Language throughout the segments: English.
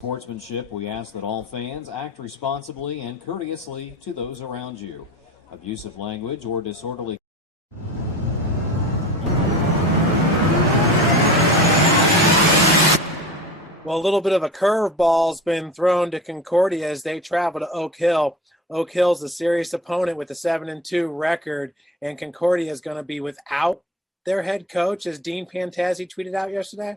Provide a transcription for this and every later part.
Sportsmanship, we ask that all fans act responsibly and courteously to those around you. Abusive language or disorderly. Well, a little bit of a curveball's been thrown to Concordia as they travel to Oak Hill. Oak Hill's a serious opponent with a 7-2 record, and Concordia is going to be without their head coach, as Dean Pantazzi tweeted out yesterday.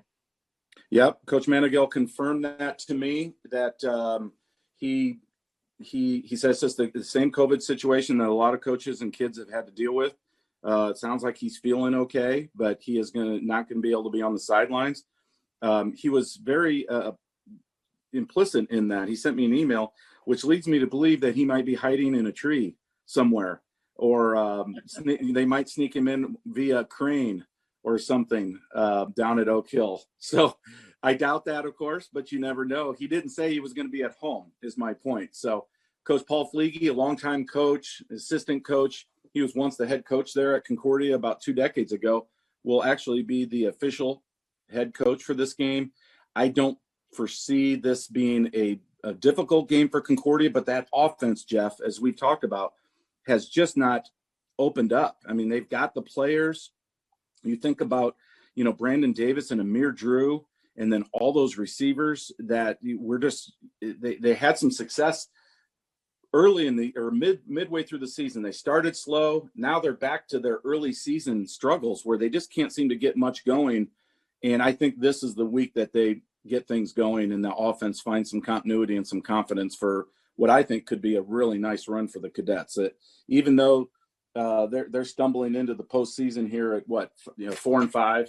Yep, Coach Manigault confirmed that to me. That he says it's just the same COVID situation that a lot of coaches and kids have had to deal with. It sounds like he's feeling okay, but he is not going to be able to be on the sidelines. He was very implicit in that. He sent me an email, which leads me to believe that he might be hiding in a tree somewhere, or they might sneak him in via crane or something down at Oak Hill. So I doubt that, of course, but you never know. He didn't say he was going to be at home, is my point. So Coach Paul Fleege, a longtime coach, assistant coach, he was once the head coach there at Concordia about 2 decades ago, will actually be the official head coach for this game. I don't foresee this being a difficult game for Concordia, but that offense, Jeff, as we've talked about, has just not opened up. I mean, they've got the players. You think about, Brandon Davis and Amir Drew, and then all those receivers that were just, they had some success early midway through the season. They started slow. Now they're back to their early season struggles where they just can't seem to get much going. And I think this is the week that they get things going and the offense finds some continuity and some confidence for what I think could be a really nice run for the Cadets. Even though they're stumbling into the postseason here at 4-5.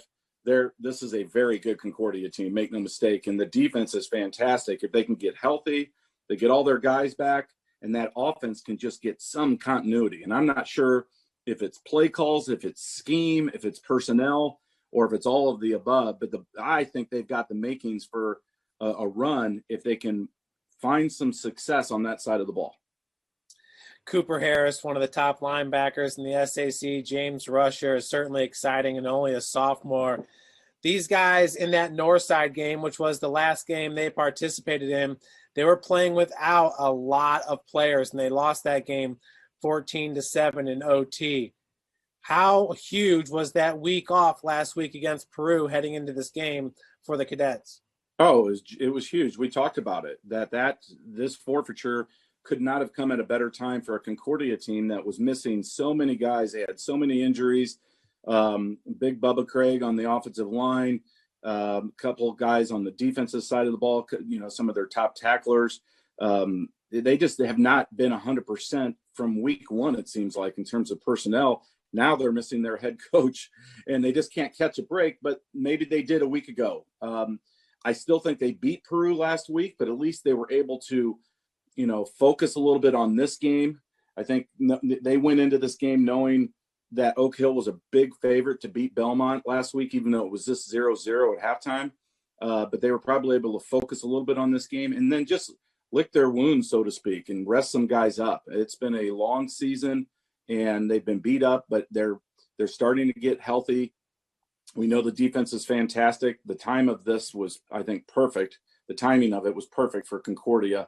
This is a very good Concordia team, make no mistake. And the defense is fantastic. If they can get healthy, they get all their guys back, and that offense can just get some continuity. And I'm not sure if it's play calls, if it's scheme, if it's personnel, or if it's all of the above. But I think they've got the makings for a run if they can find some success on that side of the ball. Cooper Harris, one of the top linebackers in the SAC. James Rusher is certainly exciting and only a sophomore. These guys in that Northside game, which was the last game they participated in, they were playing without a lot of players, and they lost that game 14-7 in OT. How huge was that week off last week against Peru heading into this game for the Cadets? Oh, it was huge. We talked about it, this forfeiture could not have come at a better time for a Concordia team that was missing so many guys. They had so many injuries. Big Bubba Craig on the offensive line, a couple of guys on the defensive side of the ball, some of their top tacklers. They have not been 100% from week one, it seems like, in terms of personnel. Now they're missing their head coach, and they just can't catch a break, but maybe they did a week ago. I still think they beat Peru last week, but at least they were able to focus a little bit on this game. I think they went into this game knowing that Oak Hill was a big favorite to beat Belmont last week, even though it was just 0-0 at halftime. But they were probably able to focus a little bit on this game and then just lick their wounds, so to speak, and rest some guys up. It's been a long season, and they've been beat up, but they're starting to get healthy. We know the defense is fantastic. The time of this was, I think, perfect. The timing of it was perfect for Concordia.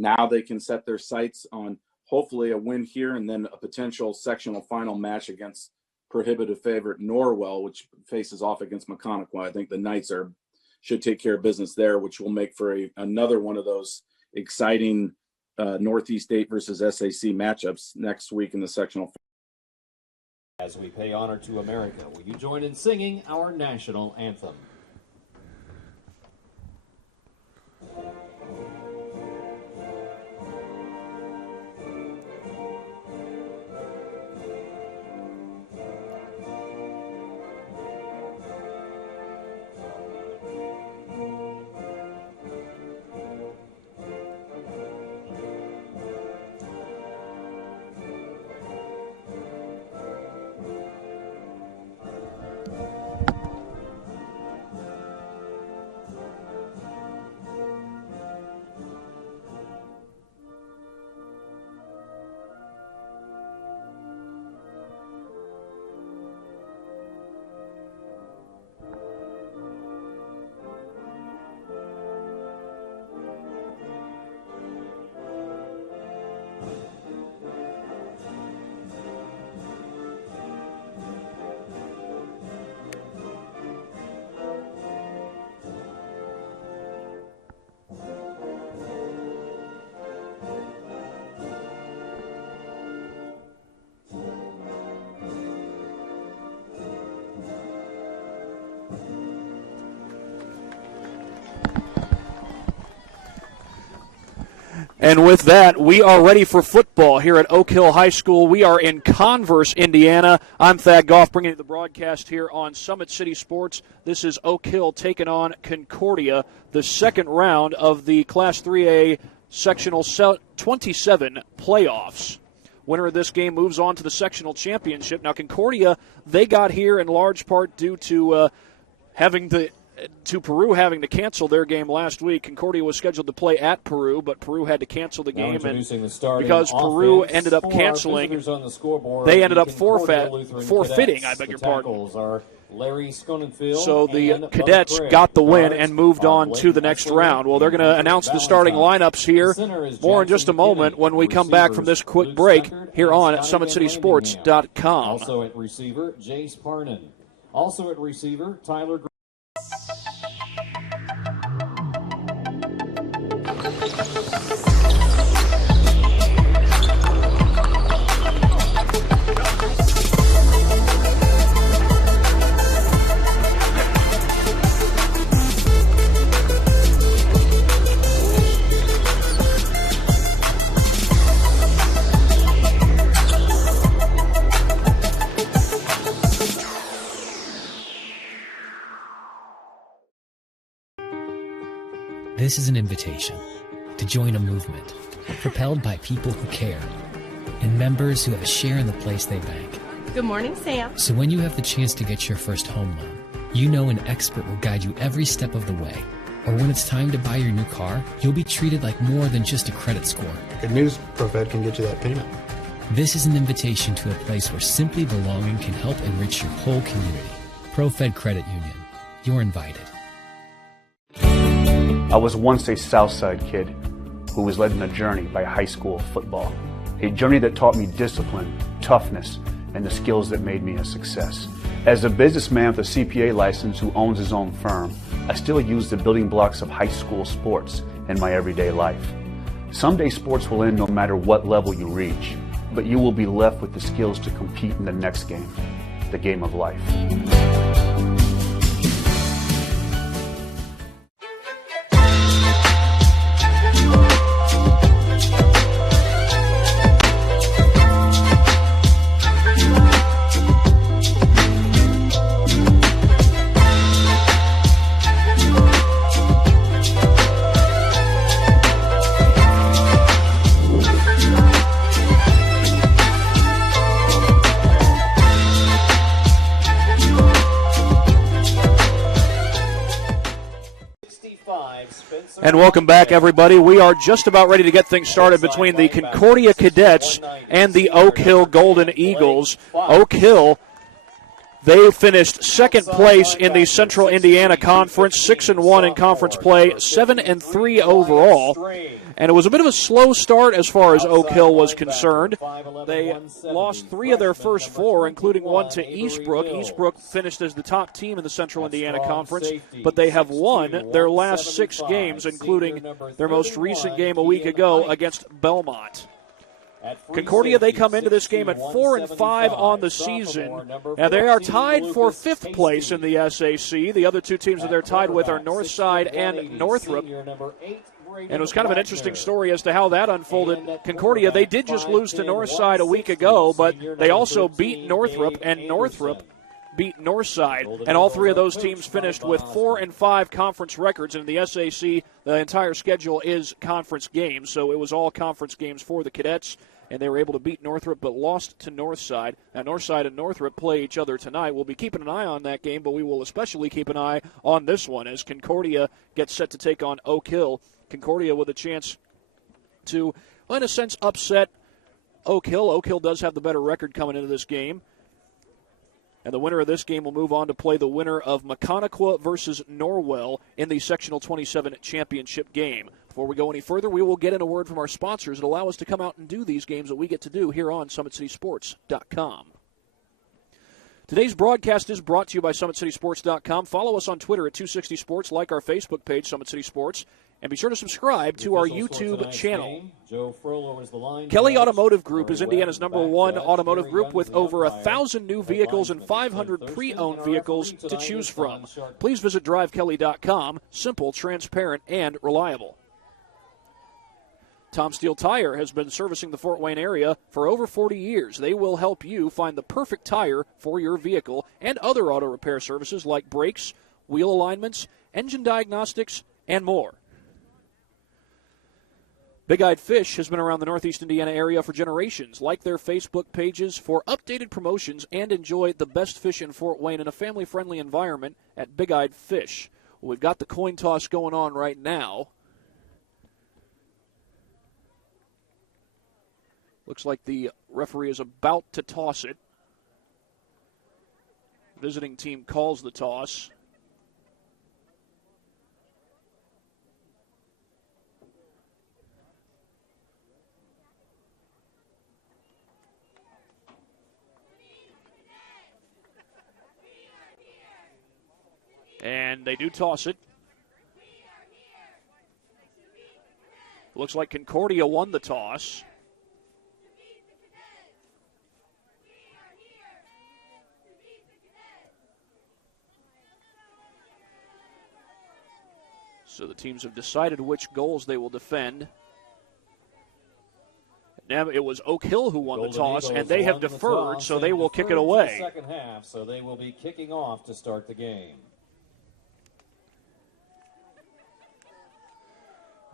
Now they can set their sights on hopefully a win here and then a potential sectional final match against prohibitive favorite Norwell, which faces off against McConaughey. I think the Knights should take care of business there, which will make for another one of those exciting Northeast State versus SAC matchups next week in the sectional. As we pay honor to America, will you join in singing our national anthem? And with that, we are ready for football here at Oak Hill High School. We are in Converse, Indiana. I'm Thad Goff, bringing you the broadcast here on Summit City Sports. This is Oak Hill taking on Concordia, the second round of the Class 3A Sectional 27 playoffs. Winner of this game moves on to the sectional championship. Now, Concordia, they got here in large part due to Peru having to cancel their game last week. Concordia was scheduled to play at Peru, but Peru had to cancel the game, and because Peru ended up canceling, they ended up forfeiting. I beg your pardon. So the Cadets got the win and moved on to the next round. Well, they're going to announce the starting lineups here more in just a moment when we come back from this quick break here on SummitCitySports.com. Also at receiver, Jace Parnan. Also at receiver, Tyler. This is an invitation to join a movement propelled by people who care and members who have a share in the place they bank. Good morning, Sam. So when you have the chance to get your first home loan, you know an expert will guide you every step of the way. Or when it's time to buy your new car, you'll be treated like more than just a credit score. Good news, ProFed can get you that payment. This is an invitation to a place where simply belonging can help enrich your whole community. ProFed Credit Union. You're invited. I was once a Southside kid who was led on a journey by high school football. A journey that taught me discipline, toughness, and the skills that made me a success. As a businessman with a CPA license who owns his own firm, I still use the building blocks of high school sports in my everyday life. Someday sports will end no matter what level you reach, but you will be left with the skills to compete in the next game, the game of life. And welcome back, everybody. We are just about ready to get things started between the Concordia Cadets and the Oak Hill Golden Eagles. Oak Hill, they finished second place in the Central Indiana Conference, 6-1 in conference play, 7-3 overall. And it was a bit of a slow start as far as Oak Hill was concerned. They lost 3 of their first 4, including one to Eastbrook. Eastbrook finished as the top team in the Central Indiana Conference, but they have won their last 6 games, including their most recent game a week ago against Belmont. Concordia, they come into this game at 4-5 on the season. Now they are tied for 5th place in the SAC. The other 2 teams that they're tied with are Northside and Northrop. And it was kind of an interesting story as to how that unfolded. Concordia, they did just lose to Northside a week ago, but they also beat Northrop, and Northrop beat Northside. And all 3 of those teams finished with 4-5 conference records. And in the SAC, the entire schedule is conference games, so it was all conference games for the Cadets. And they were able to beat Northrop but lost to Northside. Now, Northside and Northrop play each other tonight. We'll be keeping an eye on that game, but we will especially keep an eye on this one as Concordia gets set to take on Oak Hill. Concordia with a chance to, in a sense, upset Oak Hill. Oak Hill does have the better record coming into this game. And the winner of this game will move on to play the winner of Maconaquah versus Norwell in the Sectional 27 championship game. Before we go any further, we will get in a word from our sponsors that allow us to come out and do these games that we get to do here on SummitCitySports.com. Today's broadcast is brought to you by SummitCitySports.com. Follow us on Twitter at 260 Sports, like our Facebook page, Summit City Sports, and be sure to subscribe to our YouTube channel. Kelly Automotive Group is Indiana's #1 automotive group with over 1,000 new vehicles and 500 pre-owned vehicles to choose from. Please visit drivekelly.com. Simple, transparent, and reliable. Tom Steele Tire has been servicing the Fort Wayne area for over 40 years. They will help you find the perfect tire for your vehicle and other auto repair services like brakes, wheel alignments, engine diagnostics, and more. Big Eyed Fish has been around the Northeast Indiana area for generations. Like their Facebook pages for updated promotions and enjoy the best fish in Fort Wayne in a family-friendly environment at Big Eyed Fish. Well, we've got the coin toss going on right now. Looks like the referee is about to toss it. Visiting team calls the toss. And they do toss it. Looks like Concordia won the toss. So the teams have decided which goals they will defend. Now it was Oak Hill who won the toss, and they have deferred, so they will kick it away. Second half, so they will be kicking off to start the game.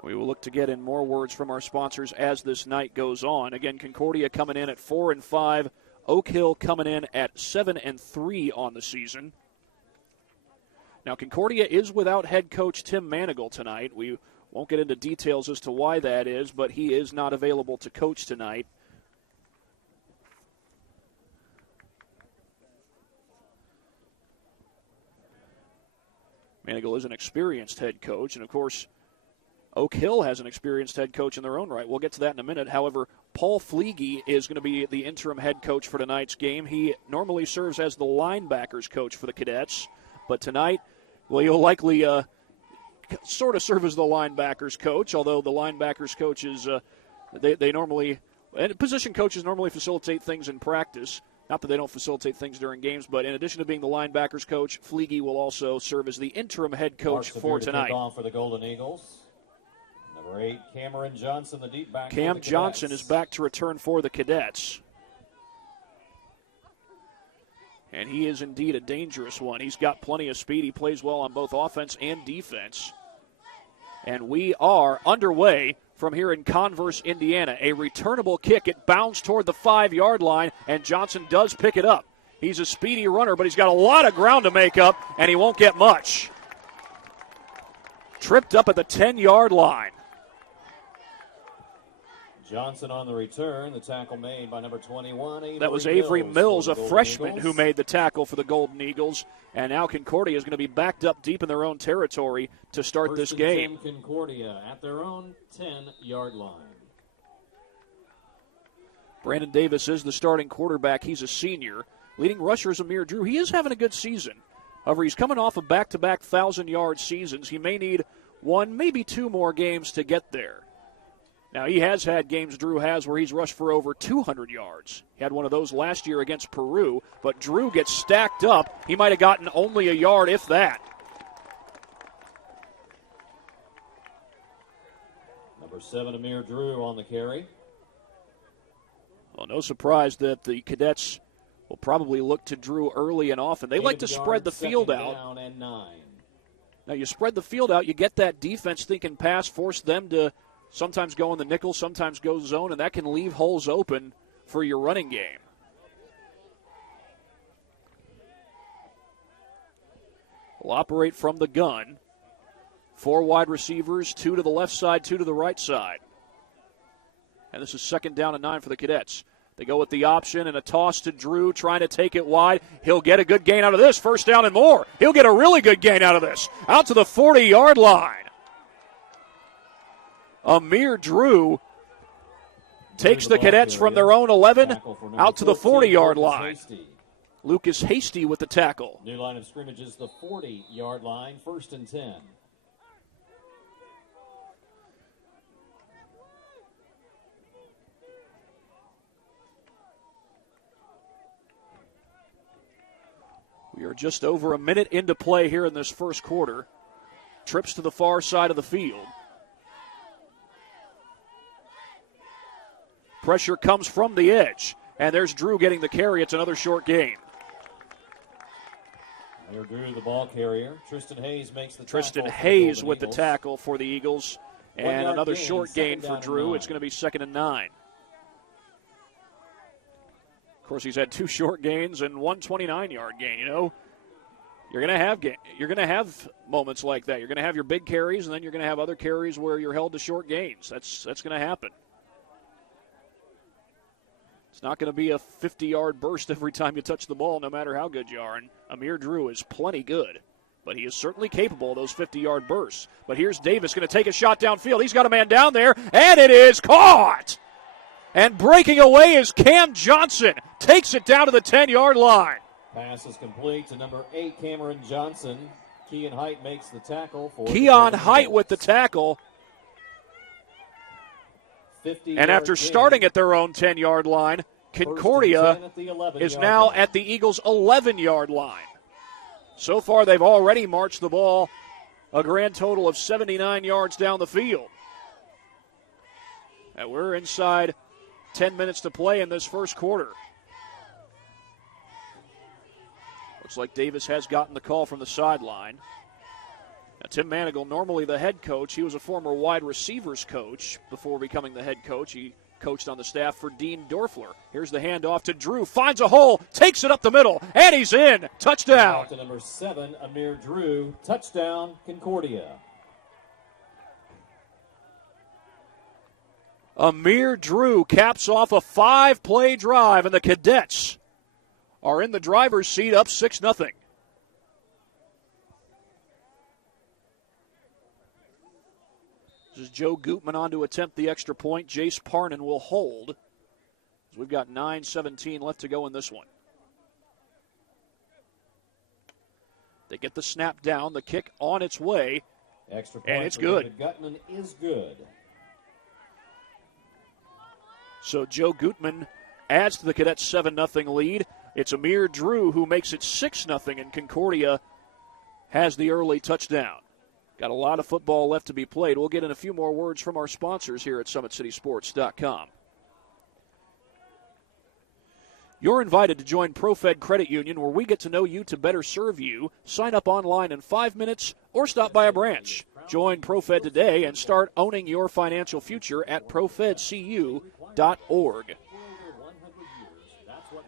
We will look to get in more words from our sponsors as this night goes on. Again, Concordia coming in at 4-5, Oak Hill coming in at 7-3 on the season. Now, Concordia is without head coach Tim Manigal tonight. We won't get into details as to why that is, but he is not available to coach tonight. Manigal is an experienced head coach, and of course, Oak Hill has an experienced head coach in their own right. We'll get to that in a minute. However, Paul Fleege is going to be the interim head coach for tonight's game. He normally serves as the linebackers coach for the Cadets, but tonight, well, he'll likely sort of serve as the linebackers coach, although the linebackers coaches, they normally, and position coaches normally facilitate things in practice. Not that they don't facilitate things during games, but in addition to being the linebackers coach, Fleege will also serve as the interim head coach for tonight. For the Golden Eagles. Number 8, Cameron Johnson, the deep back. Cam Johnson is back to return for the Cadets. And he is indeed a dangerous one. He's got plenty of speed. He plays well on both offense and defense. And we are underway from here in Converse, Indiana. A returnable kick. It bounced toward the 5-yard line, and Johnson does pick it up. He's a speedy runner, but he's got a lot of ground to make up, and he won't get much. Tripped up at the 10-yard line. Johnson on the return. The tackle made by number 21. That was Avery Mills, a freshman, who made the tackle for the Golden Eagles. And now Concordia is going to be backed up deep in their own territory to start this game. Concordia at their own 10-yard line. Brandon Davis is the starting quarterback. He's a senior. Leading rusher is Amir Drew. He is having a good season. However, he's coming off of back-to-back 1,000-yard seasons. He may need one, maybe two more games to get there. Now, he has had games, Drew has, where he's rushed for over 200 yards. He had one of those last year against Peru, but Drew gets stacked up. He might have gotten only a yard, if that. Number 7, Amir Drew on the carry. Well, no surprise that the Cadets will probably look to Drew early and often. They like to spread the field out. Down and 9. Now, you spread the field out, you get that defense thinking pass, force them to sometimes go in the nickel, sometimes go zone, and that can leave holes open for your running game. Will operate from the gun. 4 wide receivers, 2 to the left side, 2 to the right side. And this is 2nd down and 9 for the Cadets. They go with the option and a toss to Drew, trying to take it wide. He'll get a good gain out of this. 1st down and more. He'll get a really good gain out of this. Out to the 40-yard line. Amir Drew takes the Cadets from their own 11 out to the 40-yard line. Lucas Hasty with the tackle. New line of scrimmage is the 40-yard line, 1st and 10. We are just over a minute into play here in this first quarter. Trips to the far side of the field. Pressure comes from the edge. And there's Drew getting the carry. It's another short gain. There Drew, the ball carrier. Tristan Hayes makes the Tristan tackle. Hayes with the tackle for the Eagles. And another gain, short gain for Drew. 9. It's going to be 2nd and 9. Of course, he's had 2 short gains and 1 29-yard gain. You know, you're going to have moments like that. You're going to have your big carries, and then you're going to have other carries where you're held to short gains. That's going to happen. It's not going to be a 50-yard burst every time you touch the ball, no matter how good you are. And Amir Drew is plenty good, but he is certainly capable of those 50-yard bursts. But here's Davis going to take a shot downfield. He's got a man down there, and it is caught. And breaking away is Cam Johnson. Takes it down to the 10-yard line. Pass is complete to number 8, Cameron Johnson. Keon Height makes the tackle for Keon Height with the tackle. And after starting at their own 10-yard line, Concordia is now at the Eagles' 11-yard line. So far, they've already marched the ball a grand total of 79 yards down the field. And we're inside 10 minutes to play in this first quarter. Looks like Davis has gotten the call from the sideline. Now, Tim Manigal, normally the head coach, he was a former wide receivers coach before becoming the head coach. He coached on the staff for Dean Dorfler. Here's the handoff to Drew, finds a hole, takes it up the middle, and he's in. Touchdown. To number 7, Amir Drew. Touchdown, Concordia. Amir Drew caps off a 5-play drive, and the Cadets are in the driver's seat up 6-0. This is Joe Gutman on to attempt the extra point. Jace Parnan will hold. We've got 9:17 left to go in this one. They get the snap down, the kick on its way, Extra point and it's for good. David Gutman is good. So Joe Gutman adds to the Cadets' 7-0 lead. It's Amir Drew who makes it 6-0, and Concordia has the early touchdown. Got a lot of football left to be played. We'll get in a few more words from our sponsors here at SummitCitySports.com. You're invited to join ProFed Credit Union, where we get to know you to better serve you. Sign up online in 5 minutes or stop by a branch. Join ProFed today and start owning your financial future at profedcu.org.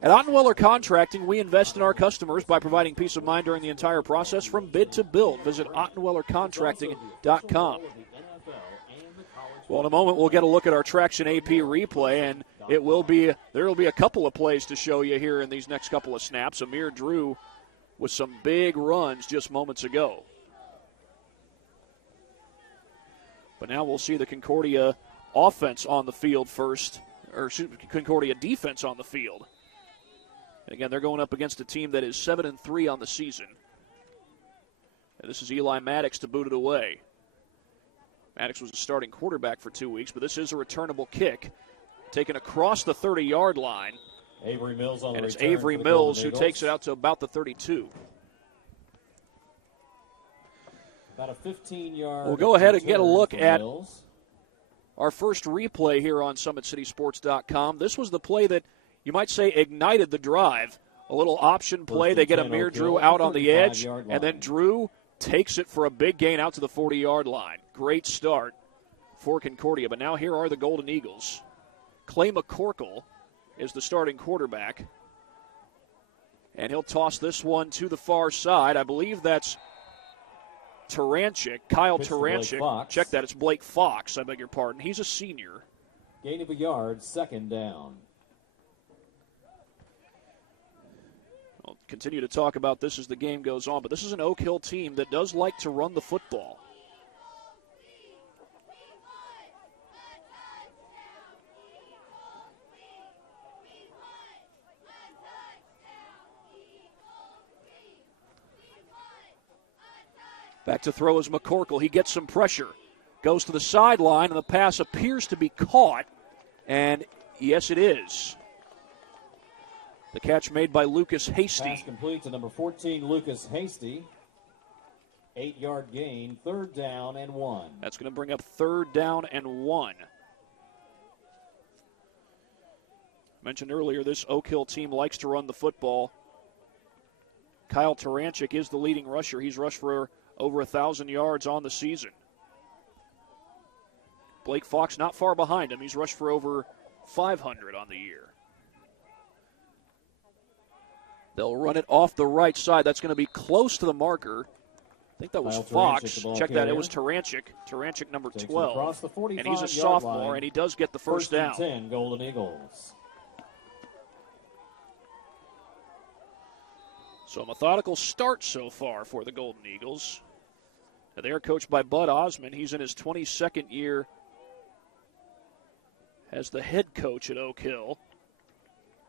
At Ottenweller Contracting, we invest in our customers by providing peace of mind during the entire process from bid to build. Visit OttenwellerContracting.com. Well, in a moment, we'll get a look at our Traction AP replay, and there will be a couple of plays to show you here in these next couple of snaps. Amir Drew with some big runs just moments ago. But now we'll see the Concordia offense on the field first, or Concordia defense on the field. And again, they're going up against a team that is 7-3 on the season. And this is Eli Maddox to boot it away. Maddox was a starting quarterback for 2 weeks, but this is a returnable kick taken across the 30-yard line. Avery Mills on the and it's return Avery for the Mills Golden who Eagles. takes it out to about the 32. About a 15-yard. We'll go ahead and get a look for at Mills. our first replay here on SummitCitySports.com. This was the play that you might say ignited the drive. A little option play. They get Amir Drew out on the edge, and then Drew takes it for a big gain out to the 40-yard line. Great start for Concordia. But now here are the Golden Eagles. Clay McCorkle is the starting quarterback. And he'll toss this one to the far side. I believe that's Taranchik, Kyle Taranchik. Check that, it's Blake Fox, I beg your pardon. He's a senior. Gain of a yard, 2nd down. I'll continue to talk about this as the game goes on, but this is an Oak Hill team that does like to run the football. Back to throw is McCorkle. He gets some pressure. Goes to the sideline, and the pass appears to be caught. And yes, it is. The catch made by Lucas Hasty. Pass complete to number 14, Lucas Hasty. 8-yard gain, 3rd down and 1. That's going to bring up 3rd down and 1. Mentioned earlier, this Oak Hill team likes to run the football. Kyle Taranchik is the leading rusher. He's rushed for over 1,000 yards on the season. Blake Fox not far behind him. He's rushed for over 500 on the year. They'll run it off the right side. That's going to be close to the marker. I think that was Fox. Check that. It was Taranchik. Taranchik, number 12. And he's a sophomore, and he does get the first down. 10, Golden Eagles. So a methodical start so far for the Golden Eagles. They're coached by Bud Osmond. He's in his 22nd year as the head coach at Oak Hill.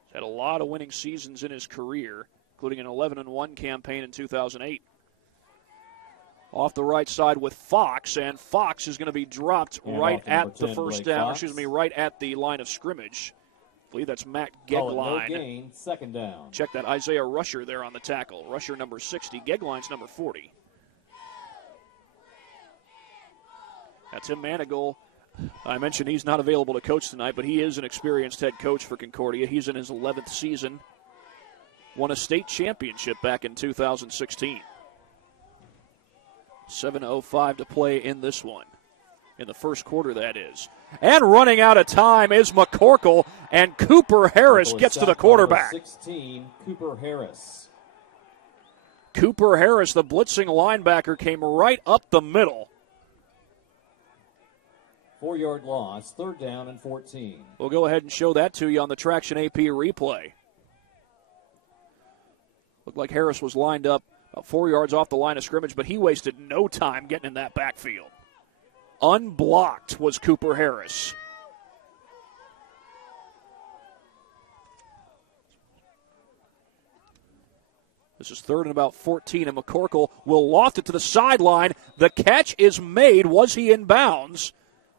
He's had a lot of winning seasons in his career, including an 11-1 campaign in 2008. Off the right side with Fox, and Fox is going to be dropped right at the first down. Right at the line of scrimmage. I believe that's Matt Gegline. No gain, second down. Check that. Isaiah Rusher there on the tackle. Rusher number 60. Gegline's number 40. That's Tim Manigault. I mentioned he's not available to coach tonight, but he is an experienced head coach for Concordia. He's in his 11th season. Won a state championship back in 2016. 7:05 to play in this one. In the first quarter, that is. And running out of time is McCorkle, and Cooper Harris gets to the quarterback. 16, Cooper Harris. Cooper Harris, the blitzing linebacker, came right up the middle. 4-yard loss, third down and 14. We'll go ahead and show that to you on the Traction AP replay. Looked like Harris was lined up about 4 yards off the line of scrimmage, but he wasted no time getting in that backfield. Unblocked was Cooper Harris. This is third and about 14, and McCorkle will loft it to the sideline. The catch is made. Was he in bounds?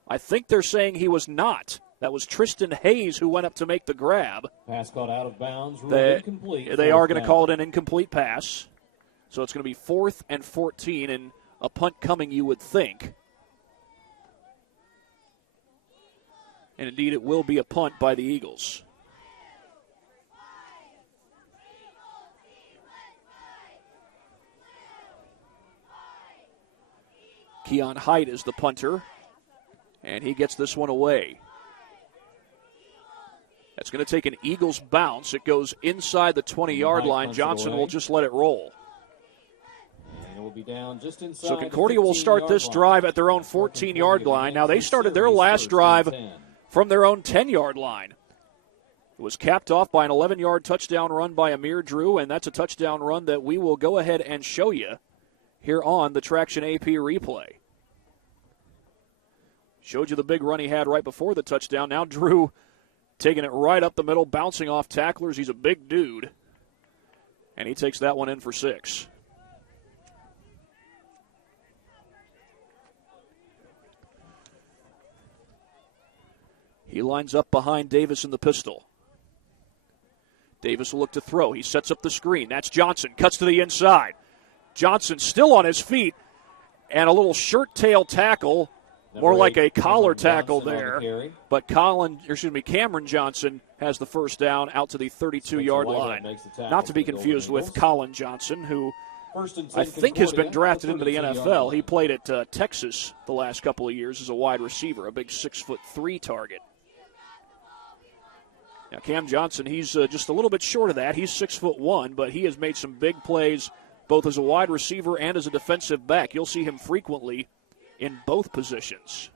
I think they're saying he was not. That was Tristan Hayes who went up to make the grab. Pass caught out of bounds, incomplete. They are going to call it an incomplete pass. So it's going to be 4th and 14, and a punt coming, you would think. And indeed, it will be a punt by the Eagles. Keon Height is the punter, and he gets this one away. That's going to take an Eagles bounce. It goes inside the 20-yard line. Johnson will just let it roll. And it will be down just inside. So Concordia will start this drive at their own 14-yard line. Now, they started their last drive from their own 10-yard line. It was capped off by an 11-yard touchdown run by Amir Drew, and that's a touchdown run that we will go ahead and show you here on the Traction AP replay. Showed you the big run he had right before the touchdown. Now Drew taking it right up the middle, bouncing off tacklers. He's a big dude, and he takes that one in for 6. He lines up behind Davis in the pistol. Davis will look to throw. He sets up the screen. That's Johnson. Cuts to the inside. Johnson still on his feet, and a little shirt tail tackle, more like a collar tackle there. But Cameron Johnson has the first down out to the 32-yard line. Not to be confused with Colin Johnson, who I think has been drafted into the NFL. He played at Texas the last couple of years as a wide receiver, a big 6'3" target. Now, Cam Johnson, he's just a little bit short of that. He's 6'1", but he has made some big plays both as a wide receiver and as a defensive back. You'll see him frequently in both positions.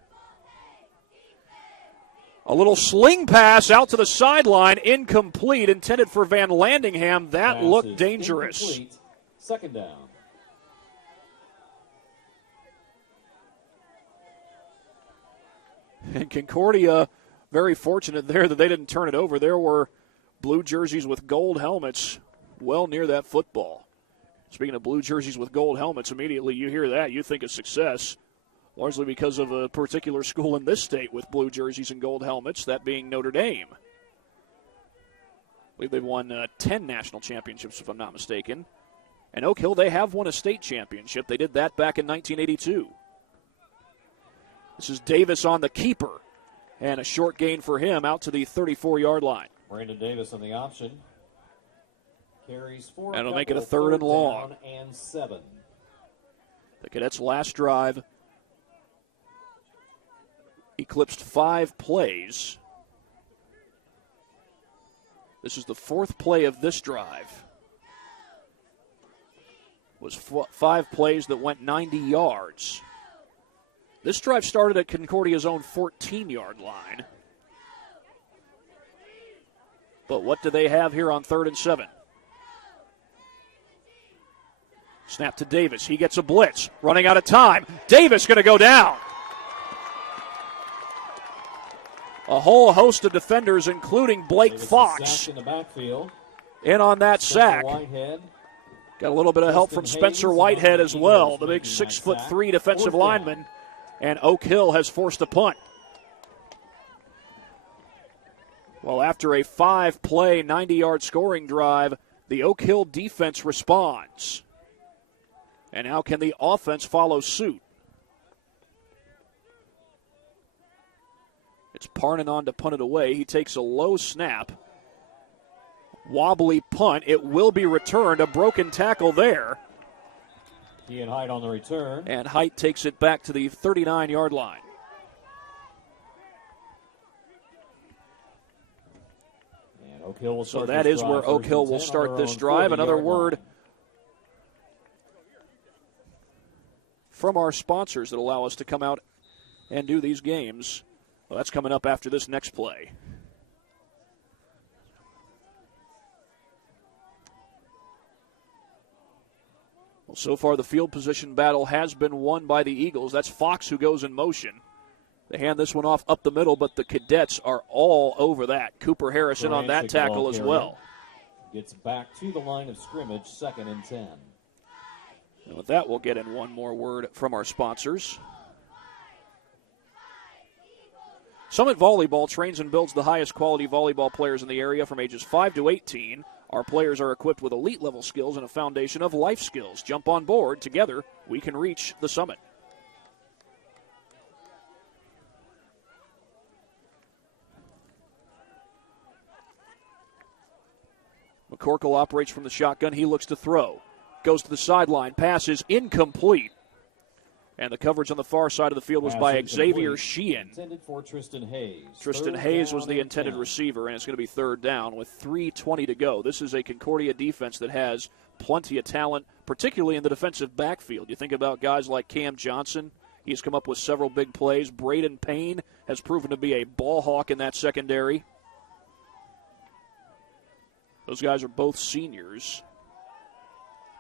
A little sling pass out to the sideline, incomplete, intended for Van Landingham. That looked dangerous. Incomplete. Second down. And Concordia, very fortunate there that they didn't turn it over. There were blue jerseys with gold helmets well near that football. Speaking of blue jerseys with gold helmets, immediately you hear that, you think of success, largely because of a particular school in this state with blue jerseys and gold helmets, that being Notre Dame. I believe they've won 10 national championships, if I'm not mistaken. And Oak Hill, they have won a state championship. They did that back in 1982. This is Davis on the keeper. And a short gain for him out to the 34-yard line. Brandon Davis on the option. Carries for That'll make it a third and long. Down and 7. The Cadets' last drive eclipsed 5 plays. This is the 4th play of this drive. It was 5 plays that went 90 yards. This drive started at Concordia's own 14-yard line. But what do they have here on 3rd and 7? Snap to Davis. He gets a blitz. Running out of time. Davis going to go down. A whole host of defenders, including Blake Fox, in the backfield. in on that sack. Whitehead. Got a little bit of help from Spencer Whitehead as well, the big 6'3" defensive lineman. And Oak Hill has forced a punt. Well, after a 5-play, 90-yard scoring drive, the Oak Hill defense responds. And now can the offense follow suit? It's Parnan on to punt it away. He takes a low snap. Wobbly punt. It will be returned. A broken tackle there. He and Height on the return. And Height takes it back to the 39-yard line. And Oak Hill will So start that this is where drive Oak Hill first will and 10 start on this their own drive. Another 40-yard word line. from our sponsors that allow us to come out and do these games. Well, that's coming up after this next play. Well, so far the field position battle has been won by the Eagles. That's Fox who goes in motion. They hand this one off up the middle, but the Cadets are all over that. Cooper Harrison on that tackle as well. Gets back to the line of scrimmage, 2nd and 10. And with that, we'll get in one more word from our sponsors. Summit Volleyball trains and builds the highest quality volleyball players in the area from ages 5 to 18. Our players are equipped with elite-level skills and a foundation of life skills. Jump on board. Together, we can reach the summit. McCorkle operates from the shotgun. He looks to throw. Goes to the sideline. Pass is incomplete. And the coverage on the far side of the field was by Xavier Sheehan. Intended for Tristan Hayes. Tristan Hayes was the intended receiver, and it's going to be 3rd down with 3:20 to go. This is a Concordia defense that has plenty of talent, particularly in the defensive backfield. You think about guys like Cam Johnson. He's come up with several big plays. Braden Payne has proven to be a ball hawk in that secondary. Those guys are both seniors.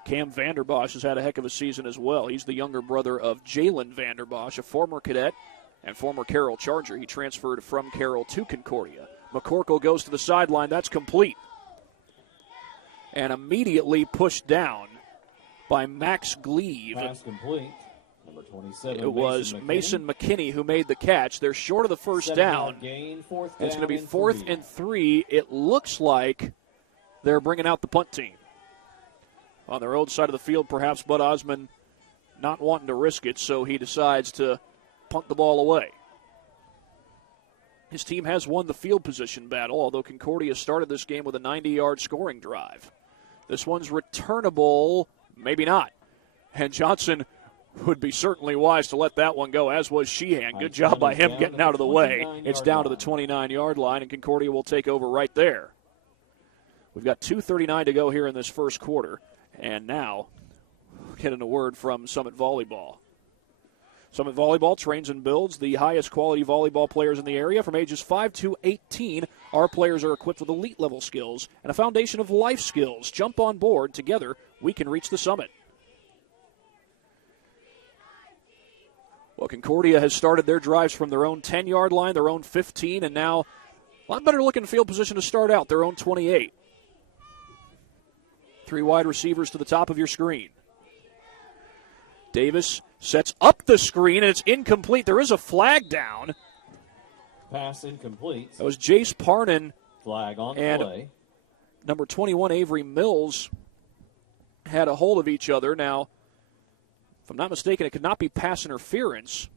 Cam Vanderbosch has had a heck of a season as well. He's the younger brother of Jalen Vanderbosch, a former Cadet and former Carroll Charger. He transferred from Carroll to Concordia. McCorkle goes to the sideline. That's complete. And immediately pushed down by Max Gleave. Pass complete. Number 27. It was Mason McKinney who made the catch. They're short of the first down. Gain, 4th And it's down going to be and 4th and 3. It looks like they're bringing out the punt team. On their own side of the field, perhaps Bud Osmond not wanting to risk it, so he decides to punt the ball away. His team has won the field position battle, although Concordia started this game with a 90-yard scoring drive. This one's returnable, maybe not. And Johnson would be certainly wise to let that one go, as was Sheehan. Good job by him getting out of the way. It's down to the 29-yard line, and Concordia will take over right there. We've got 2:39 to go here in this first quarter. And now, getting a word from Summit Volleyball. Summit Volleyball trains and builds the highest quality volleyball players in the area from ages 5 to 18. Our players are equipped with elite-level skills and a foundation of life skills. Jump on board. Together, we can reach the summit. Well, Concordia has started their drives from their own 10-yard line, their own 15, and now a lot better looking field position to start out, their own 28. 3 wide receivers to the top of your screen. Davis sets up the screen, and it's incomplete. There is a flag down. Pass incomplete. That was Jace Parnan. Flag on and play. Number 21, Avery Mills, had a hold of each other. Now, if I'm not mistaken, it could not be pass interference.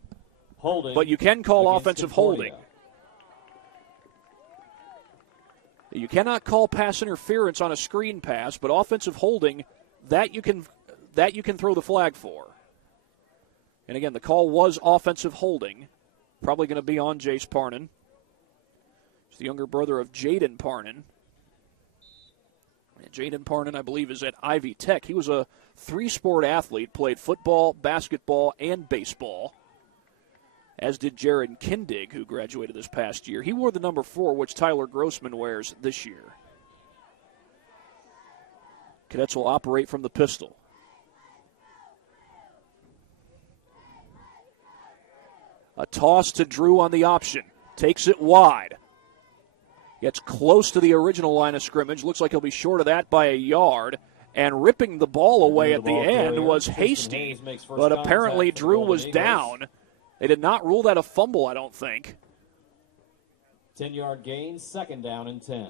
Holding. But you can call offensive Concordia. holding. You cannot call pass interference on a screen pass, but offensive holding, that you can throw the flag for. And again, the call was offensive holding. Probably going to be on Jace Parnan. He's the younger brother of Jaden Parnan. And Jaden Parnan, I believe, is at Ivy Tech. He was a three-sport athlete, played football, basketball, and baseball, as did Jared Kindig, who graduated this past year. He wore the number 4, which Tyler Grossman wears this year. Cadets will operate from the pistol. A toss to Drew on the option. Takes it wide. Gets close to the original line of scrimmage. Looks like he'll be short of that by a yard. And ripping the ball away at the end was Hasty. But apparently Drew was down. They did not rule that a fumble, I don't think. 10-yard gain, 2nd down and 10.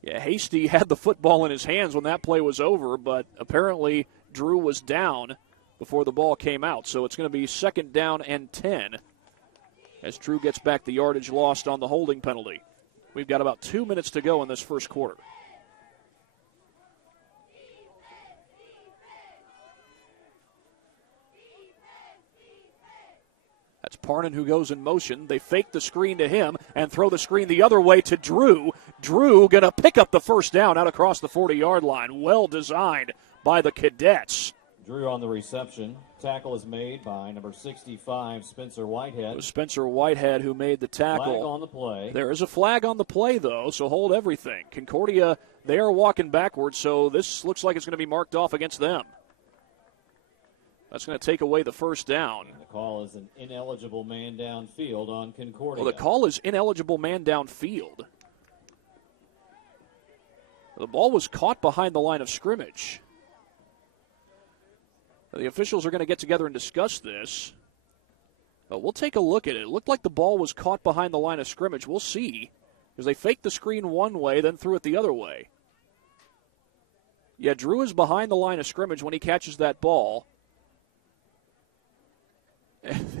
Yeah, Hasty had the football in his hands when that play was over, but apparently Drew was down before the ball came out. So it's going to be 2nd down and 10 as Drew gets back the yardage lost on the holding penalty. We've got about 2 minutes to go in this first quarter. That's Parnan who goes in motion. They fake the screen to him and throw the screen the other way to Drew. Drew going to pick up the first down out across the 40-yard line. Well designed by the Cadets. Drew on the reception. Tackle is made by number 65, Spencer Whitehead. It was Spencer Whitehead who made the tackle. Flag on the play. There is a flag on the play, though, so hold everything. Concordia, they are walking backwards, so this looks like it's going to be marked off against them. That's going to take away the first down. And the call is an ineligible man downfield on Concordia. Well, the call is ineligible man downfield. The ball was caught behind the line of scrimmage. The officials are going to get together and discuss this. But we'll take a look at it. It looked like the ball was caught behind the line of scrimmage. We'll see. Because they faked the screen one way, then threw it the other way. Yeah, Drew is behind the line of scrimmage when he catches that ball.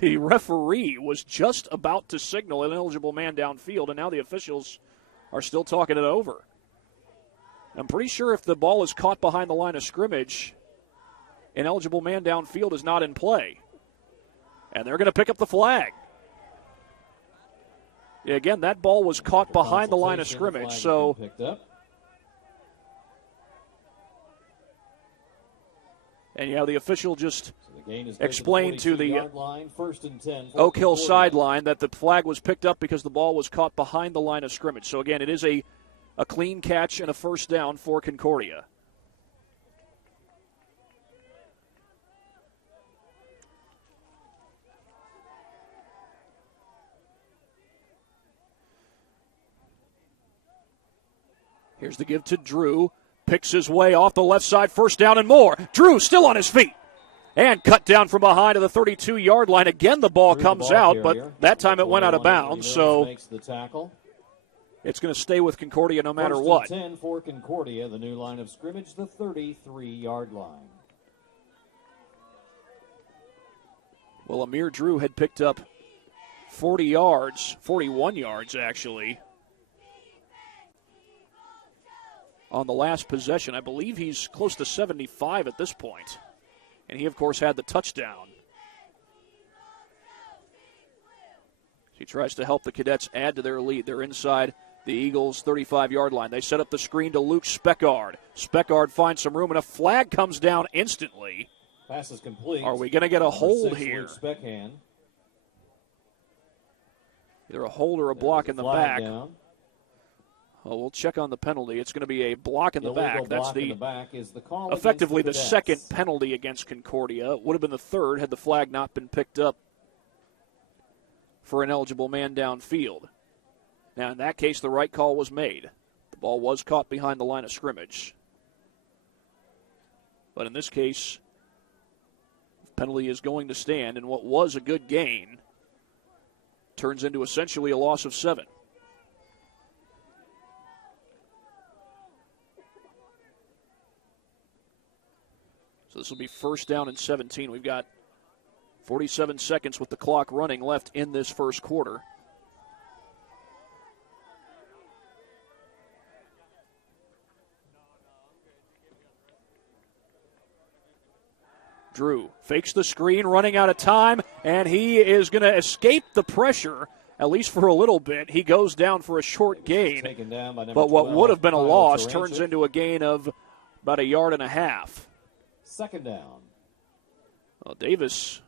The referee was just about to signal an ineligible man downfield, and now the officials are still talking it over. I'm pretty sure if the ball is caught behind the line of scrimmage, ineligible man downfield is not in play. And they're going to pick up the flag. Yeah, again, that ball was caught behind the line of scrimmage, so and the official just explained to the Oak Hill sideline that the flag was picked up because the ball was caught behind the line of scrimmage. So again, it is a clean catch and a first down for Concordia. Here's the give to Drew. Picks his way off the left side, first down and more. Drew still on his feet. And cut down from behind to the 32-yard line. Again, the ball comes out, but that time it went out of bounds. So it's going to stay with Concordia no matter what. 10 for Concordia, the new line of scrimmage, the 33-yard line. Well, Amir Drew had picked up 40 yards, 41 yards actually, on the last possession. I believe he's close to 75 at this point. And he, of course, had the touchdown. He tries to help the Cadets add to their lead. They're inside the Eagles' 35-yard line. They set up the screen to Luke Speckard. Speckard finds some room, and a flag comes down instantly. Pass is complete. Are we going to get a hold here? Either a hold or a block in the back. Down. Well, we'll check on the penalty. It's going to be a block in the back. That's the back is the call effectively the second penalty against Concordia. It would have been the third had the flag not been picked up for an eligible man downfield. Now, in that case, the right call was made. The ball was caught behind the line of scrimmage. But in this case, the penalty is going to stand, and what was a good gain turns into essentially a loss of 7. So this will be first down and 17. We've got 47 seconds with the clock running left in this first quarter. Drew fakes the screen, running out of time, and he is going to escape the pressure, at least for a little bit. He goes down for a short gain, but what would have been a loss turns into a gain of about 1.5 yards. Second down. Well, Davis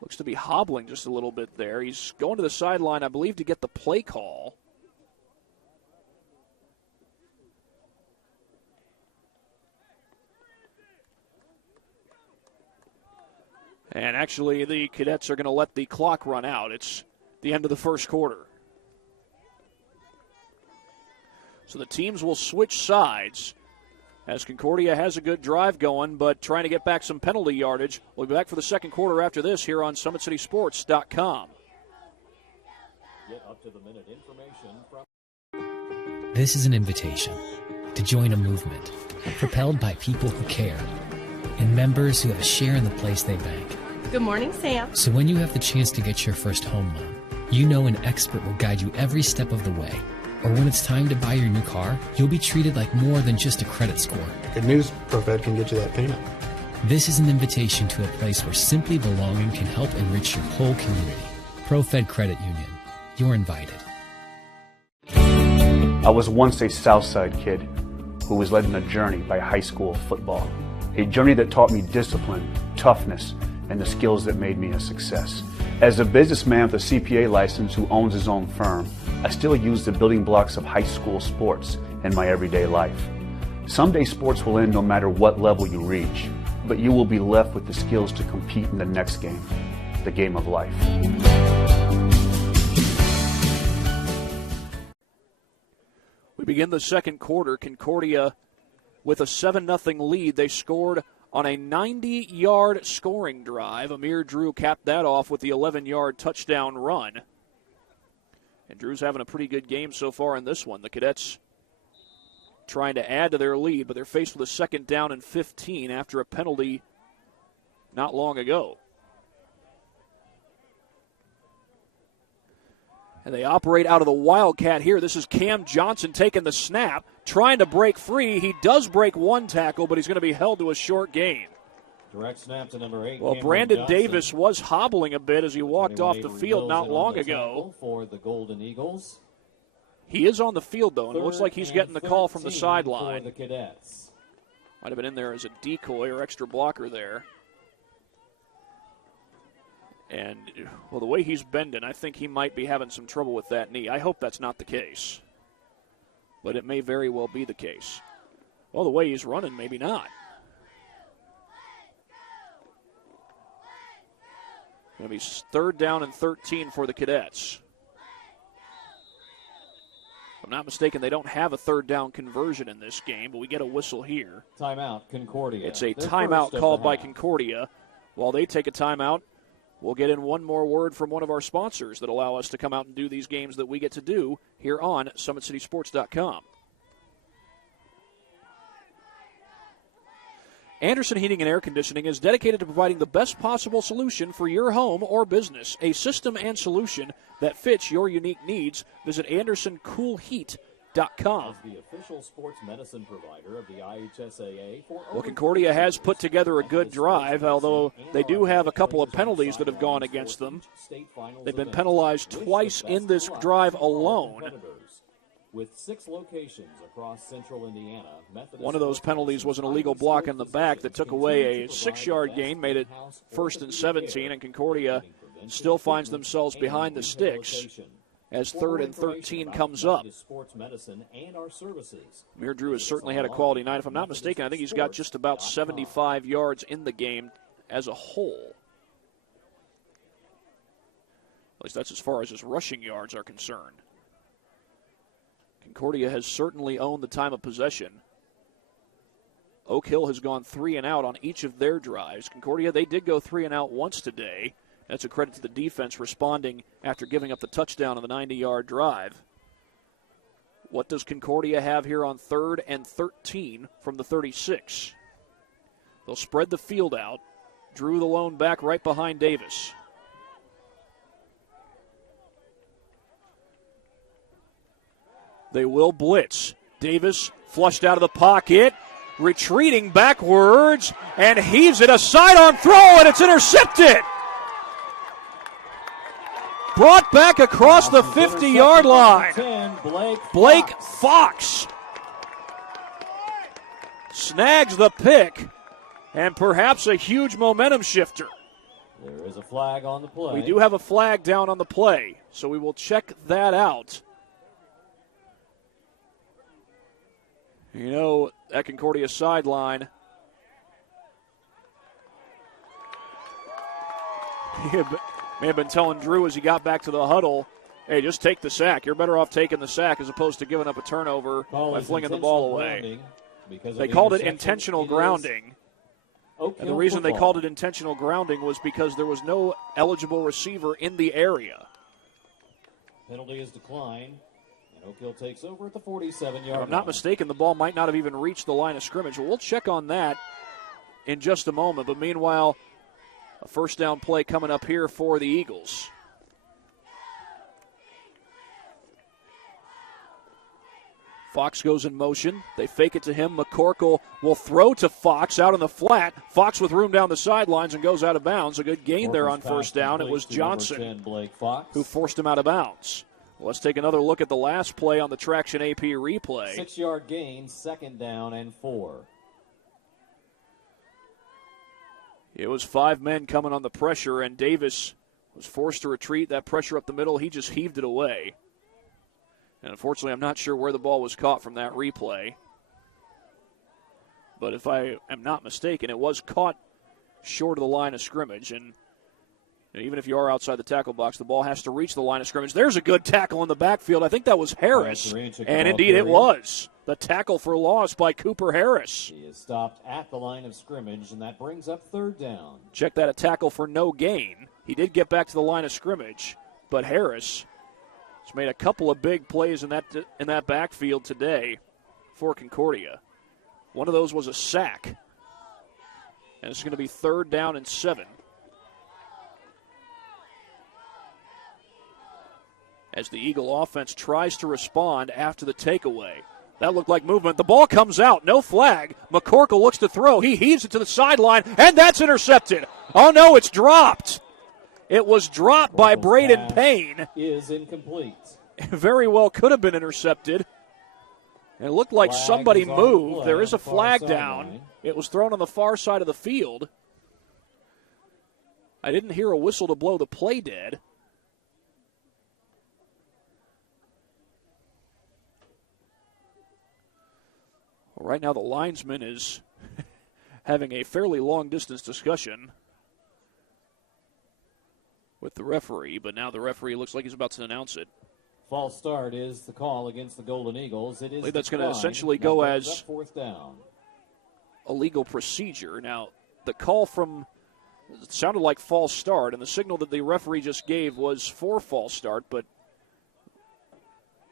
looks to be hobbling just a little bit there. He's going to the sideline, I believe, to get the play call. And actually, the Cadets are going to let the clock run out. It's the end of the first quarter. So the teams will switch sides as Concordia has a good drive going, but trying to get back some penalty yardage. We'll be back for the second quarter after this here on SummitCitySports.com. Get up-to-the-minute information from... This is an invitation to join a movement propelled by people who care and members who have a share in the place they bank. Good morning, Sam. So when you have the chance to get your first home loan, you know an expert will guide you every step of the way. Or when it's time to buy your new car, you'll be treated like more than just a credit score. Good news, ProFed can get you that payment. This is an invitation to a place where simply belonging can help enrich your whole community. ProFed Credit Union. You're invited. I was once a Southside kid who was led on a journey by high school football. A journey that taught me discipline, toughness, and the skills that made me a success. As a businessman with a CPA license who owns his own firm, I still use the building blocks of high school sports in my everyday life. Someday sports will end no matter what level you reach, but you will be left with the skills to compete in the next game, the game of life. We begin the second quarter. Concordia with a 7-0 lead. They scored on a 90-yard scoring drive. Amir Drew capped that off with the 11-yard touchdown run. And Drew's having a pretty good game so far in this one. The Cadets trying to add to their lead, but they're faced with a 2nd down and 15 after a penalty not long ago. And they operate out of the Wildcat here. This is Cam Johnson taking the snap, trying to break free. He does break one tackle, but he's going to be held to a short gain. Direct snap to number 8. Well, Brandon Johnson. Davis was hobbling a bit as he walked off the field not long ago. For the Golden Eagles. He is on the field, though, and it looks like he's getting the call from the sideline. For the Cadets. Might have been in there as a decoy or extra blocker there. And, well, the way he's bending, I think he might be having some trouble with that knee. I hope that's not the case. But it may very well be the case. Well, the way he's running, maybe not. Going to be 3rd down and 13 for the Cadets. If I'm not mistaken, they don't have a 3rd down conversion in this game, but we get a whistle here. Timeout, Concordia. It's a timeout called by Concordia. While they take a timeout, we'll get in one more word from one of our sponsors that allow us to come out and do these games that we get to do here on SummitCitySports.com. Anderson Heating and Air Conditioning is dedicated to providing the best possible solution for your home or business, a system and solution that fits your unique needs. Visit AndersonCoolHeat.com. As the official sports medicine provider of the IHSAA well, Concordia has put together a good drive, although they do have a couple of penalties that have gone against them. They've been penalized twice in this drive alone. With 6 locations across central Indiana. One of those penalties was an illegal block in the back that took away a 6-yard gain, made it 1st and 17, and Concordia still finds themselves behind the sticks as 3rd and 13 comes up. Amir Drew has certainly had a quality night. If I'm not mistaken, I think he's got just about 75 yards in the game as a whole. At least that's as far as his rushing yards are concerned. Concordia has certainly owned the time of possession. Oak Hill has gone 3 and out on each of their drives. Concordia, they did go 3 and out once today. That's a credit to the defense responding after giving up the touchdown on the 90-yard drive. What does Concordia have here on 3rd and 13 from the 36? They'll spread the field out. Drew the lone back right behind Davis. They will blitz. Davis flushed out of the pocket, retreating backwards and heaves it a sidearm throw, and it's intercepted. Brought back across the 50-yard line. 10, Blake Fox snags the pick, and perhaps a huge momentum shifter. There is a flag on the play. We do have a flag down on the play, so we will check that out. You know, that Concordia sideline, he may have been telling Drew as he got back to the huddle, hey, just take the sack. You're better off taking the sack as opposed to giving up a turnover by flinging the ball away. They called it intentional grounding. And the reason they called it intentional grounding was because there was no eligible receiver in the area. Penalty is declined, and Oak Hill takes over at the 47-yard line. If I'm not mistaken, the ball might not have even reached the line of scrimmage. We'll check on that in just a moment. But meanwhile, a first down play coming up here for the Eagles. Fox goes in motion. They fake it to him. McCorkle will throw to Fox out on the flat. Fox with room down the sidelines and goes out of bounds. A good gain there on first down. It was Johnson who forced him out of bounds. Well, let's take another look at the last play on the Traction AP replay. 6-yard gain, 2nd down and 4. It was 5 men coming on the pressure, and Davis was forced to retreat. That pressure up the middle, he just heaved it away. And unfortunately, I'm not sure where the ball was caught from that replay. But if I am not mistaken, it was caught short of the line of scrimmage. And even if you are outside the tackle box, the ball has to reach the line of scrimmage. There's a good tackle in the backfield. I think that was Harris. And indeed it was. The tackle for loss by Cooper Harris. He is stopped at the line of scrimmage, and that brings up 3rd down. Check that, a tackle for no gain. He did get back to the line of scrimmage, but Harris has made a couple of big plays in that backfield today for Concordia. One of those was a sack. And it's going to be 3rd down and 7. As the Eagle offense tries to respond after the takeaway. That looked like movement. The ball comes out. No flag. McCorkle looks to throw. He heaves it to the sideline, and that's intercepted. Oh, no, it's dropped. It was dropped by Braden Payne. Is incomplete. It very well could have been intercepted. And it looked like somebody moved. There is a flag down. It was thrown on the far side of the field. I didn't hear a whistle to blow the play dead. Well, right now the linesman is having a fairly long-distance discussion with the referee, but now the referee looks like he's about to announce it. False start is the call against the Golden Eagles. It is I believe that's going to essentially go as 4th down. A legal procedure. Now, the call from it sounded like false start, and the signal that the referee just gave was for false start, but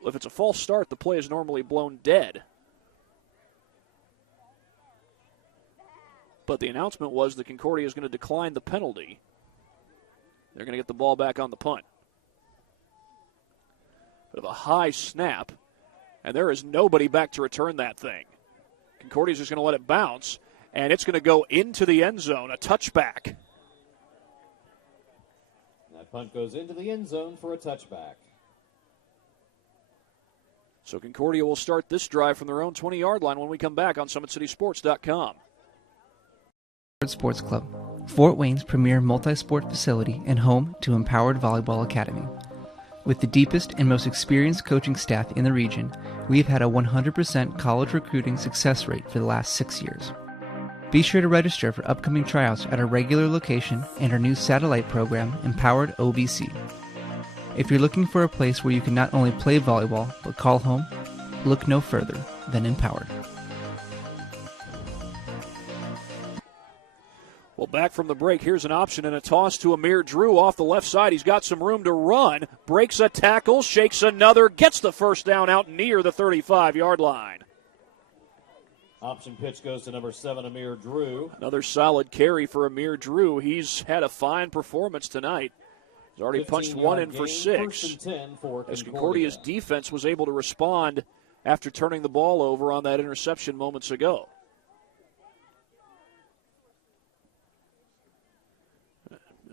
if it's a false start, the play is normally blown dead. But the announcement was that Concordia is going to decline the penalty. They're going to get the ball back on the punt. Bit of a high snap, and there is nobody back to return that thing. Concordia's just going to let it bounce, and it's going to go into the end zone, a touchback. That punt goes into the end zone for a touchback. So Concordia will start this drive from their own 20-yard line when we come back on SummitCitySports.com. Sports Club, Fort Wayne's premier multi-sport facility and home to Empowered Volleyball Academy. With the deepest and most experienced coaching staff in the region, we've had a 100% college recruiting success rate for the last 6 years. Be sure to register for upcoming tryouts at our regular location and our new satellite program, Empowered OVC. If you're looking for a place where you can not only play volleyball, but call home, look no further than Empowered. Well, back from the break, here's an option and a toss to Amir Drew off the left side. He's got some room to run, breaks a tackle, shakes another, gets the first down out near the 35-yard line. Option pitch goes to number 7, Amir Drew. Another solid carry for Amir Drew. He's had a fine performance tonight. He's already punched one in for 6. As Concordia's defense was able to respond after turning the ball over on that interception moments ago.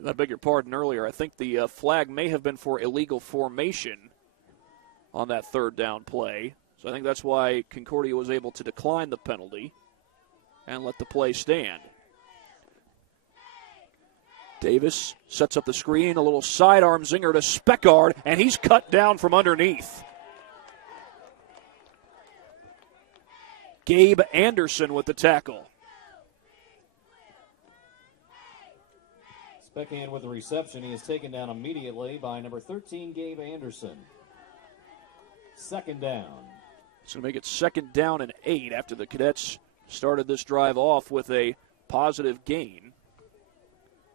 I beg your pardon earlier. I think the flag may have been for illegal formation on that third down play. So I think that's why Concordia was able to decline the penalty and let the play stand. Davis sets up the screen, a little sidearm zinger to Speckard, and he's cut down from underneath. Gabe Anderson with the tackle. Speckhand with the reception. He is taken down immediately by number 13, Gabe Anderson. Second down. It's going to make it 2nd down and 8 after the Cadets started this drive off with a positive gain.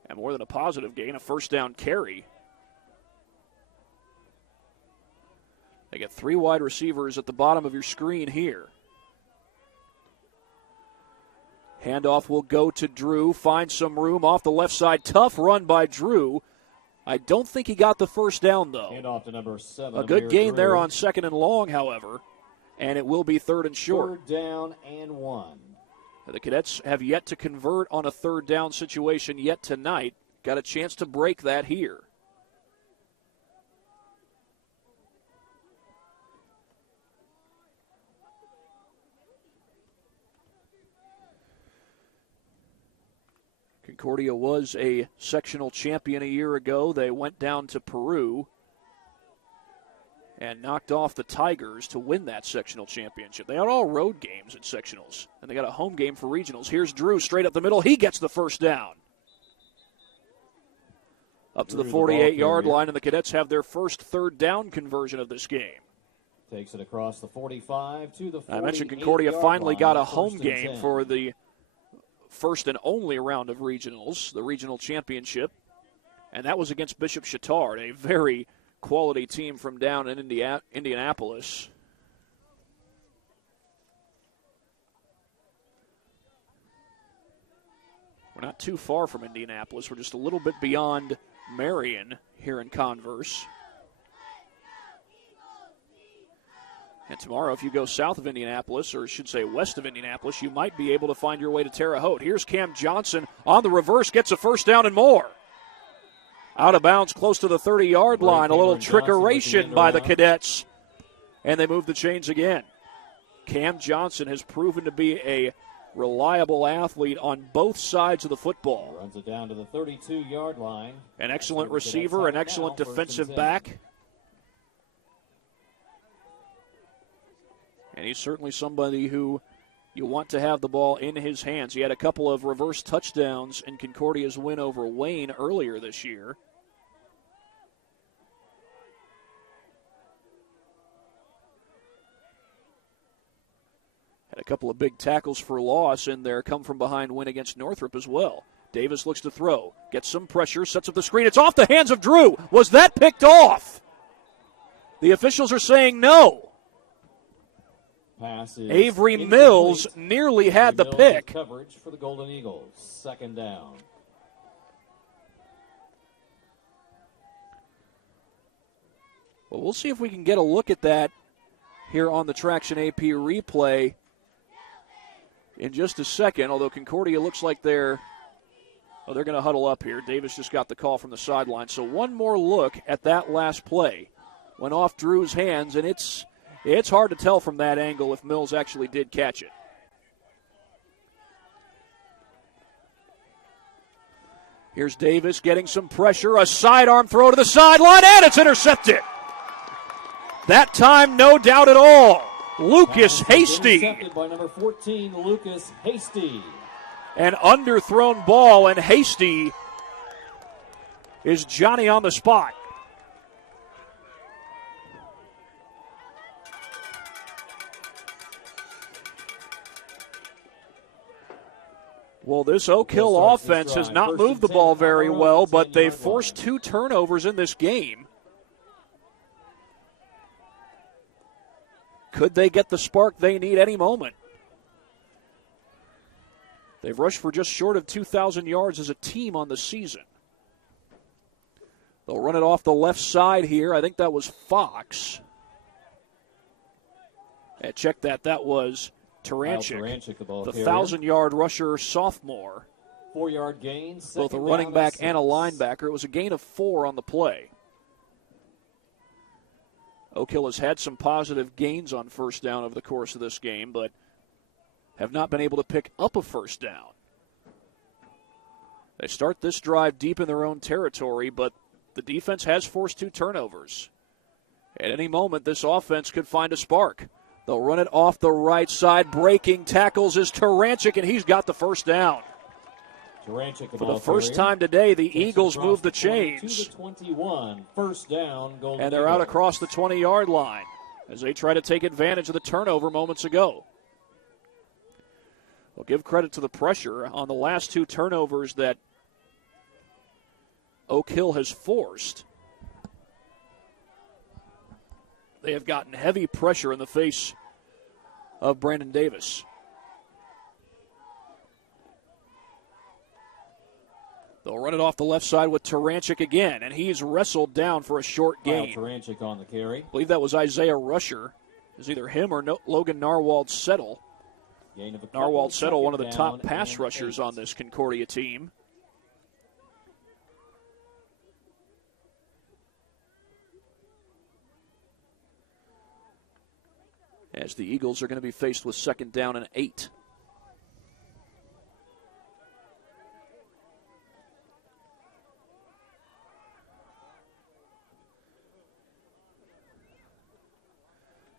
And more than a positive gain, a first down carry. They get 3 wide receivers at the bottom of your screen here. Handoff will go to Drew, find some room off the left side. Tough run by Drew. I don't think he got the first down, though. Handoff to number 7. A good gain there on 2nd and long, however, and it will be 3rd and short. 3rd down and 1. The Cadets have yet to convert on a 3rd down situation yet tonight. Got a chance to break that here. Concordia was a sectional champion a year ago. They went down to Peru and knocked off the Tigers to win that sectional championship. They had all road games at sectionals, and they got a home game for regionals. Here's Drew straight up the middle. He gets the first down. Up to the 48-yard line, and the Cadets have their first 3rd down conversion of this game. Takes it across the 45 to the 48. I mentioned Concordia finally got a home game for the first and only round of regionals, the regional championship, and that was against Bishop Chatard, a very quality team from down in Indianapolis. We're not too far from Indianapolis. We're just a little bit beyond Marion here in Converse. And tomorrow, if you go south of Indianapolis, or I should say west of Indianapolis, you might be able to find your way to Terre Haute. Here's Cam Johnson on the reverse, gets a first down and more. Out of bounds close to the 30-yard line. A little trickeration by the Cadets. And they move the chains again. Cam Johnson has proven to be a reliable athlete on both sides of the football. Runs it down to the 32-yard line. An excellent receiver, an excellent defensive back. And he's certainly somebody who you want to have the ball in his hands. He had a couple of reverse touchdowns in Concordia's win over Wayne earlier this year. Had a couple of big tackles for loss in their come-from-behind win against Northrop as well. Davis looks to throw, gets some pressure, sets up the screen. It's off the hands of Drew. Was that picked off? The officials are saying no. Avery Mills nearly had the pick. Coverage for the Golden Eagles. 2nd down. Well, we'll see if we can get a look at that here on the Traction AP replay in just a second, although Concordia looks like they're going to huddle up here. Davis just got the call from the sideline. So one more look at that last play. Went off Drew's hands, and it's hard to tell from that angle if Mills actually did catch it. Here's Davis getting some pressure, a sidearm throw to the sideline, and it's intercepted. That time, no doubt at all. Lucas Hasty. Intercepted by number 14, Lucas Hasty. An underthrown ball, and Hasty is Johnny on the spot. Well, this Oak Hill offense has not moved the ball very well, but they've forced 2 turnovers in this game. Could they get the spark they need any moment? They've rushed for just short of 2,000 yards as a team on the season. They'll run it off the left side here. I think that was Fox. Check that. That was Taranchik, the 1,000-yard rusher sophomore. 4-yard gain. Both a running back and a linebacker. It was a gain of 4 on the play. Oak Hill has had some positive gains on first down over the course of this game, but have not been able to pick up a first down. They start this drive deep in their own territory, but the defense has forced 2 turnovers. At any moment, this offense could find a spark. They'll run it off the right side. Breaking tackles is Taranchik, and he's got the first down. For the first time today, the Eagles move the chains. 21, first down, and they're out across the 20-yard line as they try to take advantage of the turnover moments ago. We'll give credit to the pressure on the last 2 turnovers that Oak Hill has forced. They have gotten heavy pressure in the face of Brandon Davis. They'll run it off the left side with Taranchik again, and he's wrestled down for a short gain. Taranchik on the carry. I believe that was Isaiah Rusher. It was either him or Logan Narwhal-Settle. Narwhal-Settle, one of the top pass rushers on this Concordia team. As the Eagles are going to be faced with 2nd down and 8.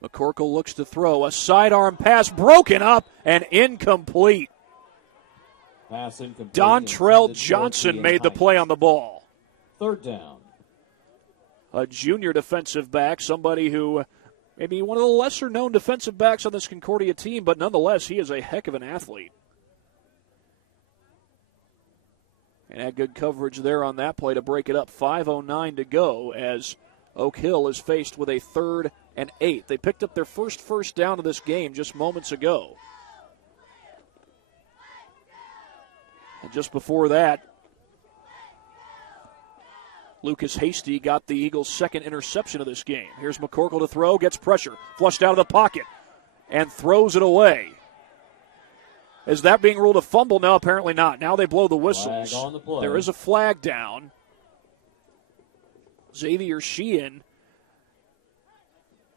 McCorkle looks to throw. A sidearm pass broken up and incomplete. Pass incomplete. Dontrell Johnson made the play on the ball. 3rd down. A junior defensive back, somebody who maybe one of the lesser-known defensive backs on this Concordia team, but nonetheless, he is a heck of an athlete. And had good coverage there on that play to break it up. 5:09 to go as Oak Hill is faced with a 3rd and 8. They picked up their first down of this game just moments ago. And just before that, Lucas Hasty got the Eagles' 2nd interception of this game. Here's McCorkle to throw, gets pressure, flushed out of the pocket, and throws it away. Is that being ruled a fumble? No, apparently not. Now they blow the whistles. Flag on the play. There is a flag down. Xavier Sheehan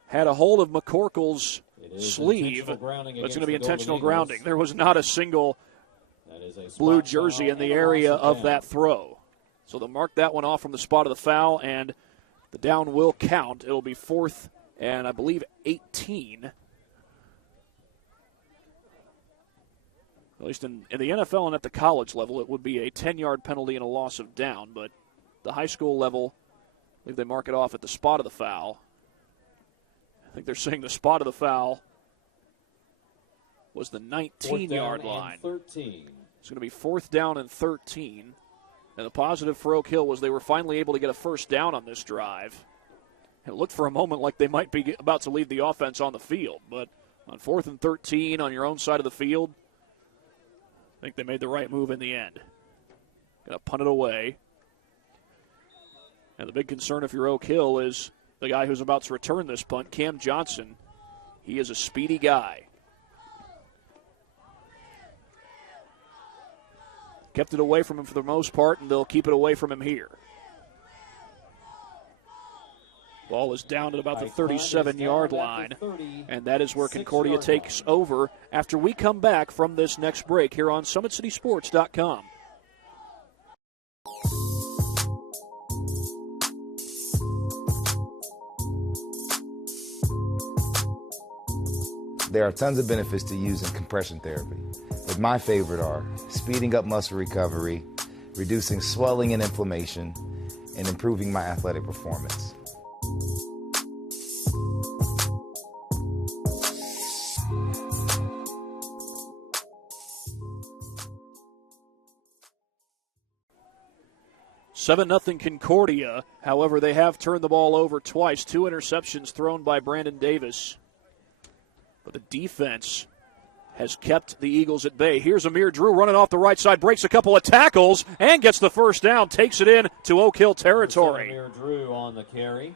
had a hold of McCorkle's sleeve. It's going to be intentional grounding. There was not a single blue jersey in the area of that throw. So they'll mark that one off from the spot of the foul, and the down will count. It'll be 4th and, I believe, 18. At least in the NFL and at the college level, it would be a 10-yard penalty and a loss of down. But the high school level, I believe they mark it off at the spot of the foul. I think they're saying the spot of the foul was the 19-yard line. 13. It's going to be 4th down and 13. And the positive for Oak Hill was they were finally able to get a first down on this drive. It looked for a moment like they might be about to lead the offense on the field. But on 4th and 13 on your own side of the field, I think they made the right move in the end. Going to punt it away. And the big concern if you're Oak Hill is the guy who's about to return this punt, Cam Johnson. He is a speedy guy. Kept it away from him for the most part, and they'll keep it away from him here. Ball is down at about the 37-yard line, and that is where Concordia takes over after we come back from this next break here on SummitCitySports.com. There are tons of benefits to using compression therapy, but my favorite are speeding up muscle recovery, reducing swelling and inflammation, and improving my athletic performance. Seven 0 Concordia. However, they have turned the ball over twice. 2 interceptions thrown by Brandon Davis. But the defense has kept the Eagles at bay. Here's Amir Drew running off the right side, breaks a couple of tackles, and gets the first down, takes it in to Oak Hill territory. Amir Drew on the carry.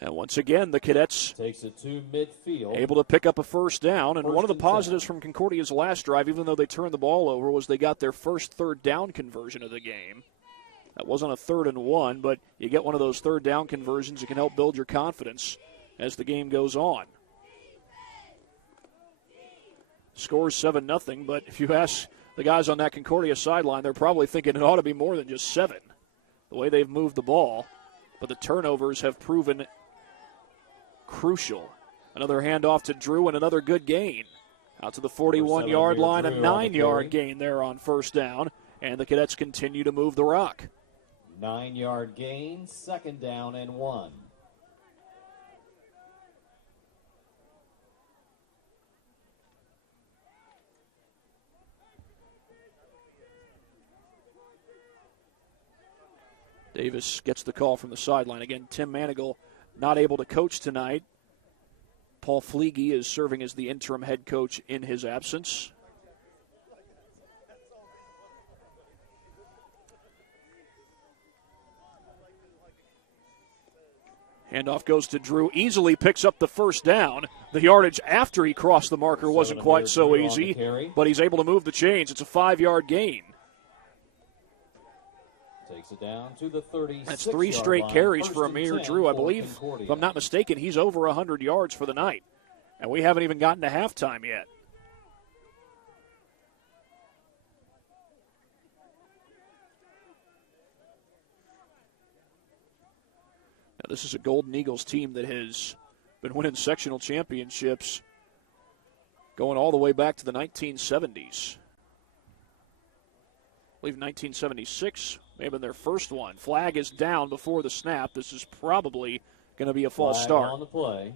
And once again, the Cadets takes it to midfield. Able to pick up a first down. And one of the and positives from Concordia's last drive, even though they turned the ball over, was they got their first third down conversion of the game. That wasn't a 3rd and 1, but you get one of those third down conversions, it can help build your confidence as the game goes on. Score's 7-0, but if you ask the guys on that Concordia sideline, they're probably thinking it ought to be more than just 7, the way they've moved the ball. But the turnovers have proven crucial. Another handoff to Drew and another good gain. Out to the 41-yard line, a 9-yard gain there on first down, and the Cadets continue to move the rock. 9-yard gain, 2nd down and 1. Davis gets the call from the sideline. Again, Tim Manigal not able to coach tonight. Paul Fleege is serving as the interim head coach in his absence. Handoff goes to Drew. Easily picks up the first down. The yardage after he crossed the marker wasn't quite so easy, but he's able to move the chains. It's a 5-yard gain. Takes it down to the 36. That's 3 straight carries for Amir Drew. I believe, if I'm not mistaken, he's over 100 yards for the night. And we haven't even gotten to halftime yet. Now, this is a Golden Eagles team that has been winning sectional championships going all the way back to the 1970s. I believe 1976 may have been their first one. Flag is down before the snap. This is probably going to be a false start. On the play.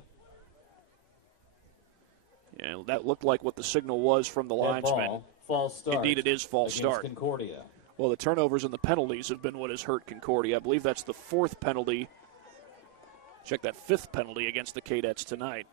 Yeah, that looked like what the signal was from the linesman. Ball, false start. Indeed, it is false start. Concordia. Well, the turnovers and the penalties have been what has hurt Concordia. I believe that's the 4th penalty. Check that 5th penalty against the Cadets tonight.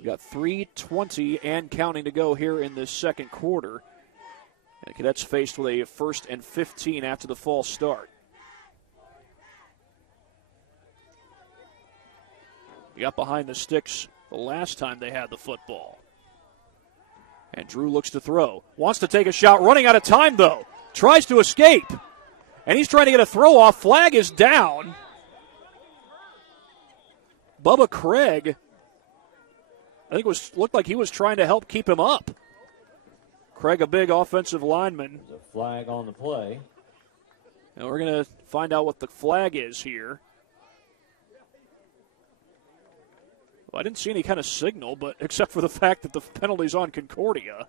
We got 3:20 and counting to go here in this second quarter. And the Cadets faced with a 1st and 15 after the false start. We got behind the sticks the last time they had the football. And Drew looks to throw. Wants to take a shot. Running out of time, though. Tries to escape. And he's trying to get a throw off. Flag is down. Bubba Craig, I think looked like he was trying to help keep him up. Craig, a big offensive lineman. There's a flag on the play. And we're going to find out what the flag is here. Well, I didn't see any kind of signal, but except for the fact that the penalty's on Concordia.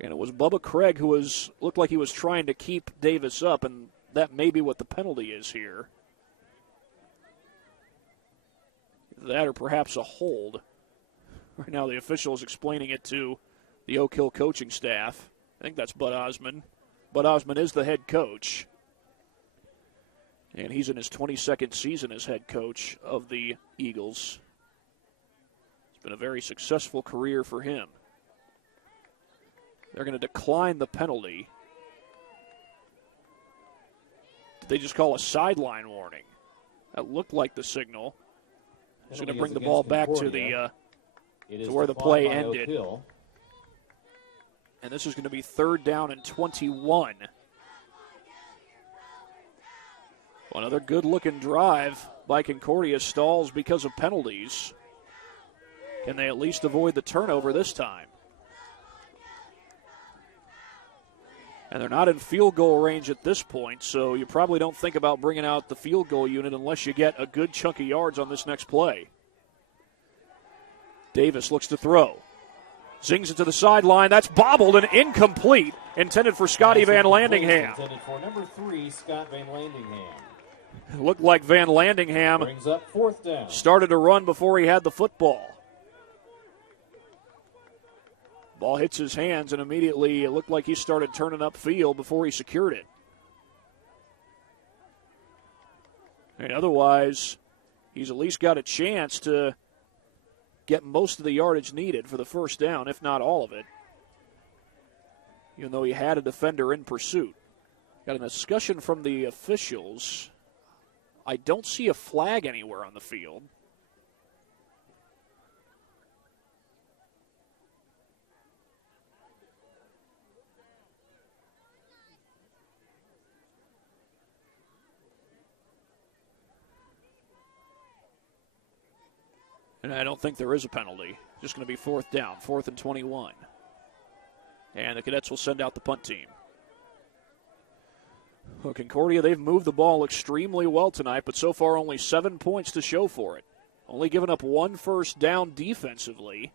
And it was Bubba Craig who looked like he was trying to keep Davis up, and that may be what the penalty is here. That or perhaps a hold. Right now the official is explaining it to the Oak Hill coaching staff. I think that's Bud Osman. Bud Osman is the head coach. And he's in his 22nd season as head coach of the Eagles. It's been a very successful career for him. They're going to decline the penalty. Did they just call a sideline warning? That looked like the signal. It's going to bring the ball back to the to where the play ended. And this is going to be 3rd down and 21. Well, another good-looking drive by Concordia stalls because of penalties. Can they at least avoid the turnover this time? And they're not in field goal range at this point, so you probably don't think about bringing out the field goal unit unless you get a good chunk of yards on this next play. Davis looks to throw. Zings it to the sideline. That's bobbled and incomplete. Intended for Scotty Van Landingham. Intended for number 3, Scott Van Landingham. It looked like Van Landingham brings up 4th down. Started to run before he had the football. Ball hits his hands, and immediately it looked like he started turning upfield before he secured it. And otherwise, he's at least got a chance to get most of the yardage needed for the first down, if not all of it, even though he had a defender in pursuit. Got a discussion from the officials. I don't see a flag anywhere on the field. And I don't think there is a penalty. Just going to be fourth down, 4th and 21. And the Cadets will send out the punt team. Well, Concordia, they've moved the ball extremely well tonight, but so far only 7 points to show for it. Only given up 1 first down defensively.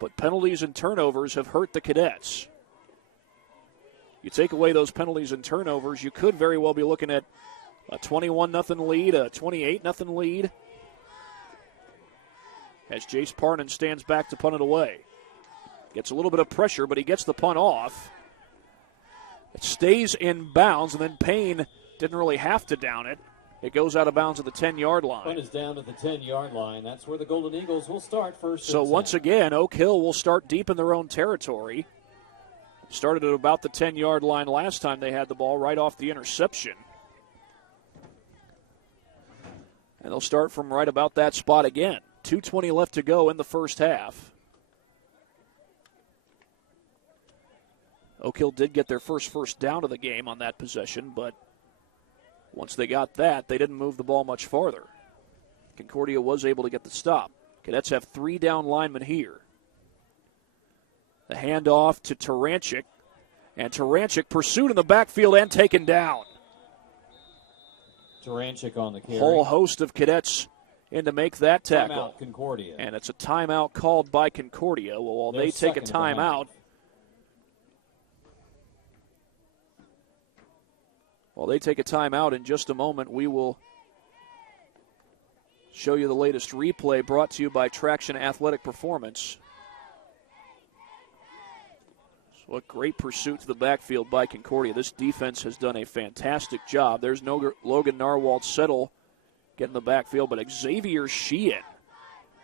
But penalties and turnovers have hurt the Cadets. You take away those penalties and turnovers, you could very well be looking at a 21-0 lead, a 28-0 lead, as Jace Parnan stands back to punt it away. Gets a little bit of pressure, but he gets the punt off. It stays in bounds, and then Payne didn't really have to down it. It goes out of bounds at the 10-yard line. Punt is down at the 10-yard line. That's where the Golden Eagles will start first. So once again, Oak Hill will start deep in their own territory. Started at about the 10-yard line last time they had the ball, right off the interception. And they'll start from right about that spot again. 2:20 left to go in the first half. Oak Hill did get their first down of the game on that possession, but once they got that, they didn't move the ball much farther. Concordia was able to get the stop. Cadets have 3 down linemen here. The handoff to Taranchik, and Taranchik pursued in the backfield and taken down. Taranchik on the carry. Whole host of Cadets in to make that tackle. Timeout, Concordia. And it's a timeout called by Concordia. Well, while they take a timeout, in just a moment, we will show you the latest replay brought to you by Traction Athletic Performance. So a great pursuit to the backfield by Concordia. This defense has done a fantastic job. There's no Logan Narwhal-Settle getting the backfield, but Xavier Sheehan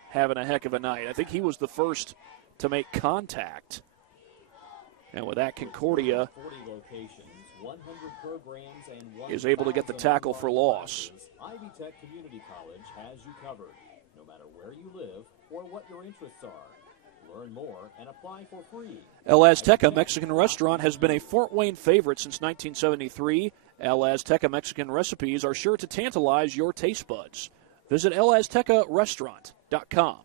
having a heck of a night. I think he was the first to make contact. And with that, Concordia is able to get the tackle for loss. Ivy Tech Community College has you covered, no matter where you live or what your interests are. Learn more and apply for free. El Azteca Mexican Restaurant has been a Fort Wayne favorite since 1973. El Azteca Mexican recipes are sure to tantalize your taste buds. Visit elaztecarestaurant.com.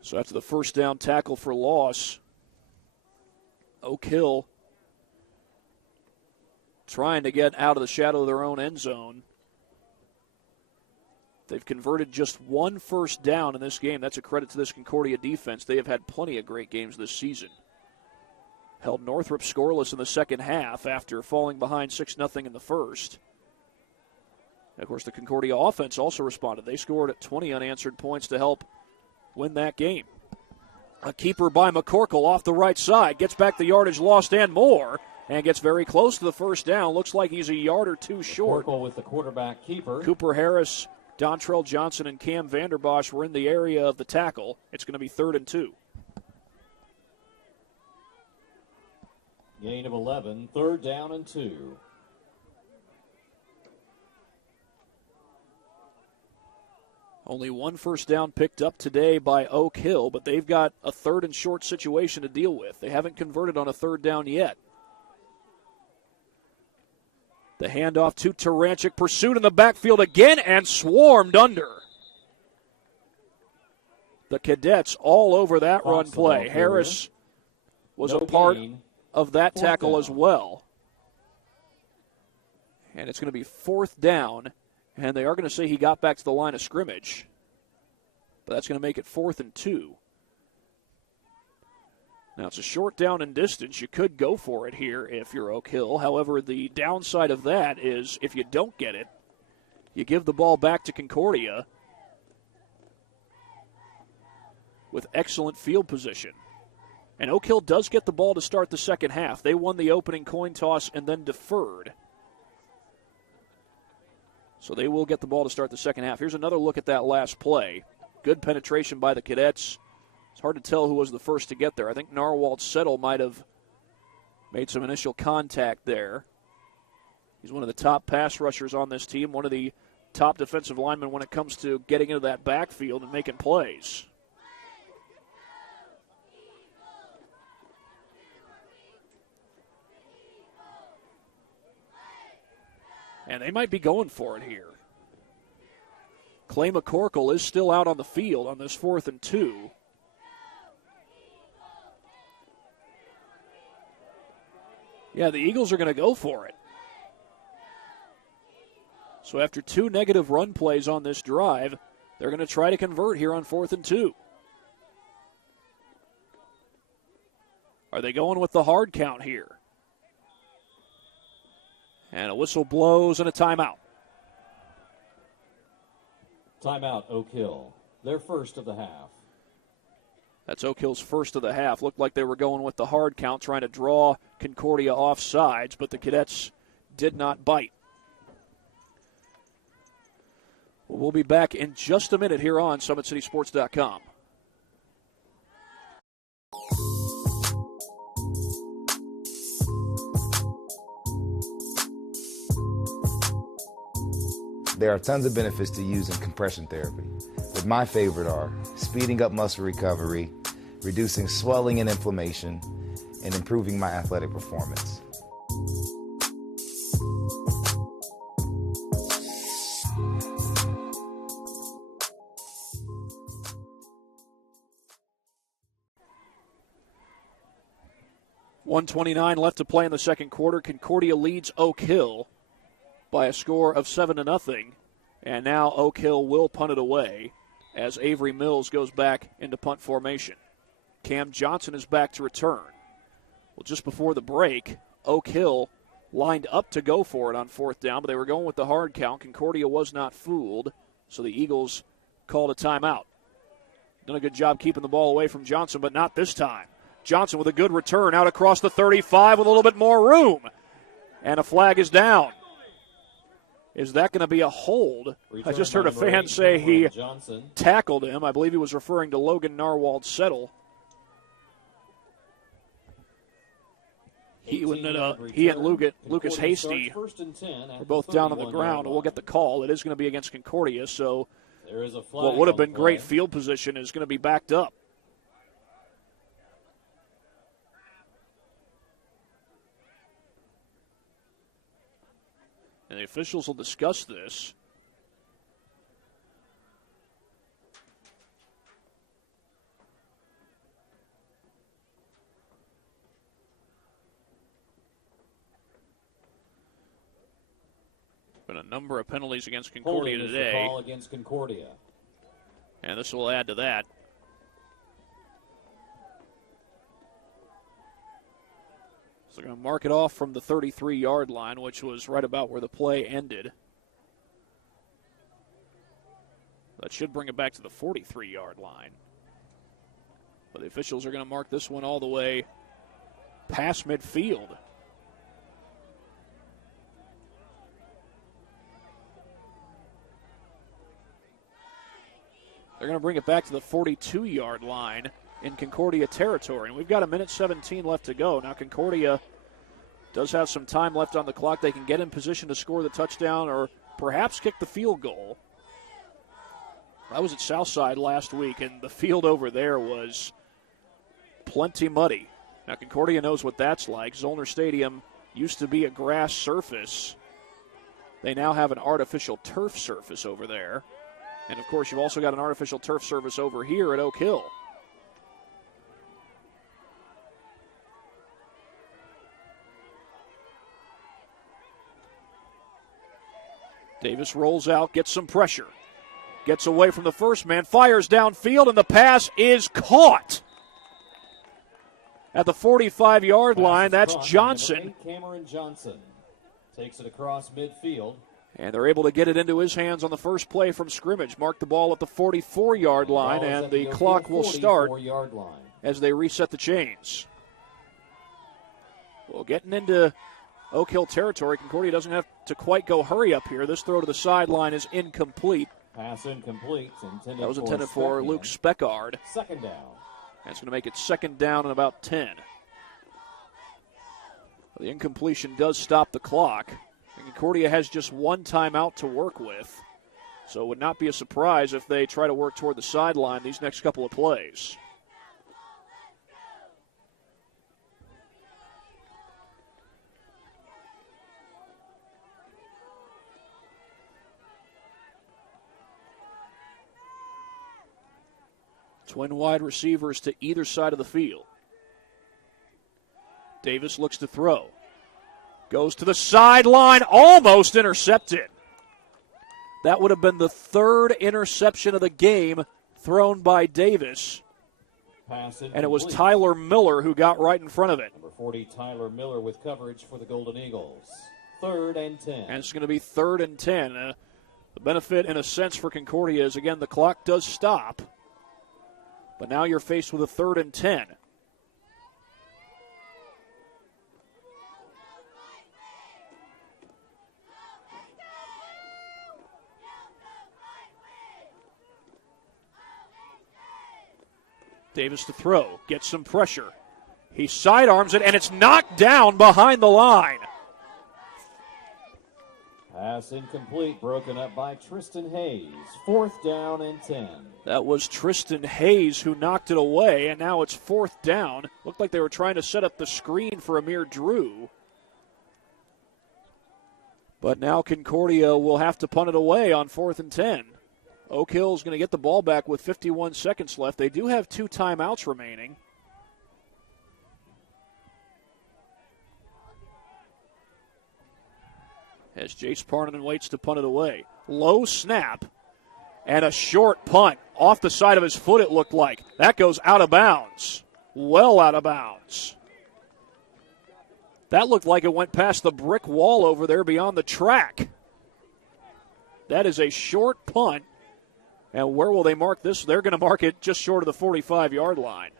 So after the first down tackle for loss, Oak Hill trying to get out of the shadow of their own end zone. They've converted just 1 first down in this game. That's a credit to this Concordia defense. They have had plenty of great games this season. Held Northrop scoreless in the second half after falling behind 6-0 in the first. And of course, the Concordia offense also responded. They scored at 20 unanswered points to help win that game. A keeper by McCorkle off the right side. Gets back the yardage lost and more. And gets very close to the first down. Looks like he's a yard or two short. McCorkle with the quarterback keeper. Cooper Harris, Dontrell Johnson, and Cam Vanderbosch were in the area of the tackle. It's going to be 3rd and 2. Gain of 11, 3rd down and 2. Only 1 first down picked up today by Oak Hill, but they've got a 3rd and short situation to deal with. They haven't converted on a 3rd down yet. The handoff to Taranchik, pursued in the backfield again and swarmed under. The Cadets all over that run play. Harris was a part of that tackle as well. And it's going to be 4th down, and they are going to say he got back to the line of scrimmage. But that's going to make it 4th and 2. Now, it's a short down and distance. You could go for it here if you're Oak Hill. However, the downside of that is if you don't get it, you give the ball back to Concordia. with excellent field position. And Oak Hill does get the ball to start the second half. They won the opening coin toss and then deferred. So they will get the ball to start the second half. Here's another look at that last play. Good penetration by the Cadets. It's hard to tell who was the first to get there. I think Narwhal Settle might have made some initial contact there. He's one of the top pass rushers on this team, one of the top defensive linemen when it comes to getting into that backfield and making plays. And they might be going for it here. Clay McCorkle is still out on the field on this 4th and 2. Yeah, the Eagles are going to go for it. So after 2 negative run plays on this drive, they're going to try to convert here on 4th and 2. Are they going with the hard count here? And a whistle blows and a timeout. Timeout, Oak Hill. Their first of the half. That's Oak Hill's first of the half. Looked like they were going with the hard count, trying to draw Concordia off sides, but the Cadets did not bite. We'll be back in just a minute here on SummitCitySports.com. There are tons of benefits to using compression therapy, but my favorite are speeding up muscle recovery, reducing swelling and inflammation, and improving my athletic performance. .129 left to play in the second quarter. Concordia leads Oak Hill by a score of 7-0. And now Oak Hill will punt it away as Avery Mills goes back into punt formation. Cam Johnson is back to return. Well, just before the break, Oak Hill lined up to go for it on 4th down, but they were going with the hard count. Concordia was not fooled, so the Eagles called a timeout. Done a good job keeping the ball away from Johnson, but not this time. Johnson with a good return out across the 35 with a little bit more room. And a flag is down. Is that going to be a hold? I just heard a fan say he tackled him. I believe he was referring to Logan Narwhal Settle. He and Lucas Hasty were both down on the ground, and we'll get the call. It is going to be against Concordia, so what would have been great field position is going to be backed up. And the officials will discuss this. Been a number of penalties against Concordia today. Call against Concordia. And this will add to that. So they're going to mark it off from the 33-yard line, which was right about where the play ended. That should bring it back to the 43-yard line. But the officials are going to mark this one all the way past midfield. They're going to bring it back to the 42-yard line in Concordia territory. And we've got 1:17 left to go. Now Concordia does have some time left on the clock. They can get in position to score the touchdown or perhaps kick the field goal. I was at Southside last week, and the field over there was plenty muddy. Now Concordia knows what that's like. Zollner Stadium used to be a grass surface. They now have an artificial turf surface over there. And, of course, you've also got an artificial turf surface over here at Oak Hill. Davis rolls out, gets some pressure. Gets away from the first man, fires downfield, and the pass is caught. At the 45-yard line, that's Johnson. Cameron Johnson takes it across midfield And they're able to get it into his hands on the first play from scrimmage. Mark the ball at the 44-yard line, and the clock will start as they reset the chains. Well, getting into Oak Hill territory, Concordia doesn't have to quite go hurry up here. This throw to the sideline is incomplete. Pass incomplete. That was intended for Luke Speckard. Second down. That's going to make it second down and about 10. The incompletion does stop the clock. And Concordia has just one timeout to work with. So it would not be a surprise if they try to work toward the sideline these next couple of plays. Twin wide receivers to either side of the field. Davis looks to throw. Goes to the sideline, almost intercepted. That would have been the third interception of the game thrown by Davis. And it was Tyler Miller who got right in front of it. Number 40, Tyler Miller with coverage for the Golden Eagles. 3rd and 10. And it's going to be 3rd and 10. The benefit, in a sense, for Concordia is, again, the clock does stop. But now you're faced with a 3rd and 10. Davis to throw, gets some pressure. He sidearms it, and it's knocked down behind the line. Pass incomplete, broken up by Tristan Hayes. 4th down and 10. That was Tristan Hayes who knocked it away, and now it's 4th down. Looked like they were trying to set up the screen for Amir Drew. But now Concordia will have to punt it away on 4th and 10. Oak Hill is going to get the ball back with 51 seconds left. They do have 2 timeouts remaining. As Jace Parnanen waits to punt it away. Low snap and a short punt off the side of his foot, it looked like. That goes out of bounds. Well out of bounds. That looked like it went past the brick wall over there beyond the track. That is a short punt. And where will they mark this? They're going to mark it just short of the 45-yard line.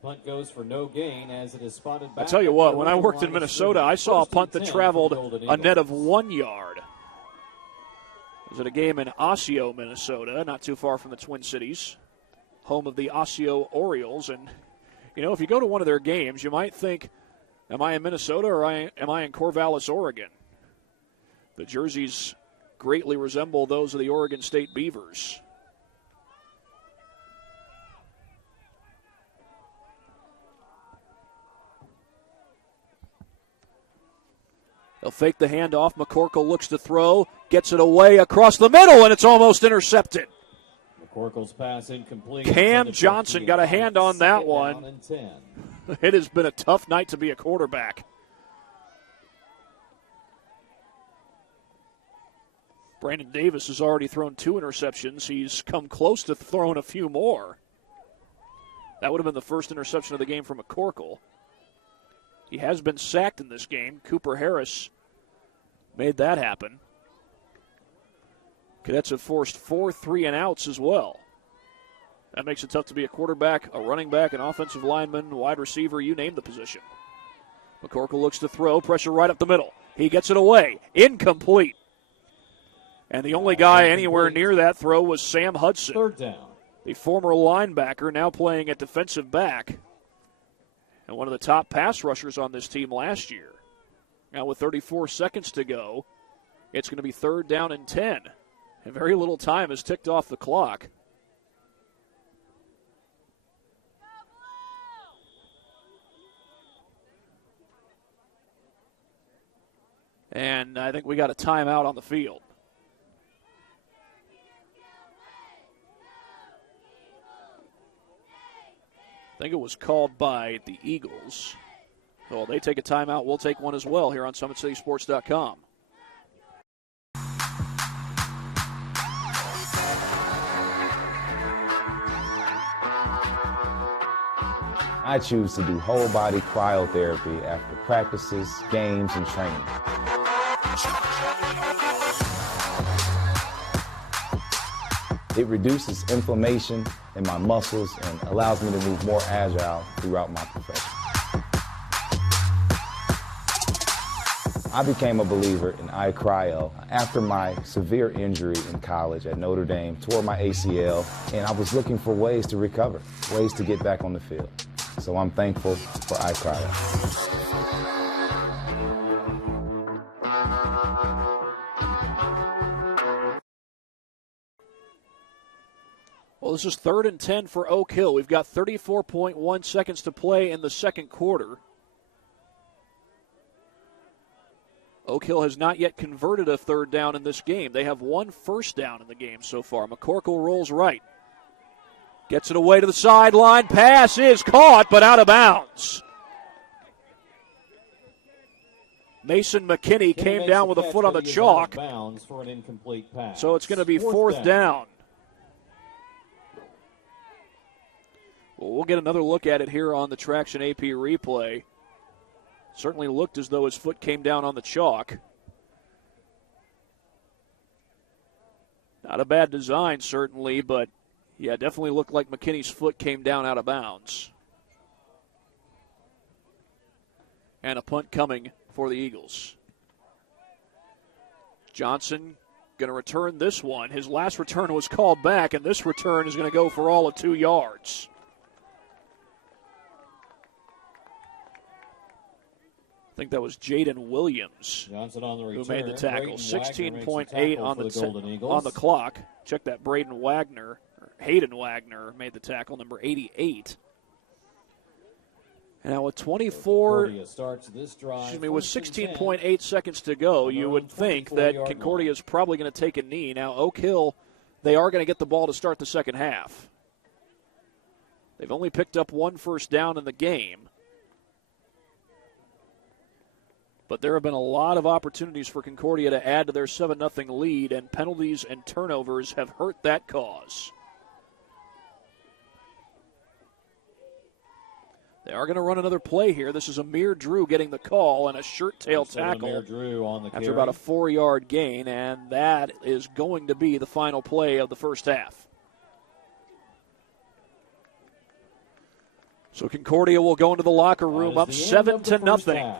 Punt goes for no gain as it is spotted back. I tell you what, when I worked in Minnesota, I saw a punt that traveled a net of 1 yard. I was at a game in Osseo, Minnesota, not too far from the Twin Cities, home of the Osseo Orioles. And, you know, if you go to one of their games, you might think, am I in Minnesota or am I in Corvallis, Oregon? The jerseys greatly resemble those of the Oregon State Beavers. They'll fake the handoff. McCorkle looks to throw, gets it away across the middle, and it's almost intercepted. McCorkle's pass incomplete. Cam Johnson got a hand on that one. It has been a tough night to be a quarterback. Brandon Davis has already thrown 2 interceptions. He's come close to throwing a few more. That would have been the first interception of the game for McCorkle. He has been sacked in this game. Cooper Harris made that happen. Cadets have forced 4 3-and-outs as well. That makes it tough to be a quarterback, a running back, an offensive lineman, wide receiver, you name the position. McCorkle looks to throw, pressure right up the middle. He gets it away, incomplete. And the only guy anywhere near that throw was Sam Hudson. 3rd down. The former linebacker now playing at defensive back. And one of the top pass rushers on this team last year. Now with 34 seconds to go, it's going to be 3rd down and 10. And very little time has ticked off the clock. And I think we got a timeout on the field. I think it was called by the Eagles. Well, they take a timeout. We'll take one as well here on SummitCitySports.com. I choose to do whole body cryotherapy after practices, games, and training. It reduces inflammation in my muscles and allows me to move more agile throughout my profession. I became a believer in iCryo after my severe injury in college at Notre Dame, tore my ACL, and I was looking for ways to recover, ways to get back on the field. So I'm thankful for iCryo. Well, this is 3rd and 10 for Oak Hill. We've got 34.1 seconds to play in the second quarter. Oak Hill has not yet converted a 3rd down in this game. They have 1 first down in the game so far. McCorkle rolls right. Gets it away to the sideline. Pass is caught, but out of bounds. Mason McKinney came down with a foot on the chalk. For an incomplete pass. So it's going to be 4th down. Well, we'll get another look at it here on the Traction AP replay. Certainly looked as though his foot came down on the chalk. Not a bad design, certainly, but yeah, definitely looked like McKinney's foot came down out of bounds. And a punt coming for the Eagles. Johnson going to return this one. His last return was called back, and this return is going to go for all of 2 yards. I think that was Jaden Williams Johnson on the return, who made the tackle. 16.8 on the clock. Check that. Hayden Wagner made the tackle, number 88. And now with 16.8 seconds to go, you would think that Concordia is probably going to take a knee. Now Oak Hill, they are going to get the ball to start the second half. They've only picked up 1 first down in the game. But there have been a lot of opportunities for Concordia to add to their 7-0 lead, and penalties and turnovers have hurt that cause. They are going to run another play here. This is Amir Drew getting the call and a shirt-tail tackle after about a 4-yard gain, and that is going to be the final play of the first half. So Concordia will go into the locker room up 7-0.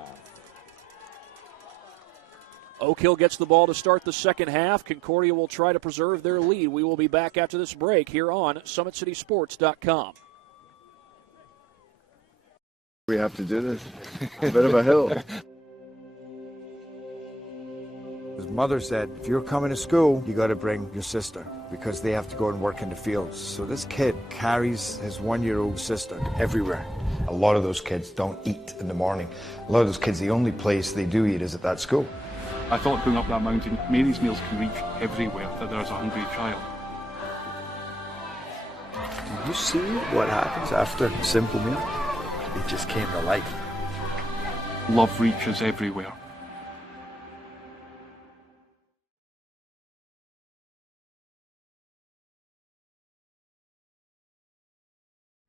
Oak Hill gets the ball to start the second half. Concordia will try to preserve their lead. We will be back after this break here on SummitCitySports.com. We have to do this. A bit of a hill. His mother said, if you're coming to school, you got to bring your sister because they have to go and work in the fields. So this kid carries his 1-year-old sister everywhere. A lot of those kids don't eat in the morning. A lot of those kids, the only place they do eat is at that school. I thought going up that mountain, Mary's meals can reach everywhere that there's a hungry child. Do you see what happens after a simple meal? It just came to life. Love reaches everywhere.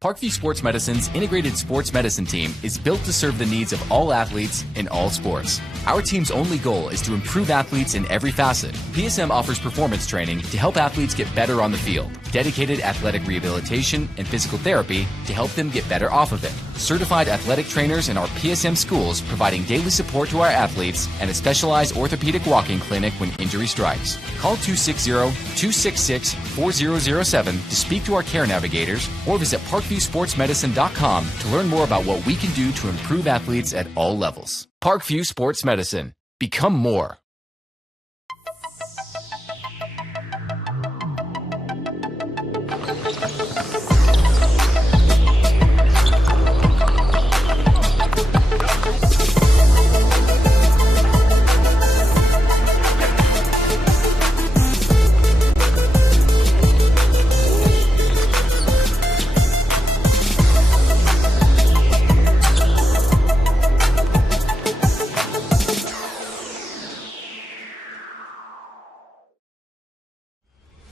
Parkview Sports Medicine's integrated sports medicine team is built to serve the needs of all athletes in all sports. Our team's only goal is to improve athletes in every facet. PSM offers performance training to help athletes get better on the field, dedicated athletic rehabilitation and physical therapy to help them get better off of it, certified athletic trainers in our PSM schools providing daily support to our athletes, and a specialized orthopedic walk-in clinic when injury strikes. Call 260-266-4007 to speak to our care navigators or visit ParkviewSportsMedicine.com to learn more about what we can do to improve athletes at all levels. Parkview Sports Medicine. Become more.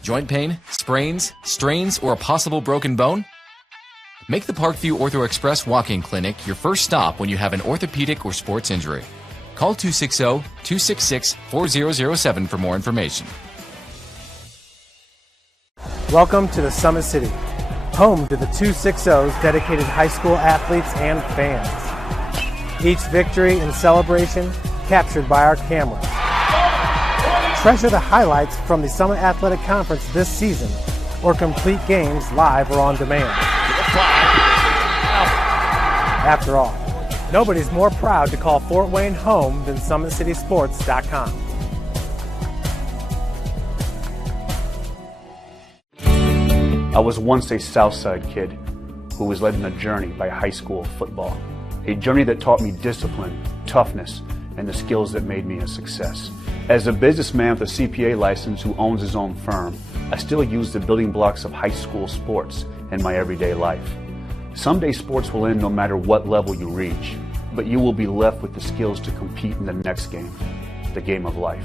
Joint pain, sprains, strains, or a possible broken bone? Make the Parkview Ortho Express walk-in clinic your first stop when you have an orthopedic or sports injury. Call 260-266-4007 for more information. Welcome to the Summit City, home to the 260's dedicated high school athletes and fans. Each victory and celebration captured by our cameras. Treasure the highlights from the Summit Athletic Conference this season, or complete games live or on demand. After all, nobody's more proud to call Fort Wayne home than SummitCitySports.com. I was once a Southside kid who was led on a journey by high school football. A journey that taught me discipline, toughness, and the skills that made me a success. As a businessman with a CPA license who owns his own firm, I still use the building blocks of high school sports in my everyday life. Someday sports will end no matter what level you reach, but you will be left with the skills to compete in the next game, the game of life.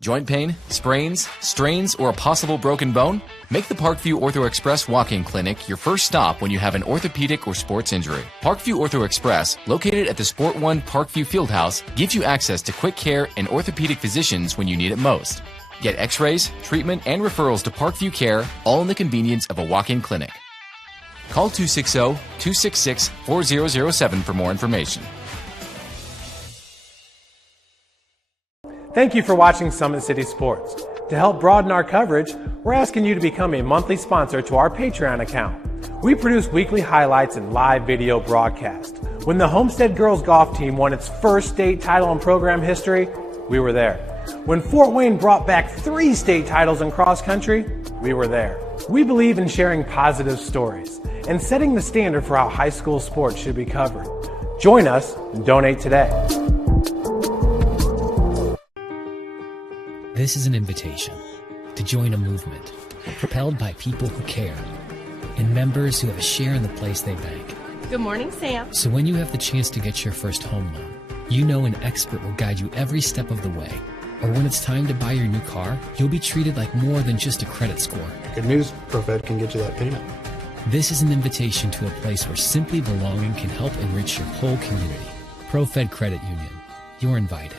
Joint pain, sprains, strains, or a possible broken bone? Make the Parkview Ortho Express walk-in clinic your first stop when you have an orthopedic or sports injury. Parkview Ortho Express, located at the Sport One Parkview Fieldhouse, gives you access to quick care and orthopedic physicians when you need it most. Get x-rays, treatment, and referrals to Parkview Care, all in the convenience of a walk-in clinic. Call 260-266-4007 for more information. Thank you for watching Summit City Sports. To help broaden our coverage, we're asking you to become a monthly sponsor to our Patreon account. We produce weekly highlights and live video broadcasts. When the Homestead girls golf team won its first state title in program history, we were there. When Fort Wayne brought back 3 state titles in cross country, we were there. We believe in sharing positive stories and setting the standard for how high school sports should be covered. Join us and donate today. This is an invitation to join a movement propelled by people who care and members who have a share in the place they bank. Good morning, Sam. So when you have the chance to get your first home loan, you know an expert will guide you every step of the way. Or when it's time to buy your new car, you'll be treated like more than just a credit score. Good news, ProFed can get you that payment. This is an invitation to a place where simply belonging can help enrich your whole community. ProFed Credit Union. You're invited.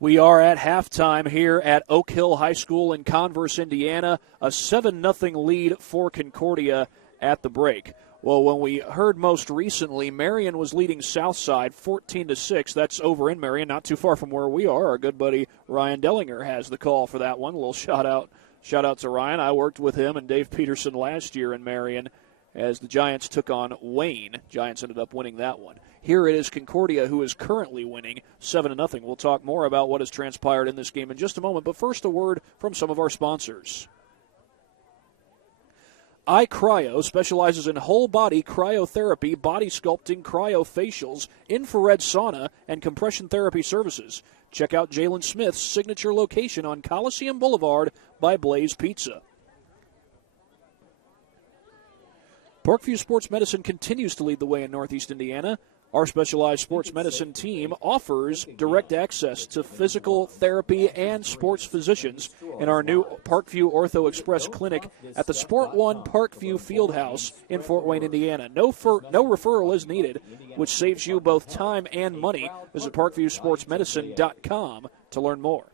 We are at halftime here at Oak Hill High School in Converse, Indiana. A 7-0 lead for Concordia at the break. Well, when we heard most recently, Marion was leading Southside 14-6. That's over in Marion, not too far from where we are. Our good buddy Ryan Dellinger has the call for that one. A little shout out to Ryan. I worked with him and Dave Peterson last year in Marion as the Giants took on Wayne. Giants ended up winning that one. Here it is Concordia, who is currently winning 7-0. We'll talk more about what has transpired in this game in just a moment, but first a word from some of our sponsors. iCryo specializes in whole-body cryotherapy, body sculpting, cryofacials, infrared sauna, and compression therapy services. Check out Jalen Smith's signature location on Coliseum Boulevard by Blaze Pizza. Parkview Sports Medicine continues to lead the way in Northeast Indiana. Our specialized sports medicine team offers direct access to physical therapy and sports physicians in our new Parkview Ortho Express clinic at the Sport One Parkview Fieldhouse in Fort Wayne, Indiana. No referral is needed, which saves you both time and money. Visit ParkviewSportsMedicine.com to learn more.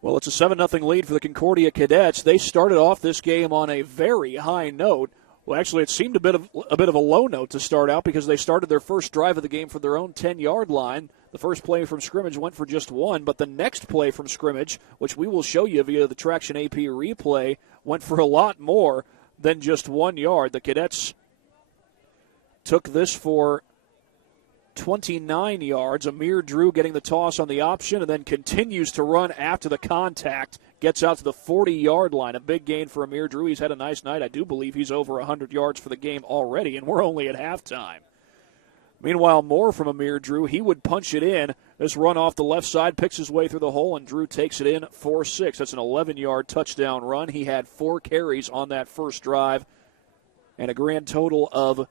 Well, it's a 7-0 lead for the Concordia Cadets. They started off this game on a very high note. Well, actually, it seemed a bit of a low note to start out because they started their first drive of the game for their own 10-yard line. The first play from scrimmage went for just 1, but the next play from scrimmage, which we will show you via the Traction AP replay, went for a lot more than just 1 yard. The Cadets took this for 29 yards. Amir Drew getting the toss on the option and then continues to run after the contact. Gets out to the 40-yard line. A big gain for Amir Drew. He's had a nice night. I do believe he's over 100 yards for the game already, and we're only at halftime. Meanwhile, more from Amir Drew. He would punch it in. This run off the left side, picks his way through the hole, and Drew takes it in for 6. That's an 11-yard touchdown run. He had 4 carries on that first drive and a grand total of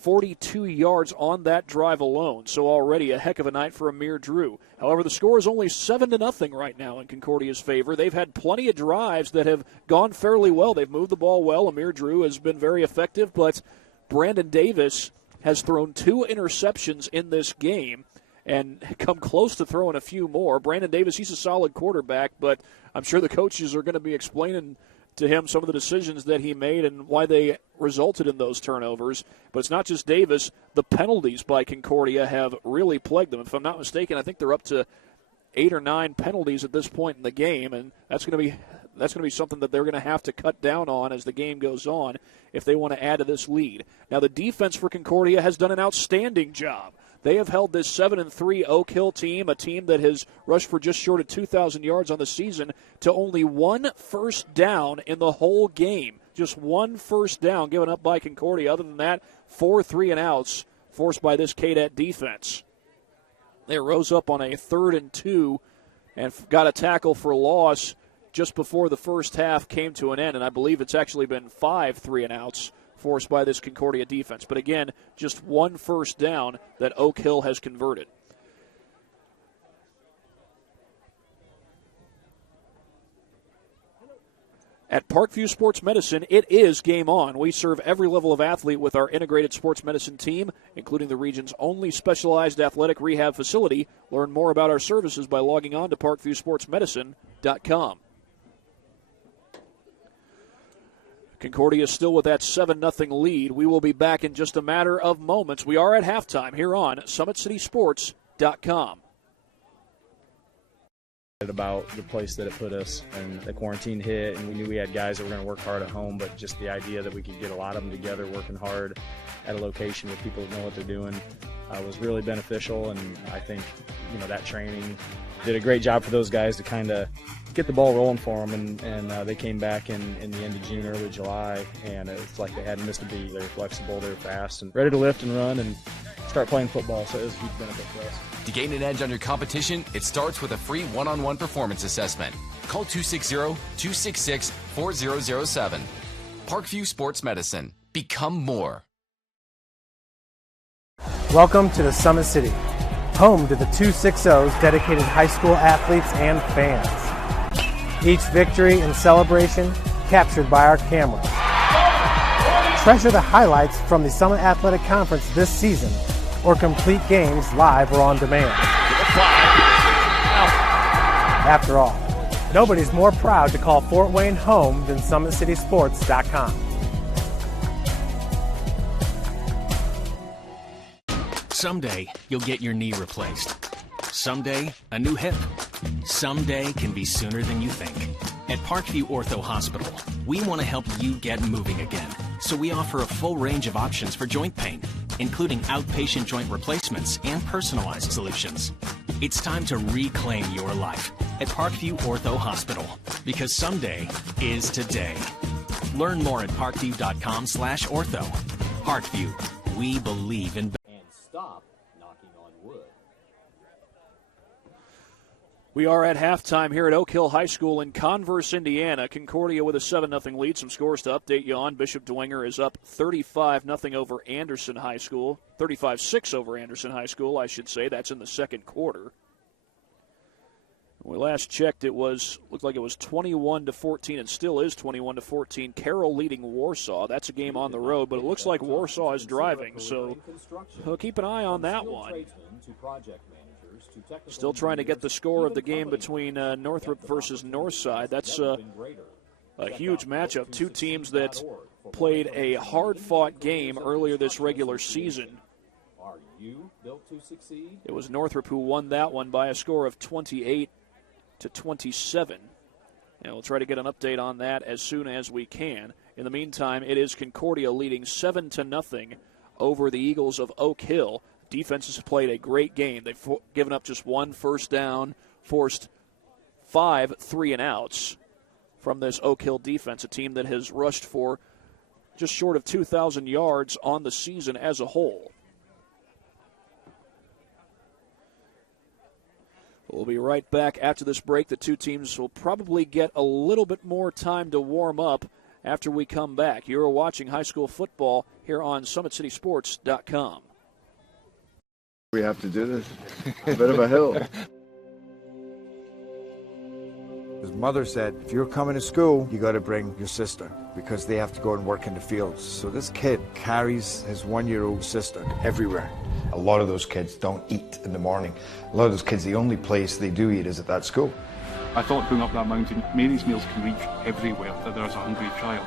42 yards on that drive alone. So already a heck of a night for Amir Drew. However, the score is only 7-0 right now in Concordia's favor. They've had plenty of drives that have gone fairly well. They've moved the ball well. Amir Drew has been very effective, but Brandon Davis has thrown 2 interceptions in this game and come close to throwing a few more. Brandon Davis, he's a solid quarterback, but I'm sure the coaches are going to be explaining to him some of the decisions that he made and why they resulted in those turnovers. But it's not just Davis. The penalties by Concordia have really plagued them. If I'm not mistaken, I think they're up to 8 or 9 penalties at this point in the game, and that's going to be something that they're going to have to cut down on as the game goes on if they want to add to this lead. Now, the defense for Concordia has done an outstanding job. They have held this 7-3 Oak Hill team, a team that has rushed for just short of 2,000 yards on the season, to only 1 first down in the whole game. Just 1 first down given up by Concordia. Other than that, 4 3-and-outs forced by this Cadet defense. They rose up on a 3rd and 2 and got a tackle for loss just before the first half came to an end, and I believe it's actually been 5 3-and-outs forced by this Concordia defense. But again, just 1 first down that Oak Hill has converted. At Parkview Sports Medicine, it is game on. We serve every level of athlete with our integrated sports medicine team, including the region's only specialized athletic rehab facility. Learn more about our services by logging on to parkviewsportsmedicine.com. Concordia still with that 7-0 lead. We will be back in just a matter of moments. We are at halftime here on SummitCitySports.com. About the place that it put us, and the quarantine hit, and we knew we had guys that were going to work hard at home, but just the idea that we could get a lot of them together working hard at a location with people that know what they're doing was really beneficial. And I think that training did a great job for those guys to kind of get the ball rolling for them, and they came back in the end of June, early July, and it's like they hadn't missed a beat. They were flexible, they were fast, and ready to lift and run and start playing football, so it was a huge benefit for us. To gain an edge on your competition, it starts with a free one-on-one performance assessment. Call 260-266-4007. Parkview Sports Medicine. Become more. Welcome to the Summit City, home to the 260's dedicated high school athletes and fans. Each victory and celebration captured by our cameras. Treasure the highlights from the Summit Athletic Conference this season, or complete games live or on demand. After all, nobody's more proud to call Fort Wayne home than SummitCitySports.com. Someday, you'll get your knee replaced. Someday, a new hip. Someday can be sooner than you think. At Parkview Ortho Hospital, we want to help you get moving again. So we offer a full range of options for joint pain, including outpatient joint replacements and personalized solutions. It's time to reclaim your life at Parkview Ortho Hospital, because someday is today. Learn more at parkview.com/ortho. Parkview, we believe in. And stop knocking on wood. We are at halftime here at Oak Hill High School in Converse, Indiana. Concordia with a 7-0 lead. Some scores to update you on. Bishop Dwenger is up 35-0 over Anderson High School. 35-6 over Anderson High School, I should say. That's in the second quarter. When we last checked, looked like it was 21-14, and still is 21-14. Carroll leading Warsaw. That's a game on the road, but it looks like Warsaw is driving, so we'll keep an eye on that one. Still trying to get the score of the game between Northrop versus Northside. That's a huge matchup. Two teams that played a hard-fought game earlier this regular season. It was Northrop who won that one by a score of 28-27. And we'll try to get an update on that as soon as we can. In the meantime, it is Concordia leading 7-0 over the Eagles of Oak Hill. defenses have played a great game. They've given up just 1 first down, forced 5 3-and-outs from this Oak Hill defense, a team that has rushed for just short of 2,000 yards on the season as a whole. We'll be right back after this break. The two teams will probably get a little bit more time to warm up after we come back. You're watching high school football here on SummitCitySports.com. We have to do this. A bit of a hill. His mother said, if you're coming to school, you got to bring your sister because they have to go and work in the fields. So this kid carries his 1-year-old sister everywhere. A lot of those kids don't eat in the morning. A lot of those kids, the only place they do eat is at that school. I thought going up that mountain, Mary's meals can reach everywhere that there's a hungry child.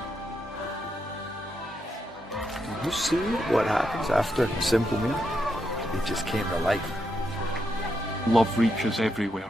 Do you see what happens after a simple meal? It just came to life. Love reaches everywhere.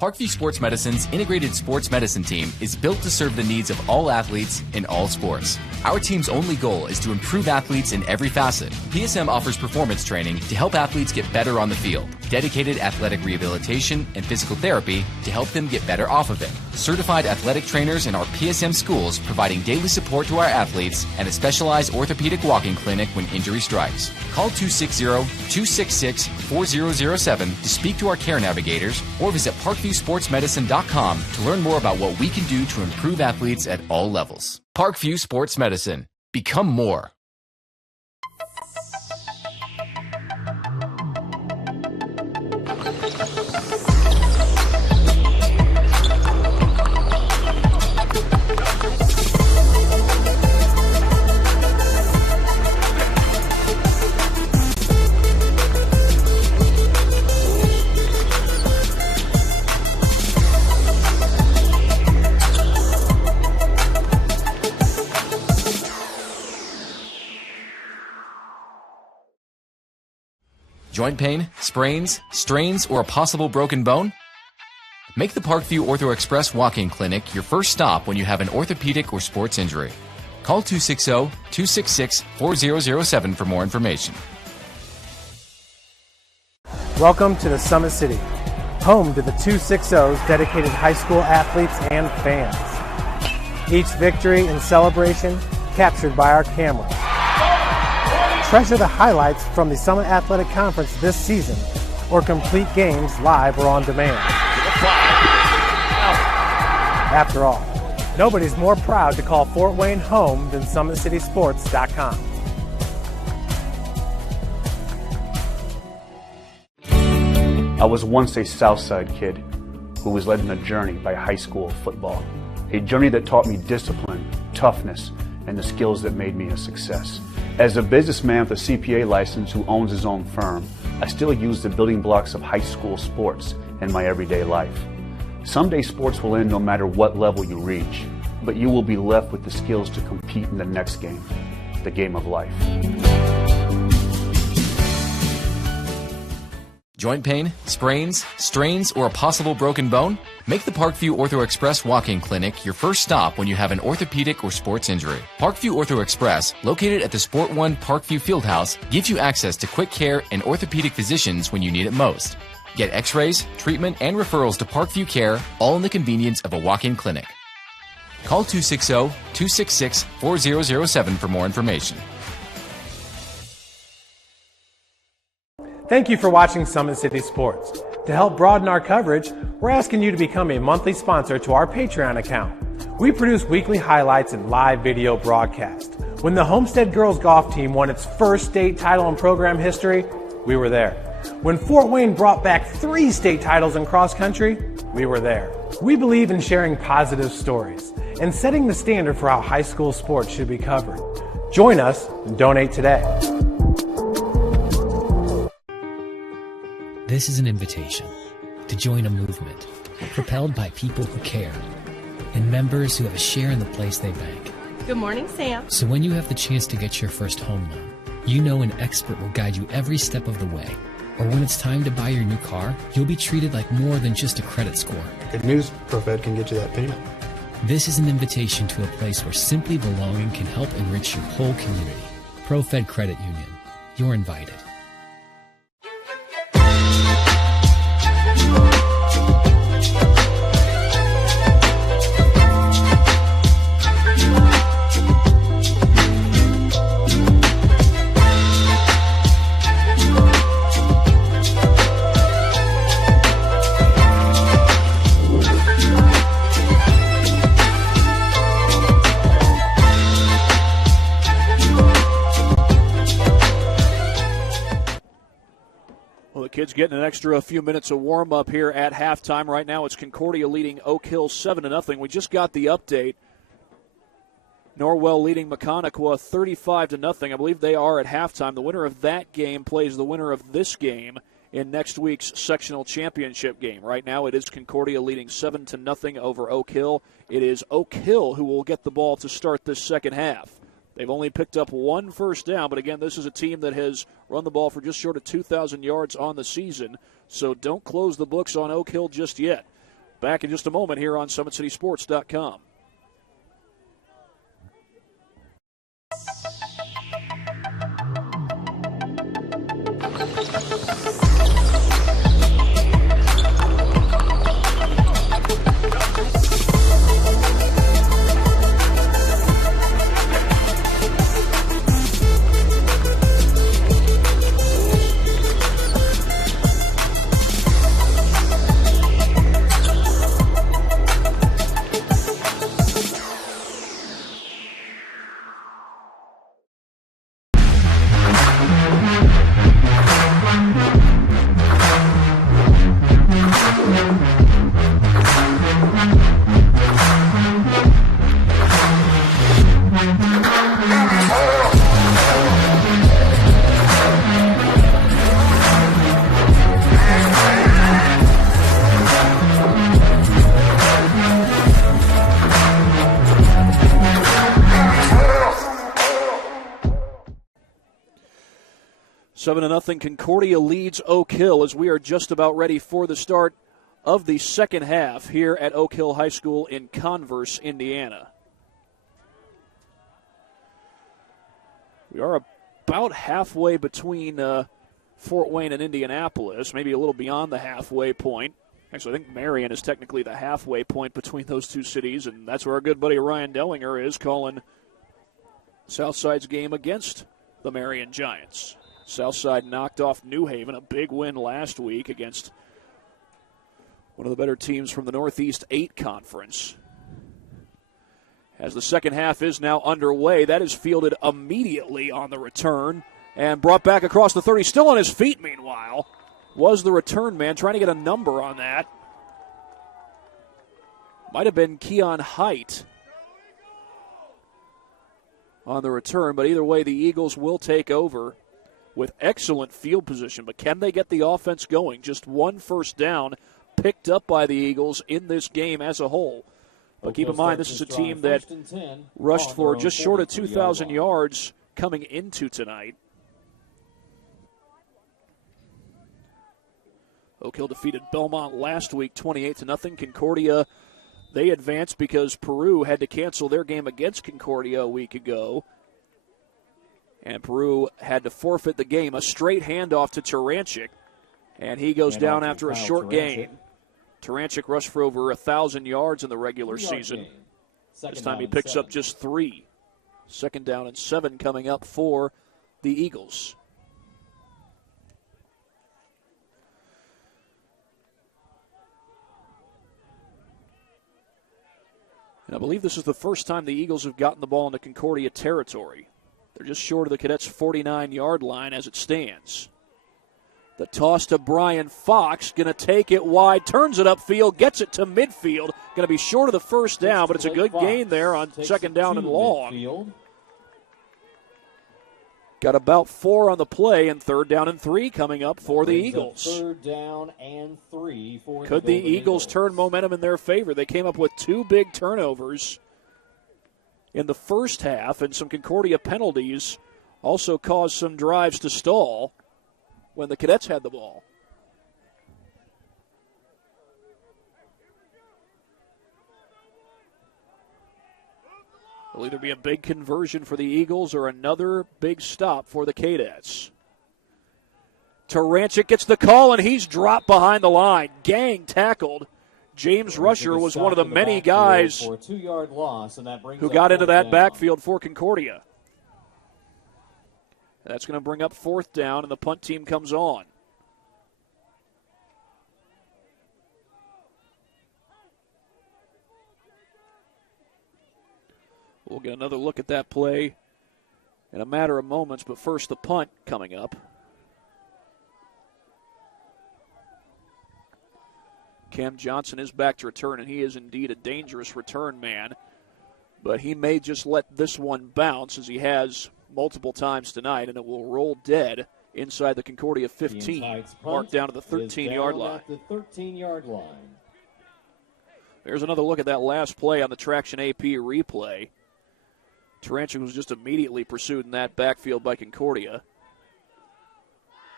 Parkview Sports Medicine's integrated sports medicine team is built to serve the needs of all athletes in all sports. Our team's only goal is to improve athletes in every facet. PSM offers performance training to help athletes get better on the field, dedicated athletic rehabilitation and physical therapy to help them get better off of it, certified athletic trainers in our PSM schools providing daily support to our athletes, and a specialized orthopedic walking clinic when injury strikes. Call 260-266-4007 to speak to our care navigators or visit ParkviewSportsMedicine.com to learn more about what we can do to improve athletes at all levels. Parkview Sports Medicine. Become more. Joint pain, sprains, strains, or a possible broken bone? Make the Parkview Ortho Express Walk-In Clinic your first stop when you have an orthopedic or sports injury. Call 260-266-4007 for more information. Welcome to the Summit City, home to the 260's dedicated high school athletes and fans. Each victory and celebration captured by our cameras. Treasure the highlights from the Summit Athletic Conference this season, or complete games live or on demand. After all, nobody's more proud to call Fort Wayne home than SummitCitySports.com. I was once a Southside kid who was led on a journey by high school football. A journey that taught me discipline, toughness, and the skills that made me a success. As a businessman with a CPA license who owns his own firm, I still use the building blocks of high school sports in my everyday life. Someday sports will end no matter what level you reach, but you will be left with the skills to compete in the next game, the game of life. Joint pain, sprains, strains, or a possible broken bone? Make the Parkview Ortho Express Walk-In Clinic your first stop when you have an orthopedic or sports injury. Parkview Ortho Express, located at the Sport One Parkview Fieldhouse, gives you access to quick care and orthopedic physicians when you need it most. Get x-rays, treatment, and referrals to Parkview Care, all in the convenience of a walk-in clinic. Call 260-266-4007 for more information. Thank you for watching Summit City Sports. To help broaden our coverage, we're asking you to become a monthly sponsor to our Patreon account. We produce weekly highlights and live video broadcasts. When the Homestead Girls Golf Team won its first state title in program history, we were there. When Fort Wayne brought back 3 state titles in cross country, we were there. We believe in sharing positive stories and setting the standard for how high school sports should be covered. Join us and donate today. This is an invitation to join a movement propelled by people who care and members who have a share in the place they bank. Good morning, Sam. So when you have the chance to get your first home loan, you know an expert will guide you every step of the way. or when it's time to buy your new car, you'll be treated like more than just a credit score. Good news, ProFed can get you that payment. This is an invitation to a place where simply belonging can help enrich your whole community. ProFed Credit Union. You're invited. Kids getting an extra few minutes of warm-up here at halftime. Right now it's Concordia leading Oak Hill 7-0. We just got the update. Norwell leading Mahoney 35-0. I believe they are at halftime. The winner of that game plays the winner of this game in next week's sectional championship game. Right now it is Concordia leading 7-0 over Oak Hill. It is Oak Hill who will get the ball to start this second half. They've only picked up one first down, but again, this is a team that has run the ball for just short of 2,000 yards on the season, so don't close the books on Oak Hill just yet. Back in just a moment here on SummitCitySports.com. Seven to nothing. Concordia leads Oak Hill as we are just about ready for the start of the second half here at Oak Hill High School in Converse, Indiana. We are about halfway between Fort Wayne and Indianapolis, maybe a little beyond the halfway point. Actually, I think Marion is technically the halfway point between those two cities, and that's where our good buddy Ryan Dellinger is calling Southside's game against the Marion Giants. Southside knocked off New Haven, a big win last week against one of the better teams from the Northeast 8 Conference. As the second half is now underway, that is fielded immediately on the return and brought back across the 30. Still on his feet, meanwhile, was the return man trying to get a number on that. Might have been Keon Height on the return, but either way, the Eagles will take over with excellent field position. But can they get the offense going? Just one first down picked up by the Eagles in this game as a whole. But keep in mind, this is a team that rushed for just short of 2,000 yards coming into tonight. Oak Hill defeated Belmont last week 28-0. Concordia, they advanced because Peru had to cancel their game against Concordia a week ago. And Peru had to forfeit the game. A straight handoff to Taranchik, and he goes down after a short gain. Taranchik rushed for over 1,000 yards in the regular season. This time he picks up just 3. Second down and 7 coming up for the Eagles. And I believe this is the first time the Eagles have gotten the ball into Concordia territory. They're just short of the Cadets' 49-yard line as it stands. The toss to Brian Fox, going to take it wide, turns it upfield, gets it to midfield. Going to be short of the first down, but it's a good gain there on second down and long. Got about 4 on the play, and third down and 3 coming up for the Eagles. Third down and 3 for Could the Eagles turn momentum in their favor? They came up with 2 big turnovers in the first half, and some Concordia penalties also caused some drives to stall. when the Cadets had the ball. It'll either be a big conversion for the Eagles or another big stop for the Cadets. Taranchik gets the call, and he's dropped behind the line. Gang tackled. James Rusher was one of the many guys for a 2-yard loss, and that brings who up got into that down. backfield for Concordia. That's going to bring up 4th down, and the punt team comes on. We'll get another look at that play in a matter of moments, but first the punt coming up. Cam Johnson is back to return, and he is indeed a dangerous return man. But he may just let this one bounce, as he has multiple times tonight, and it will roll dead inside the Concordia 15, marked down to the 13-yard line. At the 13-yard line. There's another look at that last play on the Traction AP replay. Taranchik was just immediately pursued in that backfield by Concordia.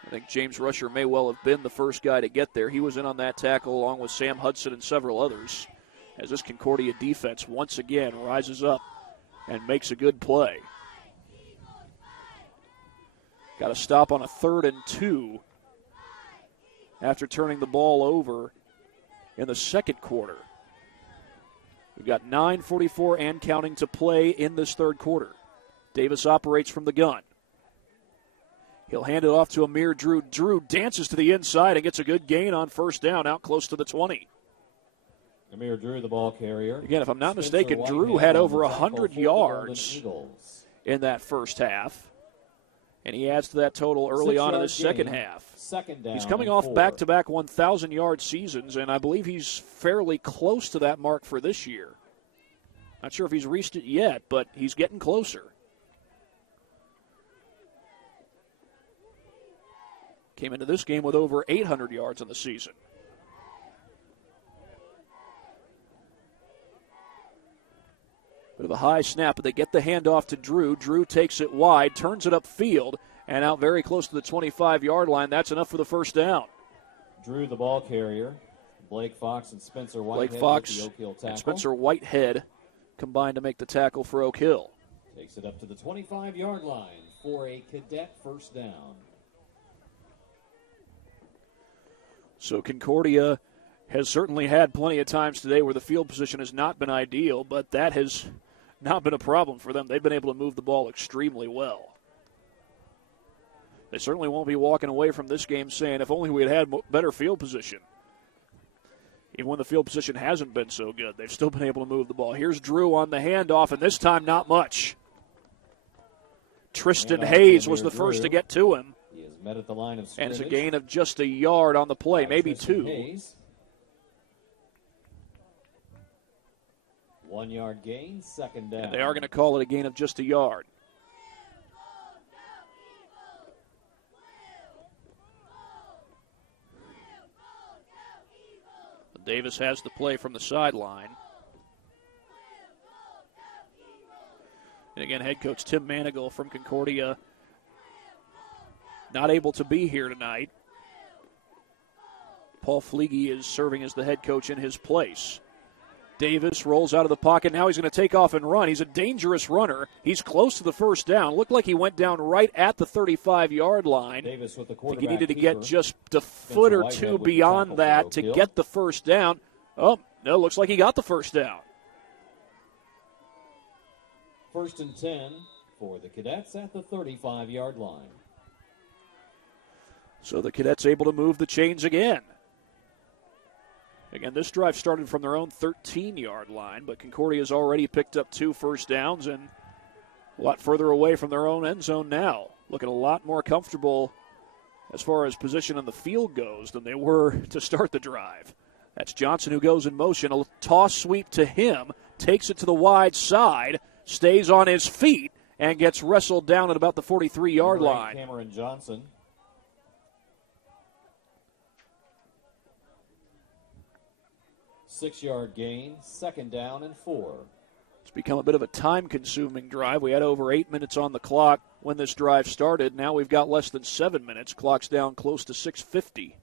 I think James Rusher may well have been the first guy to get there. He was in on that tackle along with Sam Hudson and several others, as this Concordia defense once again rises up and makes a good play. Got a stop on a 3rd and 2 after turning the ball over in the second quarter. We've got 9:44 and counting to play in this third quarter. Davis operates from the gun. He'll hand it off to Amir Drew. Drew dances to the inside and gets a good gain on 1st down out close to the 20. Amir Drew, the ball carrier. Again, if I'm not mistaken, Drew had over 100 yards in that first half, and he adds to that total early on in the second half. He's coming off back-to-back 1,000-yard seasons, and I believe he's fairly close to that mark for this year. Not sure if he's reached it yet, but he's getting closer. Came into this game with over 800 yards in the season. Bit of a high snap, but they get the handoff to Drew. Drew takes it wide, turns it upfield, and out very close to the 25-yard line. That's enough for the 1st down. Drew, the ball carrier. Blake Fox and Spencer Whitehead. Blake Fox with the Oak Hill tackle. and Spencer Whitehead combined to make the tackle for Oak Hill. Takes it up to the 25-yard line for a Cadet 1st down. So Concordia has certainly had plenty of times today where the field position has not been ideal, but that has not been a problem for them. They've been able to move the ball extremely well. They certainly won't be walking away from this game saying, if only we had had better field position. Even when the field position hasn't been so good, they've still been able to move the ball. Here's Drew on the handoff, and this time not much. Tristan Hayes was the first to get to him. He is met at the line of And scrimmage. it's a gain of just a yard on the play, maybe Tristan 2. Hayes. 1-yard gain, 2nd down. And they are going to call it a gain of just a yard. Davis has the play from the sideline. And again, head coach Tim Manigal from Concordia not able to be here tonight. Paul Fleege is serving as the head coach in his place. Davis rolls out of the pocket. Now he's going to take off and run. He's a dangerous runner. He's close to the 1st down. Looked like he went down right at the 35-yard line. Davis with the I think quarterback he needed to keeper. get just a foot or Whitehead two with the beyond tackle that for to Oak Hill. get the 1st down. Oh, no, looks like he got the 1st down. 1st and 10 for the Cadets at the 35-yard line. So the Cadets able to move the chains again. Again, this drive started from their own 13-yard line, but Concordia has already picked up 2 first downs and a lot further away from their own end zone now. Looking a lot more comfortable as far as position on the field goes than they were to start the drive. That's Johnson who goes in motion. A toss sweep to him, takes it to the wide side, stays on his feet, and gets wrestled down at about the 43-yard line. Cameron Johnson. Six-yard gain, 2nd down and 4. It's become a bit of a time-consuming drive. We had over 8 minutes on the clock when this drive started. Now we've got less than 7 minutes. Clock's down close to 6:50.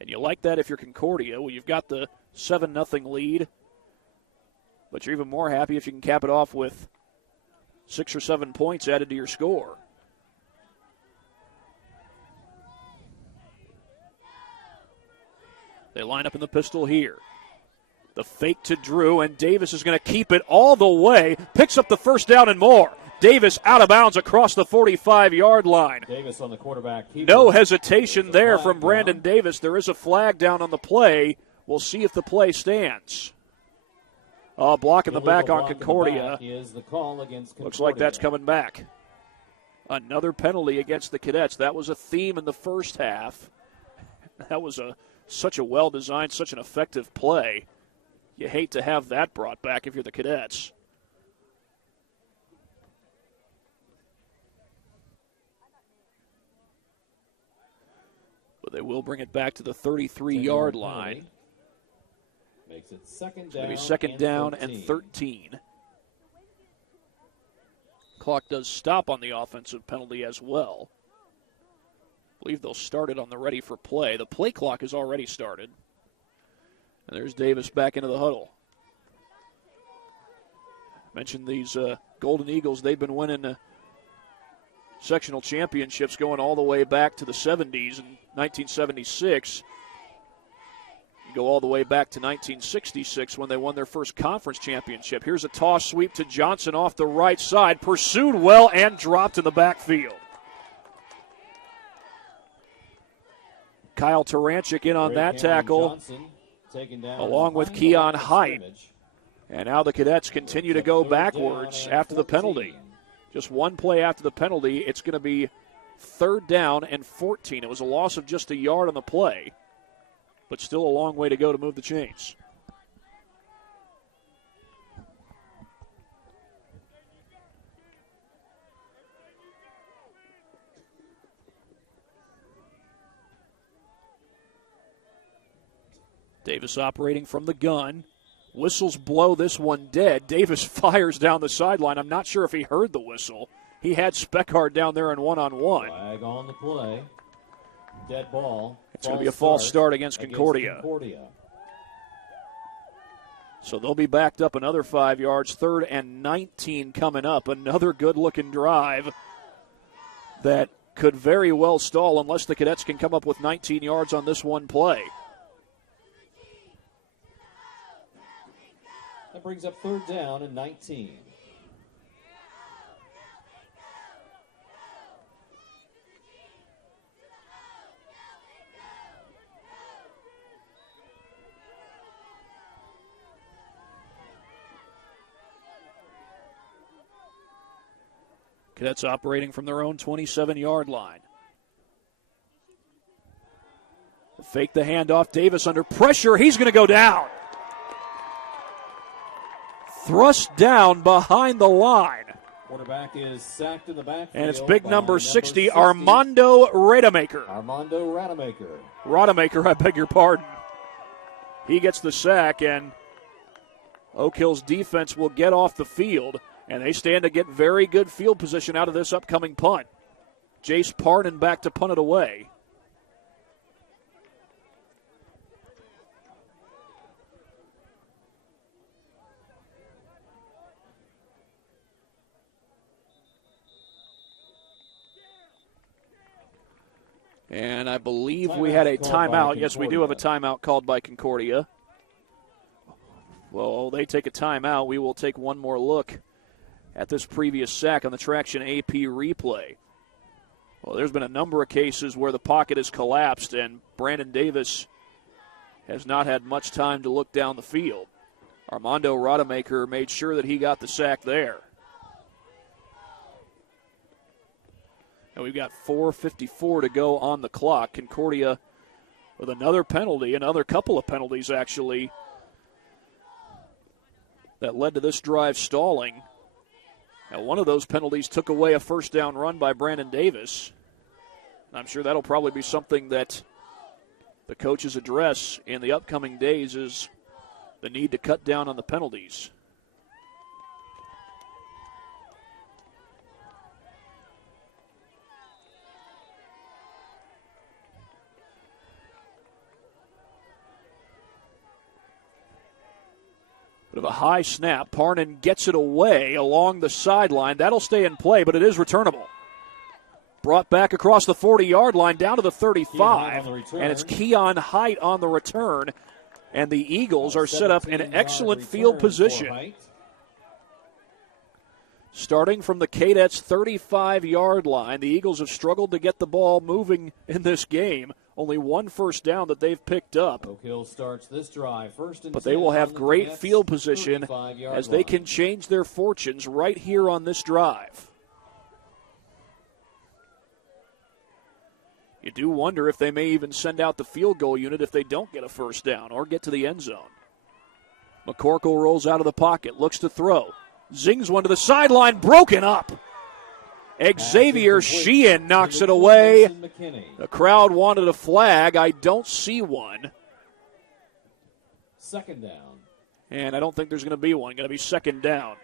And you like that if you're Concordia. Well, you've got the 7-0 lead, but you're even more happy if you can cap it off with 6 or 7 points added to your score. They line up in the pistol here. The fake to Drew, and Davis is going to keep it all the way. Picks up the first down and more. Davis out of bounds across the 45-yard line. Davis on the quarterback. No hesitation there from Brandon Davis. There is a flag down on the play. We'll see if the play stands. Block in the back on Concordia. Is the call against Concordia. Looks like that's coming back. Another penalty against the Cadets. That was a theme in the first half. That was such a well-designed, such an effective play. You hate to have that brought back if you're the Cadets. But they will bring it back to the 33-yard line. Makes it second It's down. going to be second down and 13. Clock does stop on the offensive penalty as well. I believe they'll start it on the ready for play. The play clock has already started. And there's Davis back into the huddle. Mentioned these Golden Eagles. They've been winning sectional championships going all the way back to the 70s in 1976. Go all the way back to 1966 when they won their first conference championship. Here's a toss sweep to Johnson off the right side. Pursued well and dropped in the backfield. Kyle Taranchik in on that tackle, along with Keon Height. And now the Cadets continue to go backwards after the penalty. Just one play after the penalty, it's going to be third down and 14. It was a loss of just a yard on the play, but still a long way to go to move the chains. Davis operating from the gun. Whistles blow this one dead. Davis fires down the sideline. I'm not sure if he heard the whistle. He had Speckard down there in one-on-one. Flag on the play. Dead ball. It's going to be a false start against Concordia. So they'll be backed up another 5 yards. 3rd and 19 coming up. Another good-looking drive that could very well stall unless the Cadets can come up with 19 yards on this one play. That brings up third down and 19. Cadets operating from their own 27-yard line. Fake the handoff. Davis under pressure. He's going to go down. Thrust down behind the line. Quarterback is sacked in the backfield. And it's big number 60, Armando Rademacher. Armando Rademacher. Rademacher, I beg your pardon. He gets the sack, and Oak Hill's defense will get off the field, and they stand to get very good field position out of this upcoming punt. Jace Pardon back to punt it away. And I believe we had a timeout. Yes, we do have a timeout called by Concordia. Well, they take a timeout. We will take one more look at this previous sack on the Traction AP replay. Well, there's been a number of cases where the pocket has collapsed, and Brandon Davis has not had much time to look down the field. Armando Rademacher made sure that he got the sack there. And we've got 4:54 to go on the clock. Concordia with another penalty, another couple of penalties actually, that led to this drive stalling. Now, one of those penalties took away a first down run by Brandon Davis. I'm sure that'll probably be something that the coaches address in the upcoming days, is the need to cut down on the penalties. Bit of a high snap. Parnan gets it away along the sideline. That'll stay in play, but it is returnable. Brought back across the 40-yard line down to the 35, and it's Keon Height on the return, and the Eagles are set up in excellent field position. Starting from the Cadets' 35-yard line, the Eagles have struggled to get the ball moving in this game. Only one first down that they've picked up. Oak Hill starts this drive first and but they will have great Cadets' field position 35-yard as they can change their fortunes right here on this drive. You do wonder if they may even send out the field goal unit if they don't get a first down or get to the end zone. McCorkle rolls out of the pocket, looks to throw. Zings one to the sideline, broken up. Xavier Sheehan knocks it away. The crowd wanted a flag. I don't see one. Second down. And I don't think there's going to be one. Going to be second down.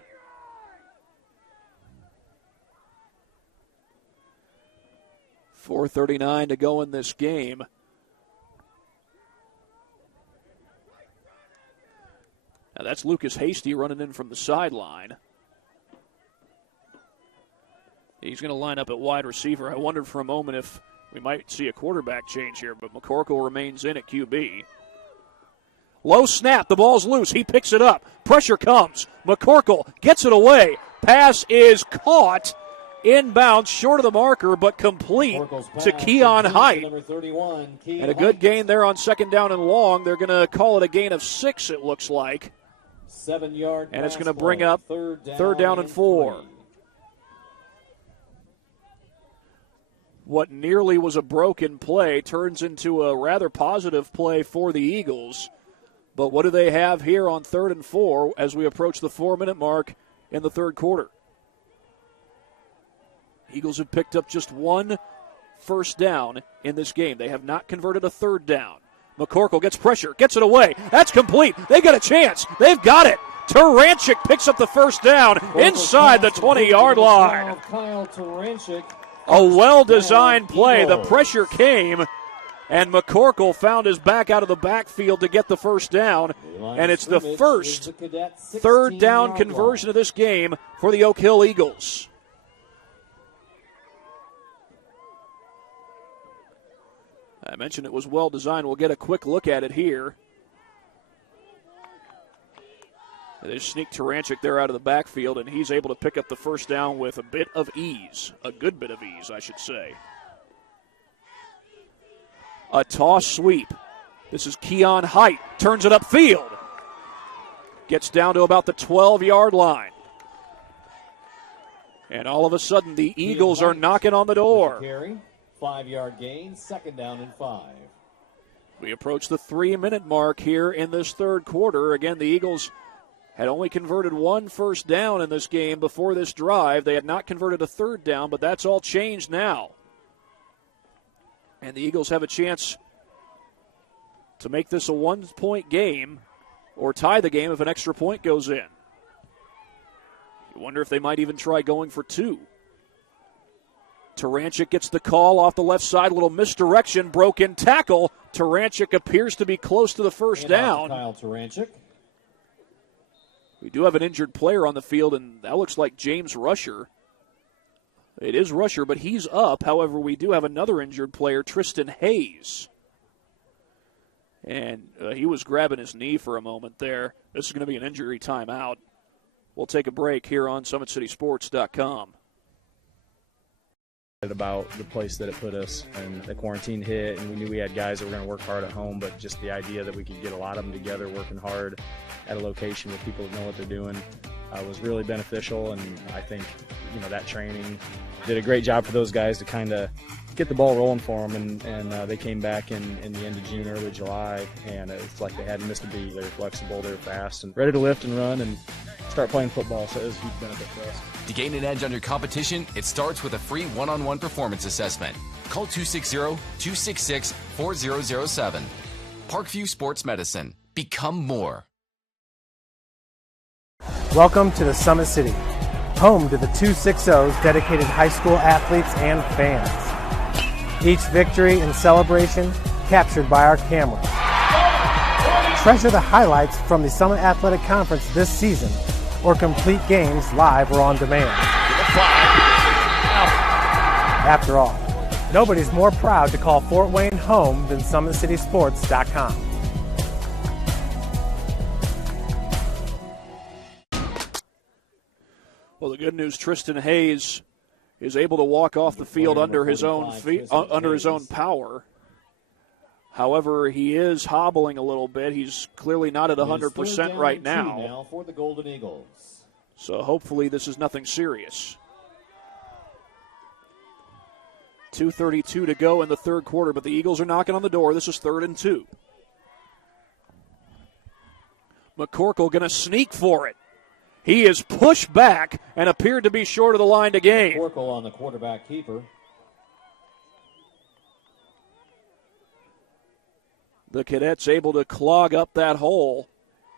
.439 to go in this game. Now that's Lucas Hasty running in from the sideline. He's going to line up at wide receiver. I wondered for a moment if we might see a quarterback change here, but McCorkle remains in at QB. Low snap. The ball's loose. He picks it up. Pressure comes. McCorkle gets it away. Pass is caught. Inbound, short of the marker, but complete to Keon Height. And a good gain there on second down and long. They're going to call it a gain of 6, it looks like. 7-yard. And it's going to bring up third down and 4. What nearly was a broken play turns into a rather positive play for the Eagles. But what do they have here on 3rd and 4 as we approach the 4-minute mark in the third quarter? Eagles have picked up just one first down in this game. They have not converted a third down. McCorkle gets pressure, gets it away. That's complete. They got a chance. They've got it. Turanchik picks up the first down inside the 20-yard line. Kyle Turanchik. A well-designed play. The pressure came, and McCorkle found his back out of the backfield to get the first down. And it's the first third down conversion of this game for the Oak Hill Eagles. I mentioned it was well-designed. We'll get a quick look at it here. They sneak Turanchik there out of the backfield, and he's able to pick up the first down with a bit of ease. A good bit of ease, I should say. A toss sweep. This is Keon Height. Turns it upfield. Gets down to about the 12-yard line. And all of a sudden, the Eagles are knocking on the door. 5-yard gain, second down and 5. We approach the 3-minute mark here in this third quarter. Again, the Eagles had only converted one first down in this game before this drive. They had not converted a third down, but that's all changed now. And the Eagles have a chance to make this a 1-point game or tie the game if an extra point goes in. You wonder if they might even try going for 2. Turanchik gets the call off the left side. A little misdirection, broken tackle. Turanchik appears to be close to the first down. Kyle Turanchik. We do have an injured player on the field, and that looks like James Rusher. It is Rusher, but he's up. However, we do have another injured player, Tristan Hayes. And he was grabbing his knee for a moment there. This is going to be an injury timeout. We'll take a break here on SummitCitySports.com. About the place that it put us, and the quarantine hit, and we knew we had guys that were going to work hard at home, but just the idea that we could get a lot of them together working hard at a location with people that know what they're doing was really beneficial. And I think that training did a great job for those guys to kind of get the ball rolling for them, and they came back in the end of June, early July, and it's like they hadn't missed a beat. They were flexible, they were fast, and ready to lift and run and start playing football, so it was a huge benefit for us. To gain an edge on your competition, it starts with a free one-on-one performance assessment. Call 260-266-4007. Parkview Sports Medicine. Become more. Welcome to the Summit City, home to the 260's dedicated high school athletes and fans. Each victory and celebration captured by our cameras. Treasure the highlights from the Summit Athletic Conference this season, or complete games live or on demand. After all, nobody's more proud to call Fort Wayne home than SummitCitySports.com. Well, the good news, Tristan Hayes is able to walk off the field under his own power. However, he is hobbling a little bit. He's clearly not at 100% right now. For the Golden Eagles. So hopefully this is nothing serious. 2:32 to go in the third quarter, but the Eagles are knocking on the door. This is 3rd and 2. McCorkle going to sneak for it. He is pushed back and appeared to be short of the line to gain. McCorkle on the quarterback keeper. The Cadets able to clog up that hole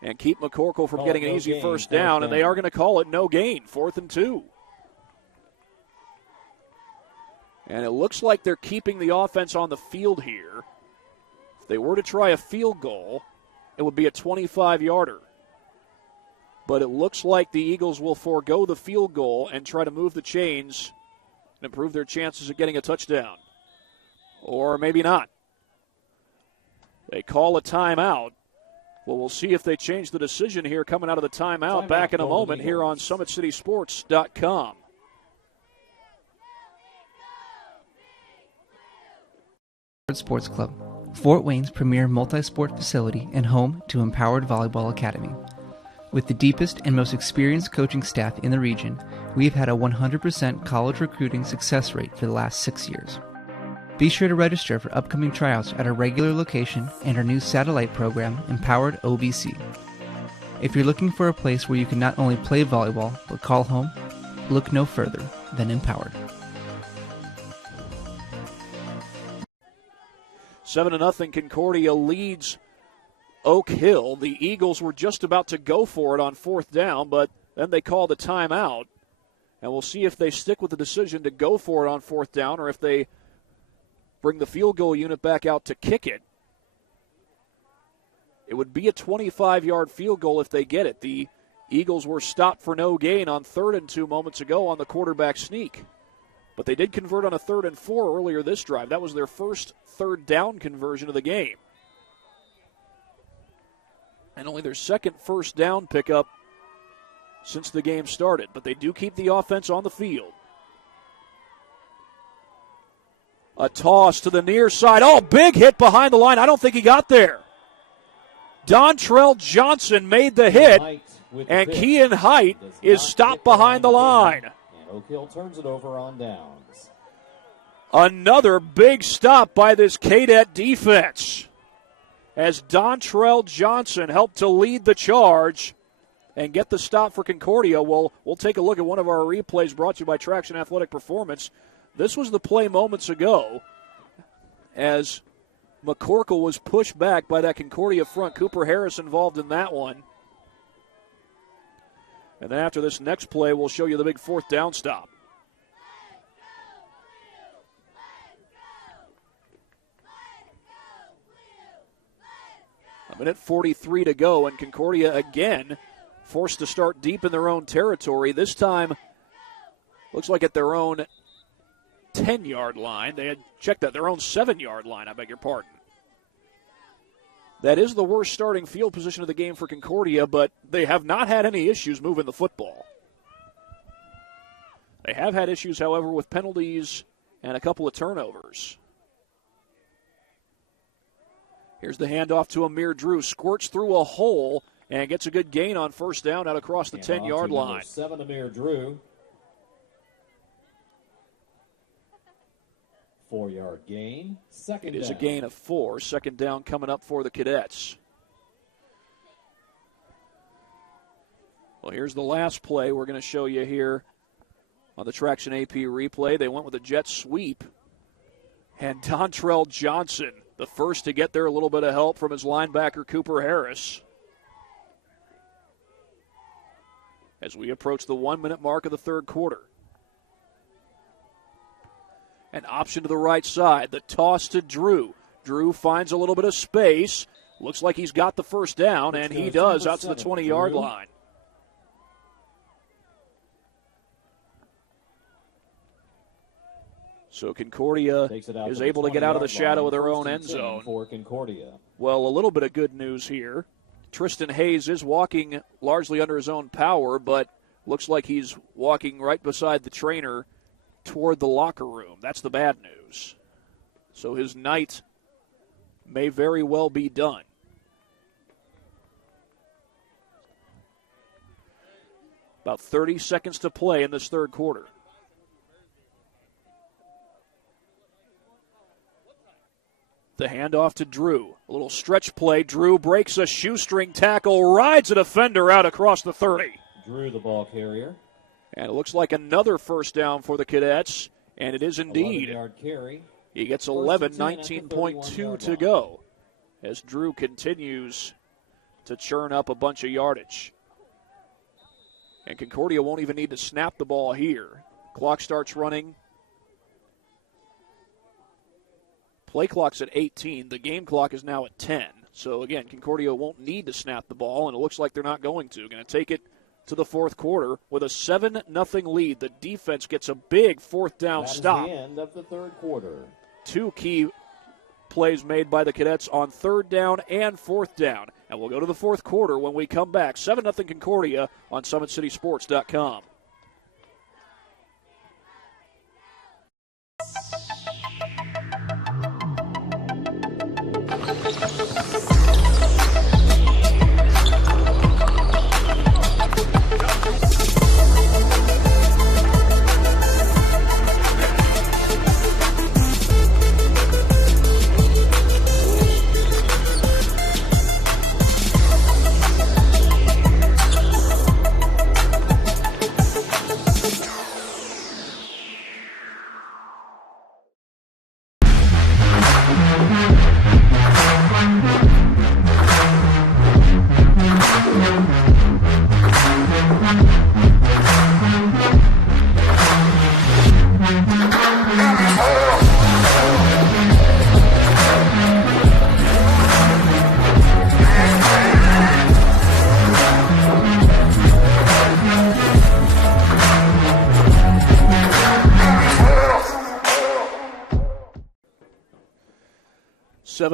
and keep McCorkle from getting an easy first down, and they are going to call it no gain, 4th and 2. And it looks like they're keeping the offense on the field here. If they were to try a field goal, it would be a 25-yarder. But it looks like the Eagles will forego the field goal and try to move the chains and improve their chances of getting a touchdown. Or maybe not. They call a timeout. Well, we'll see if they change the decision here coming out of the timeout. Back in a moment here on SummitCitySports.com. Sports Club, Fort Wayne's premier multi-sport facility and home to Empowered Volleyball Academy. With the deepest and most experienced coaching staff in the region, we have had a 100% college recruiting success rate for the last 6 years. Be sure to register for upcoming tryouts at our regular location and our new satellite program, Empowered OBC. If you're looking for a place where you can not only play volleyball, but call home, look no further than Empowered. 7-0 Concordia leads Oak Hill. The Eagles were just about to go for it on 4th down, but then they call the timeout. And we'll see if they stick with the decision to go for it on 4th down or if they bring the field goal unit back out to kick it. It would be a 25-yard field goal if they get it. The Eagles were stopped for no gain on 3rd and 2 moments ago on the quarterback sneak. But they did convert on a 3rd and 4 earlier this drive. That was their first 3rd down conversion of the game. And only their second first down pickup since the game started. But they do keep the offense on the field. A toss to the near side. Oh, big hit behind the line. I don't think he got there. Dontrell Johnson made the hit, and Kean Height is stopped behind the line. And Oak Hill turns it over on downs. Another big stop by this Cadet defense as Dontrell Johnson helped to lead the charge and get the stop for Concordia. We'll take a look at one of our replays brought to you by Traction Athletic Performance. This was the play moments ago as McCorkle was pushed back by that Concordia front. Cooper Harris involved in that one. And then after this next play, we'll show you the big 4th down stop. A minute 43 to go, and Concordia again forced to start deep in their own territory. This time, looks like at their own 10-yard line. They had checked that, their own 7-yard line, I beg your pardon. That is the worst starting field position of the game for Concordia, but they have not had any issues moving the football. They have had issues, however, with penalties and a couple of turnovers. Here's the handoff to Amir Drew. Squirts through a hole and gets a good gain on 1st down out across the 10-yard line. 7, Amir Drew. 4-yard gain. Second down. It is a gain of 4. 2nd down coming up for the Cadets. Well, here's the last play we're going to show you here on the Traction AP replay. They went with a jet sweep. And Dontrell Johnson, the first to get there, a little bit of help from his linebacker, Cooper Harris. as we approach the 1-minute mark of the third quarter. An option to the right side. The toss to Drew. Drew finds a little bit of space. Looks like he's got the first down, and he does out to the 20-yard line. So Concordia is able to get out of the shadow of their own end zone. For Concordia. Well, a little bit of good news here. Tristan Hayes is walking largely under his own power, but looks like he's walking right beside the trainer toward the locker room. That's the bad news. So his night may very well be done. About 30 seconds to play in this third quarter. The handoff to Drew. A little stretch play. Drew breaks a shoestring tackle, rides a defender out across the 30. Drew, the ball carrier. And it looks like another first down for the Cadets, and it is indeed. 11-yard carry. He gets 11, 19.2 to go as Drew continues to churn up a bunch of yardage. And Concordia won't even need to snap the ball here. Clock starts running. Play clock's at 18. The game clock is now at 10. So, again, Concordia won't need to snap the ball, and it looks like they're not going to. Going to take it to the fourth quarter with a 7-0 lead. The defense gets a big fourth down stop. That is the end of the third quarter. Two key plays made by the Cadets on third down and fourth down. And we'll go to the fourth quarter when we come back. 7-0 Concordia on SummitCitySports.com.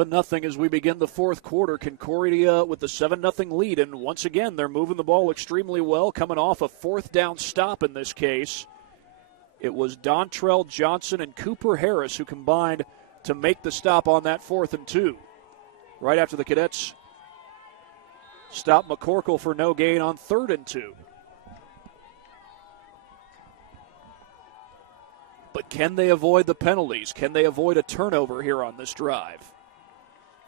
Nothing as we begin the fourth quarter. Concordia with the 7-0 lead, and once again they're moving the ball extremely well, coming off a fourth down stop in this case. It was Dontrell Johnson and Cooper Harris who combined to make the stop on that 4th and 2. Right after the Cadets stopped McCorkle for no gain on 3rd and 2. But can they avoid the penalties? Can they avoid a turnover here on this drive?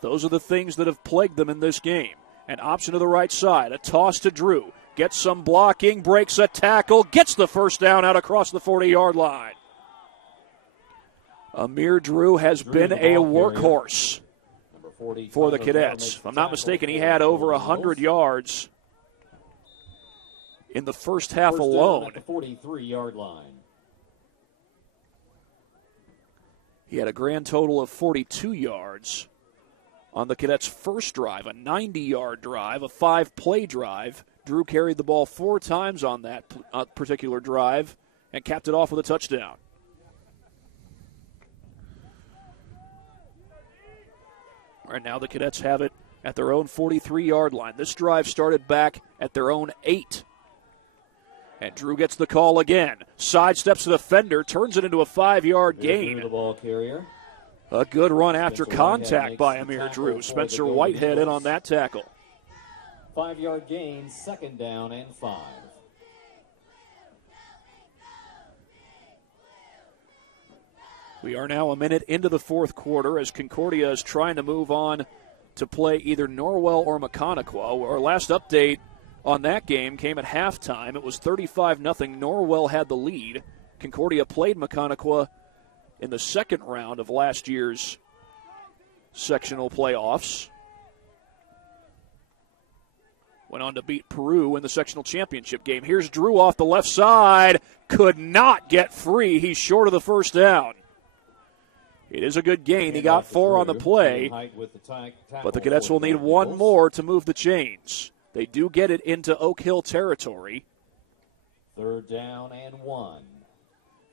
Those are the things that have plagued them in this game. An option to the right side, a toss to Drew. Gets some blocking, breaks a tackle, gets the first down out across the 40-yard line. Amir Drew has been a workhorse for the Cadets. If I'm not mistaken, he had over 100 yards in the first half alone. At the 43-yard line. He had a grand total of 42 yards on the Cadets' first drive, a 90-yard drive, a 5-play drive. Drew carried the ball 4 times on that particular drive and capped it off with a touchdown. Right now the Cadets have it at their own 43-yard line. This drive started back at their own 8. And Drew gets the call again. Sidesteps the defender, turns it into a 5-yard gain. The ball carrier. A good run after contact by Amir Drew. Spencer Whitehead in on that tackle. 5-yard gain, 2nd down and 5. We are now a minute into the fourth quarter as Concordia is trying to move on to play either Norwell or Mahoney. Our last update on that game came at halftime. It was 35-0. Norwell had the lead. Concordia played Mahoney in the second round of last year's sectional playoffs. Went on to beat Peru in the sectional championship game. Here's Drew off the left side. Could not get free. He's short of the first down. It is a good gain. He got 4 on the play, but the Cadets will need one more to move the chains. They do get it into Oak Hill territory. 3rd down and 1.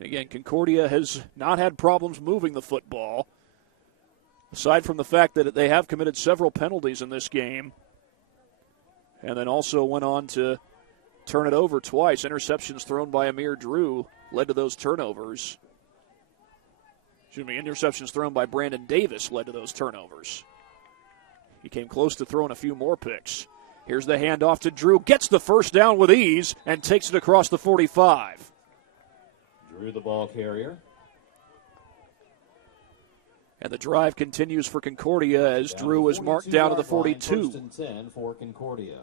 Again, Concordia has not had problems moving the football, aside from the fact that they have committed several penalties in this game, and then also went on to turn it over twice. Interceptions thrown by Amir Drew led to those turnovers. Interceptions thrown by Brandon Davis led to those turnovers. He came close to throwing a few more picks. Here's the handoff to Drew. Gets the first down with ease and takes it across the 45. Drew, the ball carrier. And the drive continues for Concordia as Drew is marked down to the 42. 1st and 10 for Concordia.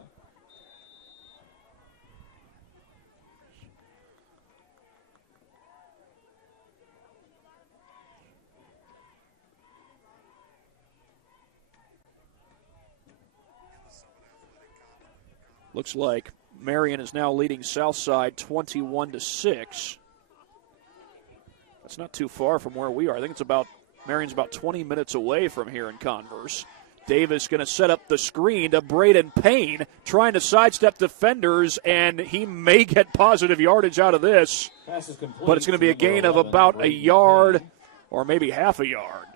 Looks like Marion is now leading Southside 21-6. That's not too far from where we are. I think Marion's about 20 minutes away from here in Converse. Davis going to set up the screen to Braden Payne, trying to sidestep defenders, and he may get positive yardage out of this. But it's going to be a gain of about a yard or maybe half a yard.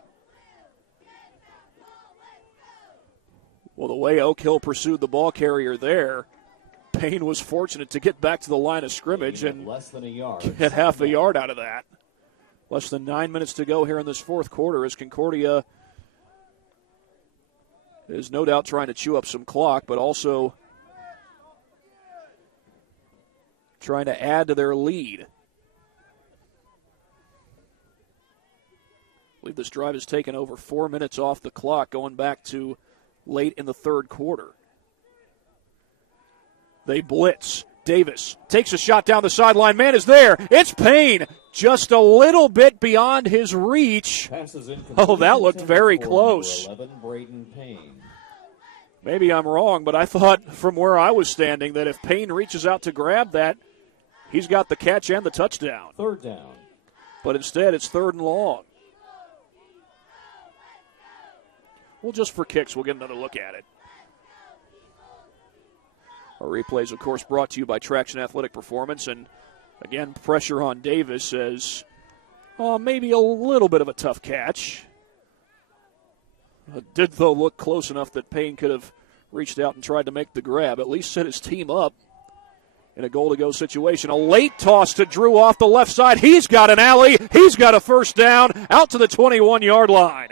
Well, the way Oak Hill pursued the ball carrier there, Payne was fortunate to get back to the line of scrimmage and less than a yard. Get half a yard out of that. Less than 9 minutes to go here in this fourth quarter as Concordia is no doubt trying to chew up some clock, but also trying to add to their lead. I believe this drive has taken over 4 minutes off the clock going back to late in the third quarter. They blitz. Davis takes a shot down the sideline. Man is there. It's Payne. Just a little bit beyond his reach. Oh, that looked very close. 11, Braden Payne. Maybe I'm wrong, but I thought from where I was standing that if Payne reaches out to grab that, he's got the catch and the touchdown. 3rd down. But instead, it's 3rd and long. Well, just for kicks, we'll get another look at it. Our replays, of course, brought to you by Traction Athletic Performance. And, again, pressure on Davis as maybe a little bit of a tough catch. It did, though, look close enough that Payne could have reached out and tried to make the grab, at least set his team up in a goal-to-go situation. A late toss to Drew off the left side. He's got an alley. He's got a first down out to the 21-yard line.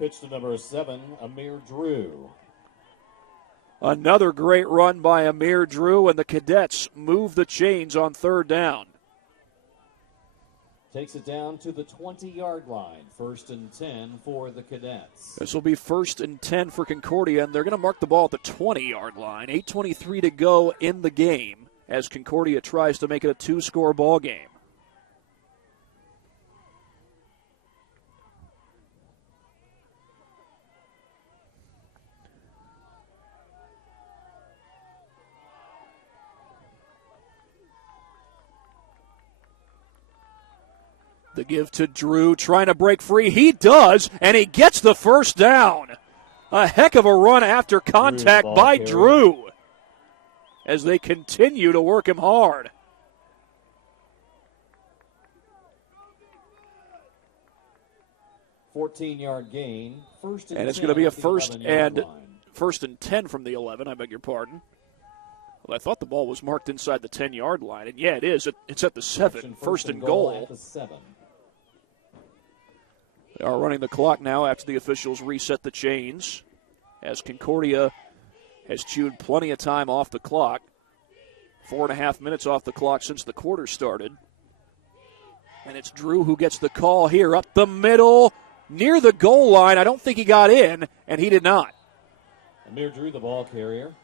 Pitch to number 7, Amir Drew. Another great run by Amir Drew, and the Cadets move the chains on 3rd down. Takes it down to the 20-yard line. 1st and 10 for the Cadets. This will be 1st and 10 for Concordia, and they're going to mark the ball at the 20-yard line. 8:23 to go in the game as Concordia tries to make it a 2-score ball game. The give to Drew, trying to break free. He does, and he gets the first down. A heck of a run after contact by Drew as they continue to work him hard. $14-yard gain. And it's going to be a 1st and 10 from the 11, I beg your pardon. Well, I thought the ball was marked inside the 10-yard line, and yeah, it is. It's at the 7, 1st and goal. At the 7. They are running the clock now after the officials reset the chains, as Concordia has chewed plenty of time off the clock. 4.5 minutes off the clock since the quarter started. And it's Drew who gets the call here up the middle, near the goal line. I don't think he got in, and he did not. Amir Drew, the ball carrier.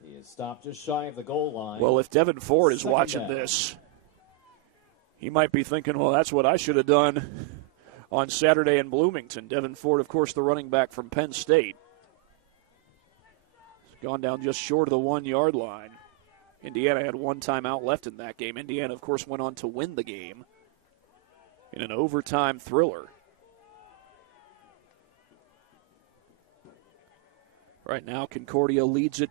He is stopped just shy of the goal line. Well, if Devin Ford is watching this, he might be thinking, well, that's what I should have done on Saturday in Bloomington. Devin Ford, of course, the running back from Penn State. He's gone down just short of the 1-yard line. Indiana had one timeout left in that game. Indiana, of course, went on to win the game in an overtime thriller. Right now, Concordia leads it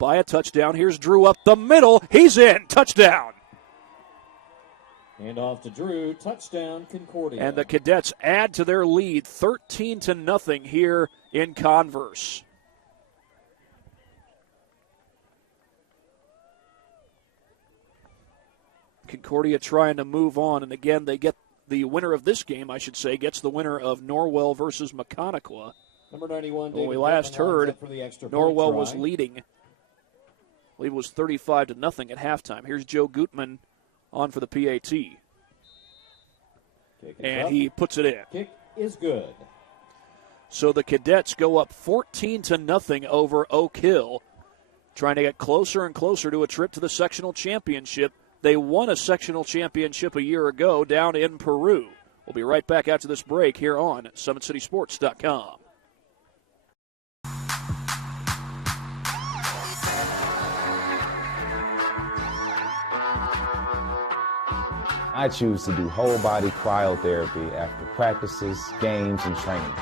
by a touchdown. Here's Drew up the middle. He's in. Touchdown. Hand off to Drew. Touchdown, Concordia. And the Cadets add to their lead 13-0 here in Converse. Concordia trying to move on, and again, they get the winner of this game, I should say, gets the winner of Norwell versus Maconaquah. Number 91, when we David last heard, Norwell was try. leading. I believe it was 35-0 at halftime. Here's Joe Gutman on for the PAT. And he puts it in. Kick is good. So the Cadets go up 14-0 over Oak Hill, trying to get closer and closer to a trip to the sectional championship. They won a sectional championship a year ago down in Peru. We'll be right back after this break here on SummitCitySports.com. I choose to do whole body cryotherapy after practices, games, and training.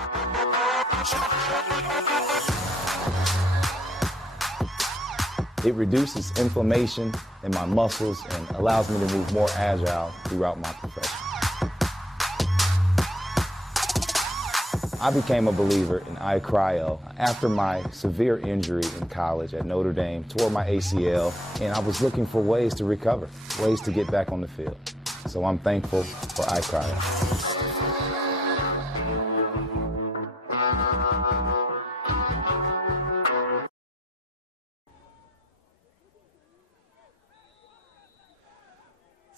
It reduces inflammation in my muscles and allows me to move more agile throughout my profession. I became a believer in iCryo after my severe injury in college at Notre Dame, tore my ACL, and I was looking for ways to recover, ways to get back on the field. So I'm thankful for iCryo.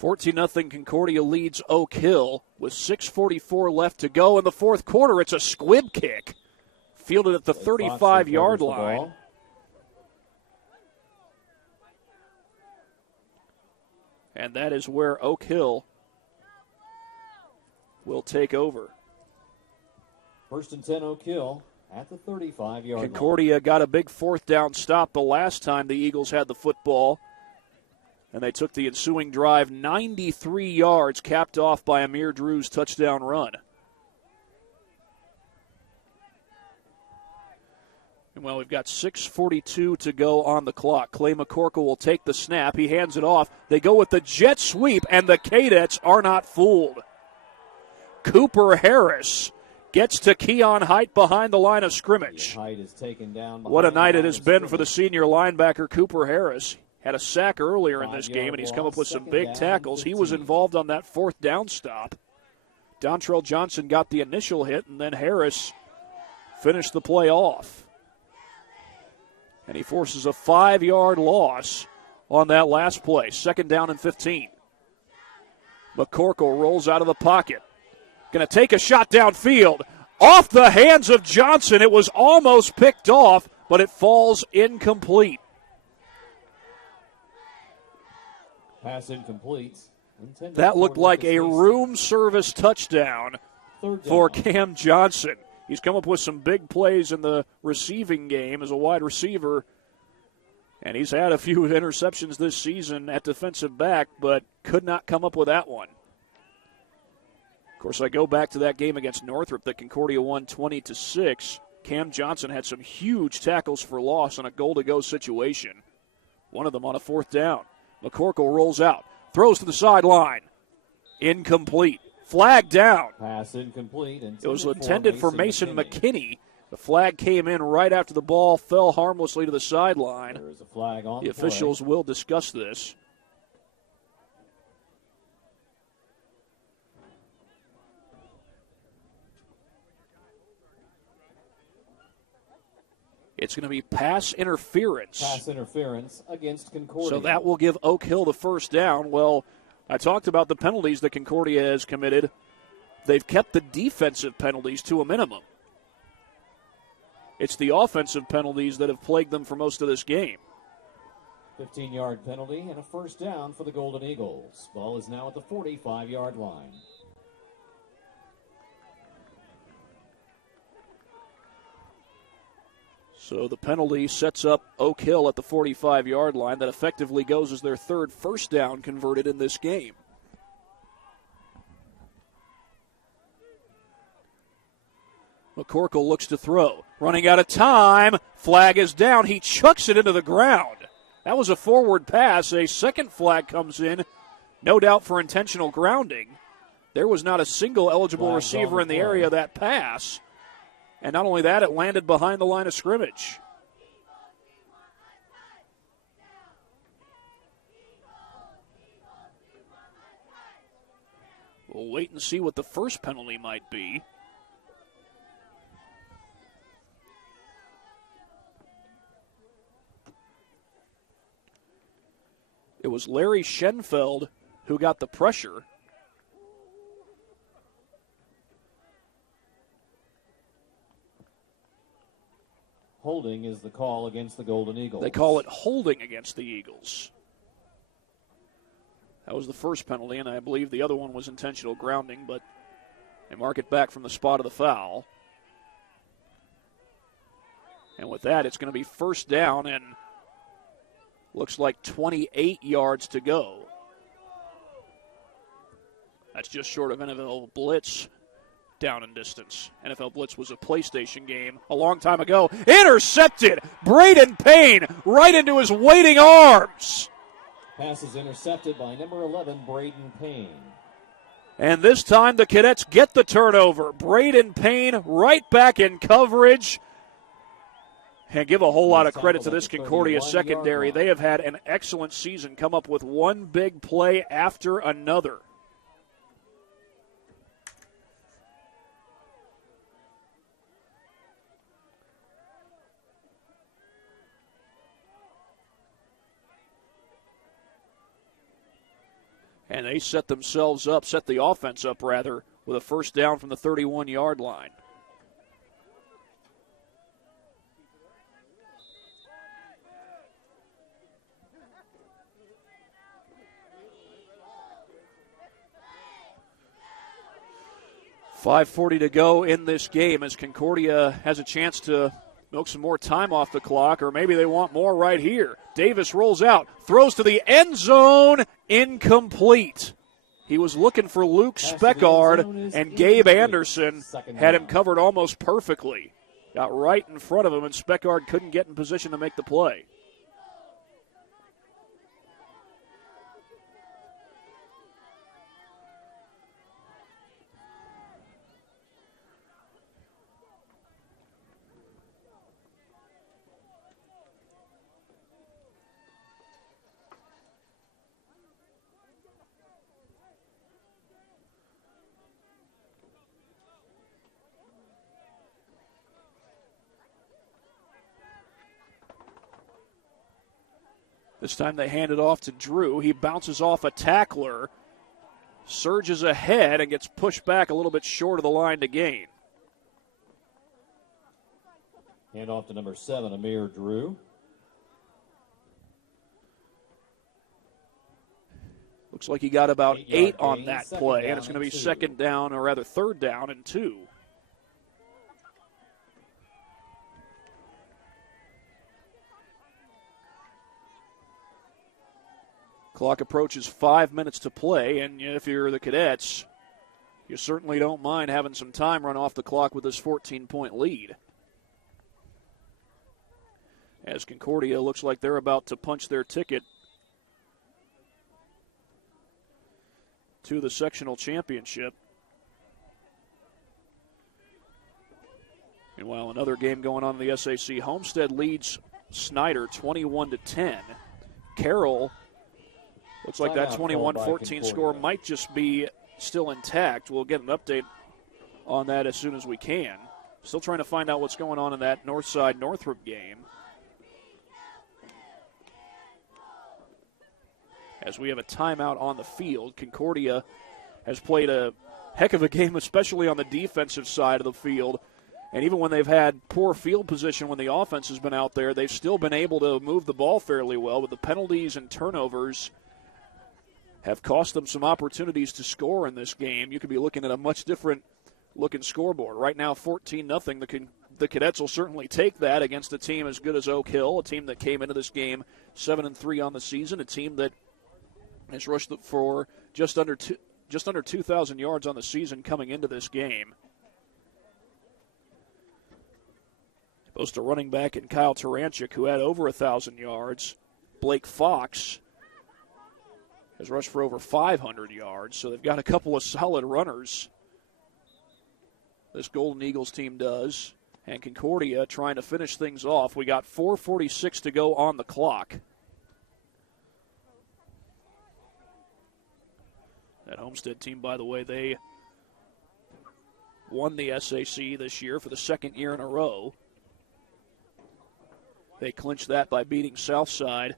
14-0 Concordia leads Oak Hill with 6:44 left to go in the fourth quarter. It's a squib kick, fielded at the 35-yard line. And that is where Oak Hill will take over. 1st and 10 Oak Hill at the 35-yard line. Concordia got a big fourth down stop the last time the Eagles had the football. And they took the ensuing drive 93 yards, capped off by Amir Drew's touchdown run. And well, we've got 6:42 to go on the clock. Clay McCorkle will take the snap. He hands it off. They go with the jet sweep, and the Cadets are not fooled. Cooper Harris gets to Keon Height behind the line of scrimmage. Height is taken down. What a night it has been for the senior linebacker Cooper Harris. Had a sack earlier in this game, and he's come up with some big tackles. He was involved on that fourth down stop. Dontrell Johnson got the initial hit, and then Harris finished the play off. And he forces a 5-yard loss on that last play. 2nd down and 15. McCorkle rolls out of the pocket. Going to take a shot downfield. Off the hands of Johnson. It was almost picked off, but it falls incomplete. Pass incomplete. That looked like a room service touchdown for Cam Johnson. He's come up with some big plays in the receiving game as a wide receiver, and he's had a few interceptions this season at defensive back, but could not come up with that one. Of course, I go back to that game against Northrop that Concordia won 20-6. Cam Johnson had some huge tackles for loss in a goal-to-go situation, one of them on a 4th down. McCorkle rolls out, throws to the sideline. Incomplete. Flag down. Pass incomplete. It was intended for Mason McKinney. The flag came in right after the ball fell harmlessly to the sideline. There is a flag on the officials will discuss this. It's going to be pass interference. Pass interference against Concordia. So that will give Oak Hill the first down. Well, I talked about the penalties that Concordia has committed. They've kept the defensive penalties to a minimum. It's the offensive penalties that have plagued them for most of this game. 15-yard penalty and a first down for the Golden Eagles. Ball is now at the 45-yard line. So the penalty sets up Oak Hill at the 45-yard line. That effectively goes as their third first down converted in this game. McCorkle looks to throw. Running out of time. Flag is down. He chucks it into the ground. That was a forward pass. A second flag comes in, no doubt for intentional grounding. There was not a single eligible receiver in the area of that pass. And not only that, it landed behind the line of scrimmage. We'll wait and see what the first penalty might be. It was Larry Schenfeld who got the pressure. Holding is the call against the Golden Eagles. They call it holding against the Eagles. That was the first penalty, and I believe the other one was intentional grounding, but they mark it back from the spot of the foul. And with that, it's going to be first down and looks like 28 yards to go. That's just short of NFL Blitz down in distance. NFL Blitz was a PlayStation game a long time ago. Intercepted! Braden Payne right into his waiting arms. Pass is intercepted by number 11, Braden Payne. And this time the Cadets get the turnover. Braden Payne right back in coverage. And give a whole lot of credit to this Concordia secondary. They have had an excellent season, come up with one big play after another. And they set the offense up, with a first down from the 31-yard line. .540 to go in this game as Concordia has a chance to milk some more time off the clock, or maybe they want more right here. Davis rolls out, throws to the end zone, incomplete. He was looking for Luke Speckard, and Gabe Anderson had him covered almost perfectly. Got right in front of him, and Speckard couldn't get in position to make the play. This time they hand it off to Drew. He bounces off a tackler, surges ahead, and gets pushed back a little bit short of the line to gain. Hand off to number 7, Amir Drew. Looks like he got about 8 on that play, and it's going to be third down and 2. Clock approaches 5 minutes to play, and if you're the Cadets, you certainly don't mind having some time run off the clock with this 14-point lead. As Concordia looks like they're about to punch their ticket to the sectional championship. Meanwhile, another game going on in the SAC. Homestead leads Snyder 21-10. Carroll, looks like that 21-14 score might just be still intact. We'll get an update on that as soon as we can. Still trying to find out what's going on in that Northside-Northrop game. As we have a timeout on the field, Concordia has played a heck of a game, especially on the defensive side of the field. And even when they've had poor field position when the offense has been out there, they've still been able to move the ball fairly well. But the penalties and turnovers have cost them some opportunities to score in this game. You could be looking at a much different looking scoreboard. Right now, 14-0, the Cadets will certainly take that against a team as good as Oak Hill, a team that came into this game 7-3 on the season, a team that has rushed for just under 2,000 yards on the season coming into this game. Boast a running back in Kyle Taranchik, who had over 1,000 yards. Blake Fox has rushed for over 500 yards, so they've got a couple of solid runners. This Golden Eagles team does. And Concordia trying to finish things off. We got 4:46 to go on the clock. That Homestead team, by the way, they won the SAC this year for the second year in a row. They clinched that by beating Southside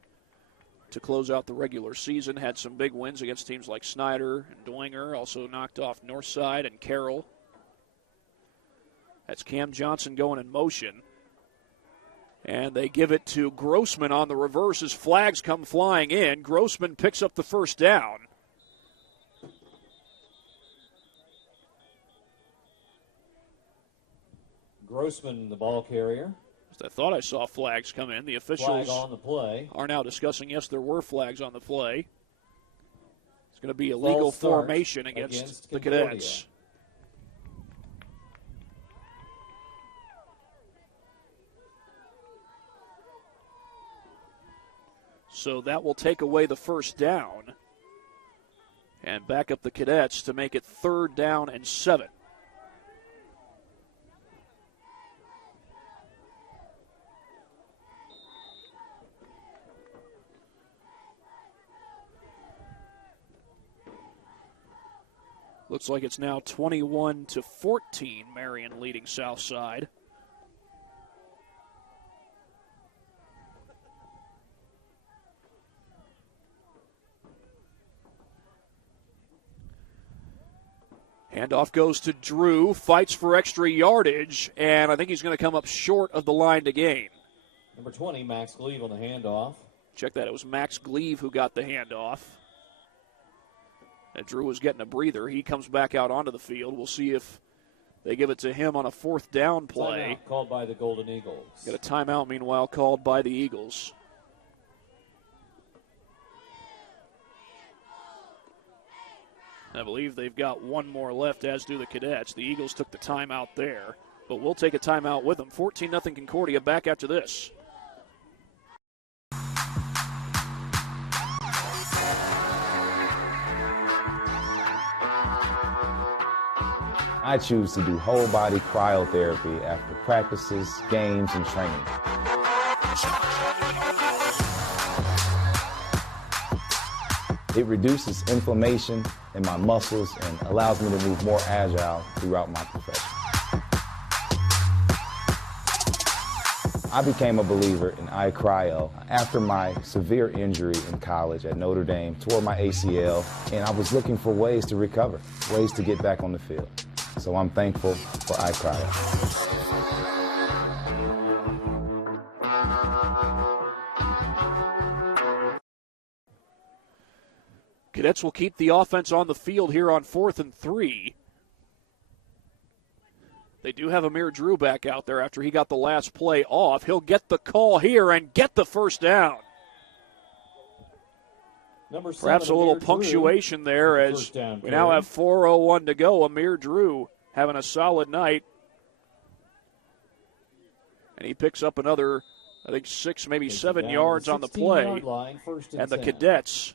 to close out the regular season. Had some big wins against teams like Snyder and Dwenger. Also knocked off Northside and Carroll. That's Cam Johnson going in motion. And they give it to Grossman on the reverse as flags come flying in. Grossman picks up the first down. Grossman, the ball carrier. I thought I saw flags come in. The officials flag on the play are now discussing, yes, there were flags on the play. It's going to be a legal formation against the Concordia. Cadets. So that will take away the first down and back up the Cadets to make it 3rd down and 7. Looks like it's now 21-14, Marion leading Southside. Handoff goes to Drew, fights for extra yardage, and I think he's going to come up short of the line to gain. Number 20, Max Gleave on the handoff. Check that. It was Max Gleave who got the handoff. And Drew was getting a breather. He comes back out onto the field. We'll see if they give it to him on a 4th down play. Timeout called by the Golden Eagles. Got a timeout, meanwhile, called by the Eagles. I believe they've got one more left, as do the Cadets. The Eagles took the timeout there, but we'll take a timeout with them. 14-0 Concordia, back after this. I choose to do whole body cryotherapy after practices, games, and training. It reduces inflammation in my muscles and allows me to move more agile throughout my profession. I became a believer in iCryo after my severe injury in college at Notre Dame, tore my ACL, and I was looking for ways to recover, ways to get back on the field. So I'm thankful for iCryo. Cadets will keep the offense on the field here on 4th and 3. They do have Amir Drew back out there after he got the last play off. He'll get the call here and get the first down. Number 7, Perhaps a little Amir punctuation Drew, there as first down we now carry. have 4:01 to go. Amir Drew having a solid night. And he picks up another, I think, 6, maybe 7 yards on the play. 16-yard line, first and the 10. Cadets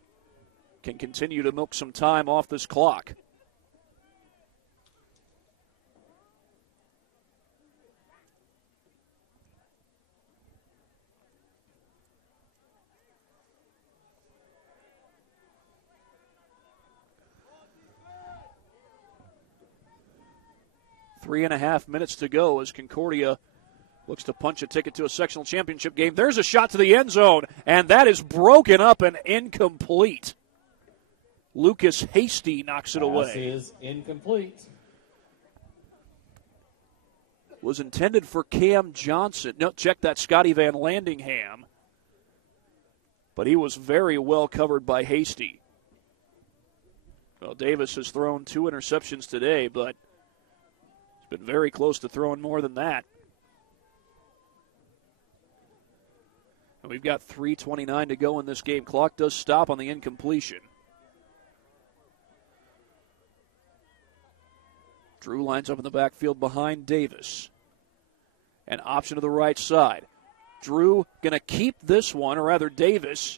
can continue to milk some time off this clock. Three and a half minutes to go as Concordia looks to punch a ticket to a sectional championship game. There's a shot to the end zone, and that is broken up and incomplete. Lucas Hasty knocks it away. Pass is incomplete. Was intended for Cam Johnson. No, check that, Scotty Van Landingham. But he was very well covered by Hasty. Well, Davis has thrown 2 interceptions today, but he's been very close to throwing more than that. And we've got 3:29 to go in this game. Clock does stop on the incompletion. Drew lines up in the backfield behind Davis. An option to the right side. Drew going to keep this one, or rather Davis,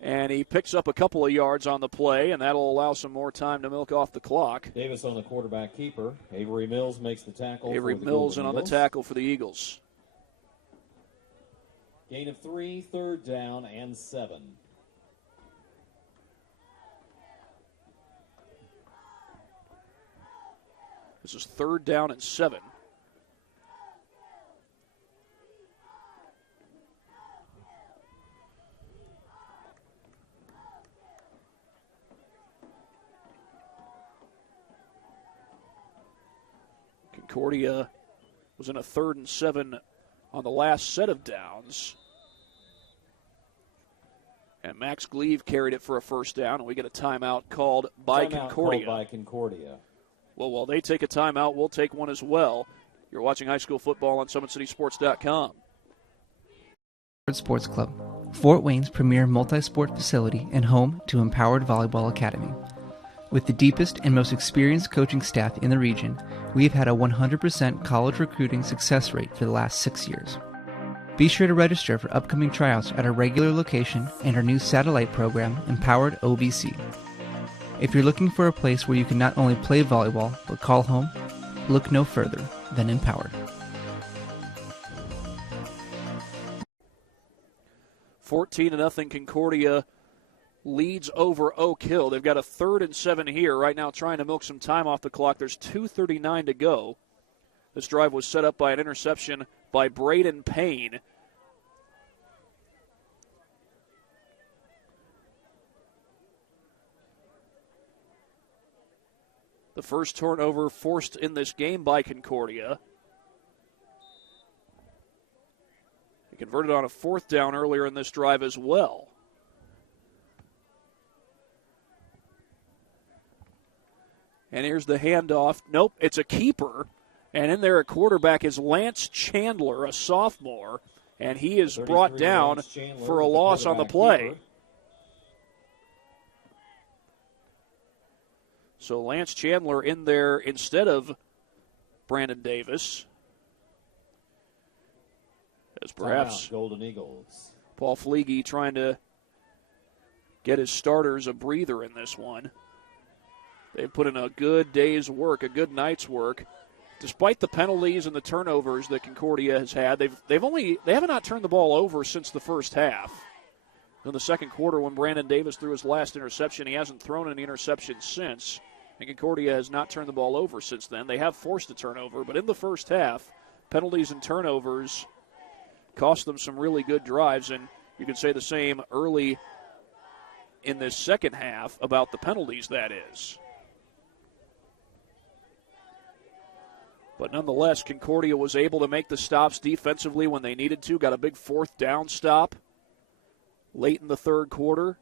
and he picks up a couple of yards on the play, and that'll allow some more time to milk off the clock. Davis on the quarterback keeper. Avery Mills makes the tackle. Avery Mills in on the tackle for the Eagles. Gain of 3, 3rd down and 7. This is 3rd down and 7. Concordia was in a 3rd and 7 on the last set of downs. And Max Gleave carried it for a 1st down, and we get a timeout called by Concordia. Well, while they take a timeout, we'll take one as well. You're watching high school football on SummitCitySports.com. Sports Club, Fort Wayne's premier multi-sport facility and home to Empowered Volleyball Academy. With the deepest and most experienced coaching staff in the region, we have had a 100% college recruiting success rate for the last 6 years. Be sure to register for upcoming tryouts at our regular location and our new satellite program, Empowered OVC. If you're looking for a place where you can not only play volleyball, but call home, look no further than Empowered. 14-0 Concordia leads over Oak Hill. They've got a 3rd and 7 here right now, trying to milk some time off the clock. There's 2:39 to go. This drive was set up by an interception by Braden Payne. The first turnover forced in this game by Concordia. They converted on a 4th down earlier in this drive as well. And here's the handoff. Nope, it's a keeper. And in there at quarterback is Lance Chandler, a sophomore. And he is brought down for a loss on the play. Keeper. So Lance Chandler in there instead of Brandon Davis. As perhaps Golden Eagles. Paul Fleege trying to get his starters a breather in this one. They've put in a good day's work, a good night's work. Despite the penalties and the turnovers that Concordia has had, they have not turned the ball over since the first half. In the second quarter, when Brandon Davis threw his last interception, he hasn't thrown any interception since. And Concordia has not turned the ball over since then. They have forced a turnover, but in the first half, penalties and turnovers cost them some really good drives. And you can say the same early in this second half about the penalties, that is. But nonetheless, Concordia was able to make the stops defensively when they needed to. Got a big 4th down stop late in the 3rd quarter.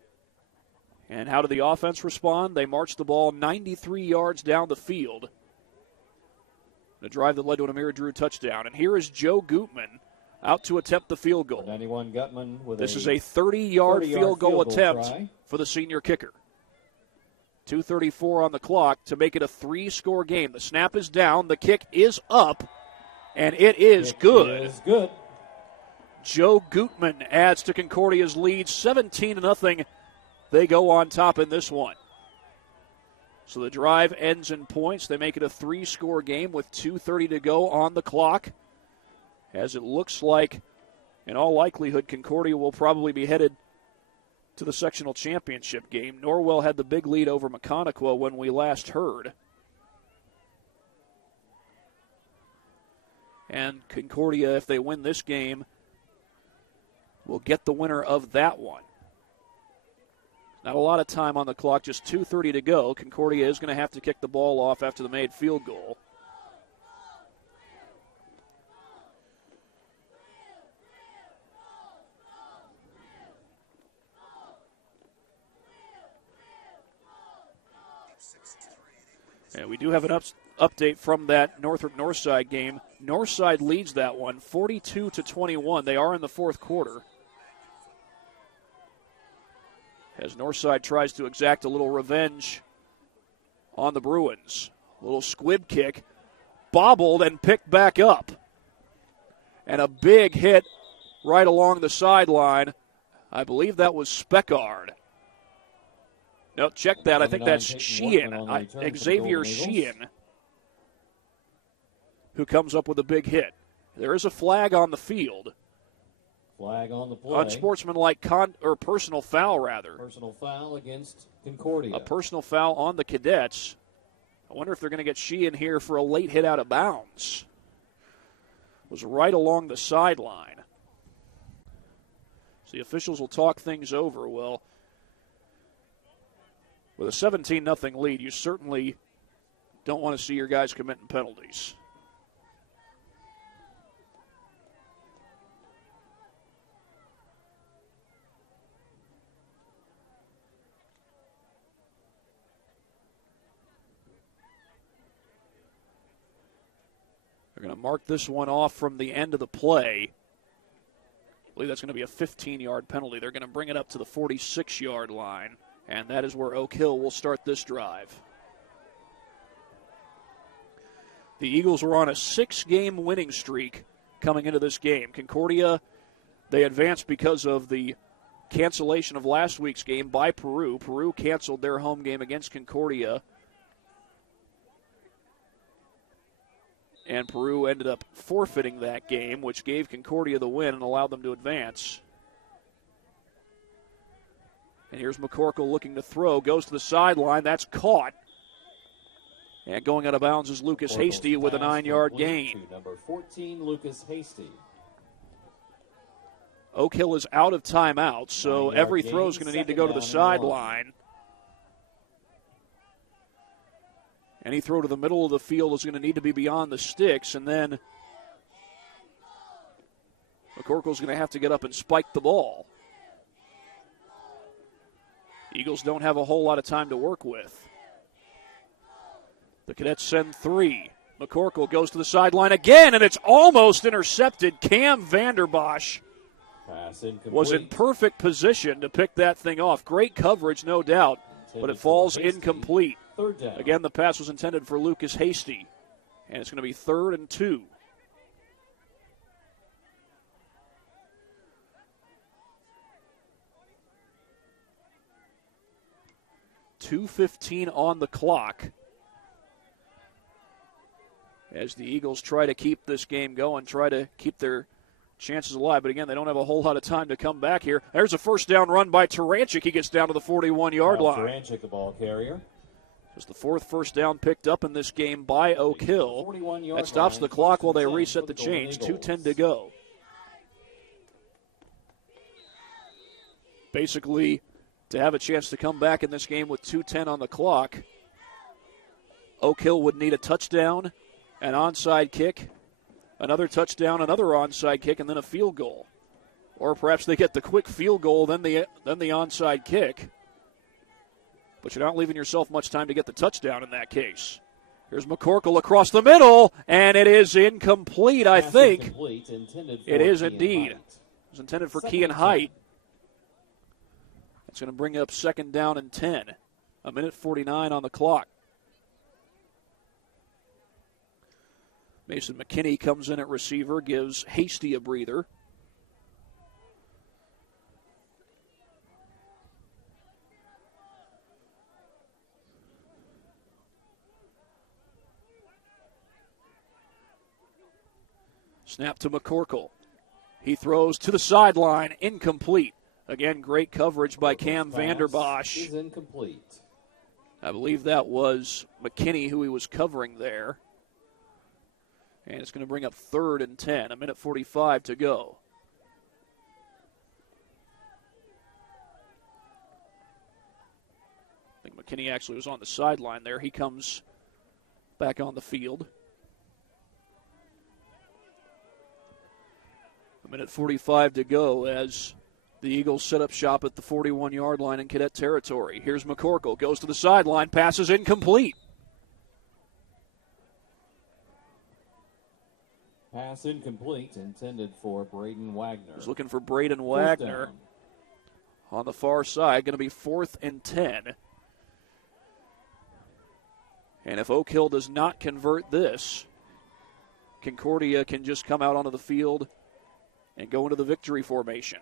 And how did the offense respond? They marched the ball 93 yards down the field. The drive that led to an Amir Drew touchdown. And here is Joe Gutman out to attempt the field goal. 91 Gutman with this is a 30-yard field goal attempt for the senior kicker. 2:34 on the clock to make it a 3-score game. The snap is down, the kick is up, and it is good. It is good. Joe Gutman adds to Concordia's lead, 17-0. They go on top in this one. So the drive ends in points. They make it a 3-score game with 2:30 to go on the clock. As it looks like, in all likelihood, Concordia will probably be headed to the sectional championship game. Norwell had the big lead over Maconaquah when we last heard. And Concordia, if they win this game, will get the winner of that one. Not a lot of time on the clock, just 2:30 to go. Concordia is going to have to kick the ball off after the made field goal. And we do have an update from that Northrop Northside game. Northside leads that one 42-21. They are in the 4th quarter. as Northside tries to exact a little revenge on the Bruins. A little squib kick, bobbled and picked back up. And a big hit right along the sideline. I believe that was Speckard. No, check that. I think that's Sheehan, Xavier Sheehan, who comes up with a big hit. There is a flag on the field. Flag on the play. Unsportsmanlike personal foul, rather. Personal foul against Concordia. A personal foul on the Cadets. I wonder if they're going to get Sheehan here for a late hit out of bounds. It was right along the sideline. So the officials will talk things over. Well, with a 17-0 lead, you certainly don't want to see your guys committing penalties. They're going to mark this one off from the end of the play. I believe that's going to be a 15-yard penalty. They're going to bring it up to the 46-yard line, and that is where Oak Hill will start this drive. The Eagles were on a 6-game winning streak coming into this game. Concordia, they advanced because of the cancellation of last week's game by Peru. Peru canceled their home game against Concordia, and Peru ended up forfeiting that game, which gave Concordia the win and allowed them to advance. And here's McCorkle looking to throw, goes to the sideline. That's caught. And going out of bounds is Lucas Hasty with a 9-yard gain. Number 14, Lucas Hasty. Oak Hill is out of timeout, so every throw is going to need to go to the sideline. Any throw to the middle of the field is going to need to be beyond the sticks, and then McCorkle's going to have to get up and spike the ball. Eagles don't have a whole lot of time to work with. The Cadets send 3. McCorkle goes to the sideline again, and it's almost intercepted. Cam Vanderbosch was in perfect position to pick that thing off. Great coverage, no doubt, but it falls incomplete. Again, the pass was intended for Lucas Hasty, and it's going to be 3rd and 2. .2:15 on the clock as the Eagles try to keep this game going, try to keep their chances alive. But again, they don't have a whole lot of time to come back here. There's a first down run by Taranchik. He gets down to the 41-yard line. Taranchik, the ball carrier. Just the 4th first down picked up in this game by Oak Hill. That stops the clock while they reset the chains. 2:10 to go. Basically, to have a chance to come back in this game with 2:10 on the clock, Oak Hill would need a touchdown, an onside kick, another touchdown, another onside kick, and then a field goal. Or perhaps they get the quick field goal, then the onside kick. But you're not leaving yourself much time to get the touchdown in that case. Here's McCorkle across the middle, and it is incomplete, I think. It is indeed. It was intended for Kean Height. It's going to bring up 2nd down and 10. 1:49 on the clock. Mason McKinney comes in at receiver, gives Hasty a breather. Snap to McCorkle. He throws to the sideline, incomplete. Again, great coverage by Cam Vanderbosch. Is incomplete. I believe that was McKinney who he was covering there. And it's going to bring up 3rd and 10, 1:45 to go. I think McKinney actually was on the sideline there. He comes back on the field. 1:45 to go as the Eagles set up shop at the 41-yard line in Cadet territory. Here's McCorkle, goes to the sideline, passes incomplete. Pass incomplete, intended for Braden Wagner. He's looking for Braden Wagner. on the far side. Going to be 4th and 10. And if Oak Hill does not convert this, Concordia can just come out onto the field and go into the victory formation.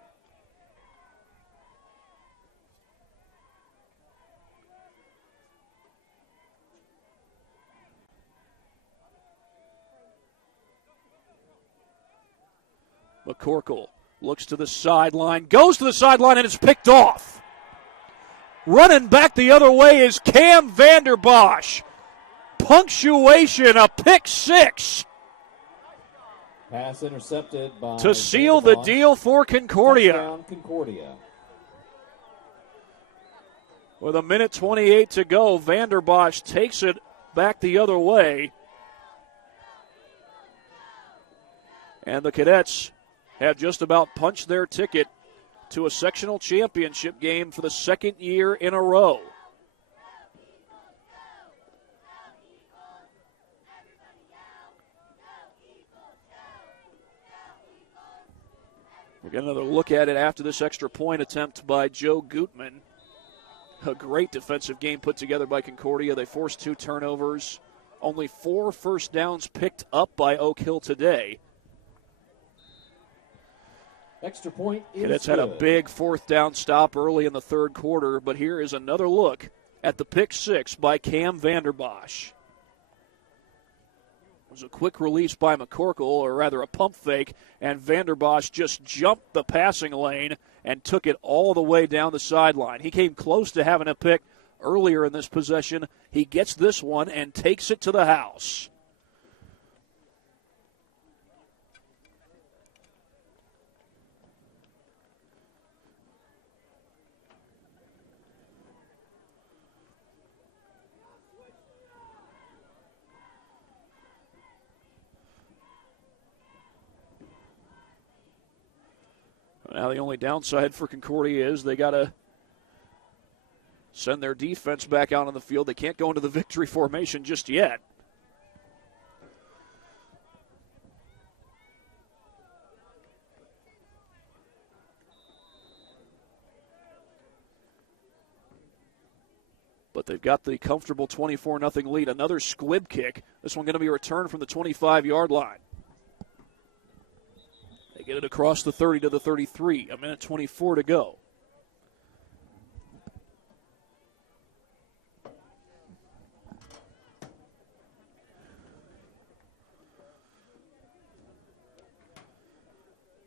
McCorkle looks to the sideline, goes to the sideline, and it's picked off. Running back the other way is Cam Vanderbosch. Punctuation, a pick 6. Pass intercepted by to seal the deal for Concordia. Touchdown, Concordia. With 1:28 to go, Vanderbosch takes it back the other way. And the Cadets have just about punched their ticket to a sectional championship game for the second year in a row. We'll get another look at it after this extra point attempt by Joe Gutman. A great defensive game put together by Concordia. They forced 2 turnovers. Only 4 first downs picked up by Oak Hill today. Extra point is Cadets had a big 4th down stop early in the third quarter, but here is another look at the pick 6 by Cam Vanderbosch. It was a quick release by McCorkle, or rather a pump fake, and Vanderbosch just jumped the passing lane and took it all the way down the sideline. He came close to having a pick earlier in this possession. He gets this one and takes it to the house. Now the only downside for Concordia is they got to send their defense back out on the field. They can't go into the victory formation just yet. But they've got the comfortable 24-0 lead. Another squib kick. This one going to be a return from the 25-yard line. They get it across the 30 to the 33. 1:24 to go.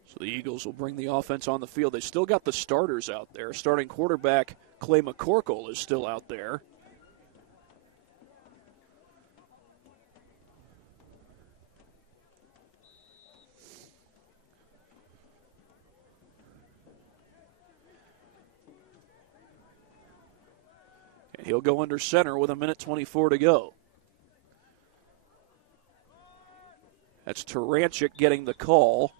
So the Eagles will bring the offense on the field. They still got the starters out there. Starting quarterback Clay McCorkle is still out there. He'll go under center with 1:24 to go. That's Taranchik getting the call.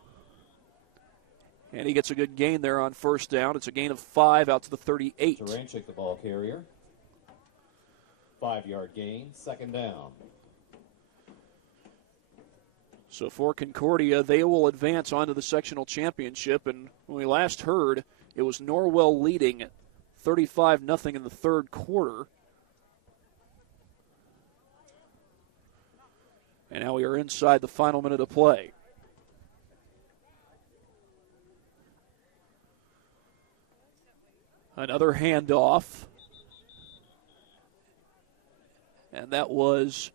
And he gets a good gain there on first down. It's a gain of 5 out to the 38. Taranchik, the ball carrier. 5-yard gain, 2nd down. So for Concordia, they will advance onto the sectional championship. And when we last heard, it was Norwell leading 35-0 in the third quarter. And now we are inside the final minute of play. Another handoff. And that was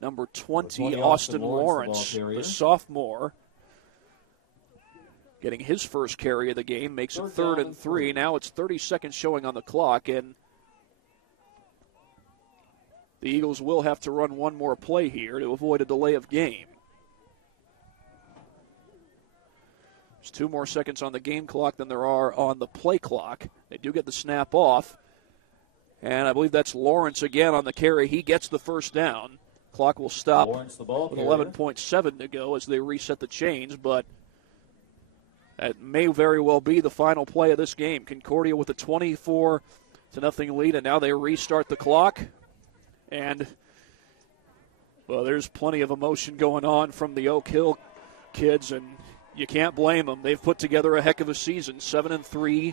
number 20 Austin Lawrence, the sophomore. Getting his first carry of the game, makes it 3rd and 3. Now it's 30 seconds showing on the clock, and the Eagles will have to run one more play here to avoid a delay of game. There's 2 more seconds on the game clock than there are on the play clock. They do get the snap off, and I believe that's Lawrence again on the carry. He gets the first down. Clock will stop with 11.7 to go as they reset the chains, but that may very well be the final play of this game. Concordia with a 24-0 lead, and now they restart the clock. And, well, there's plenty of emotion going on from the Oak Hill kids, and you can't blame them. They've put together a heck of a season, 7-3,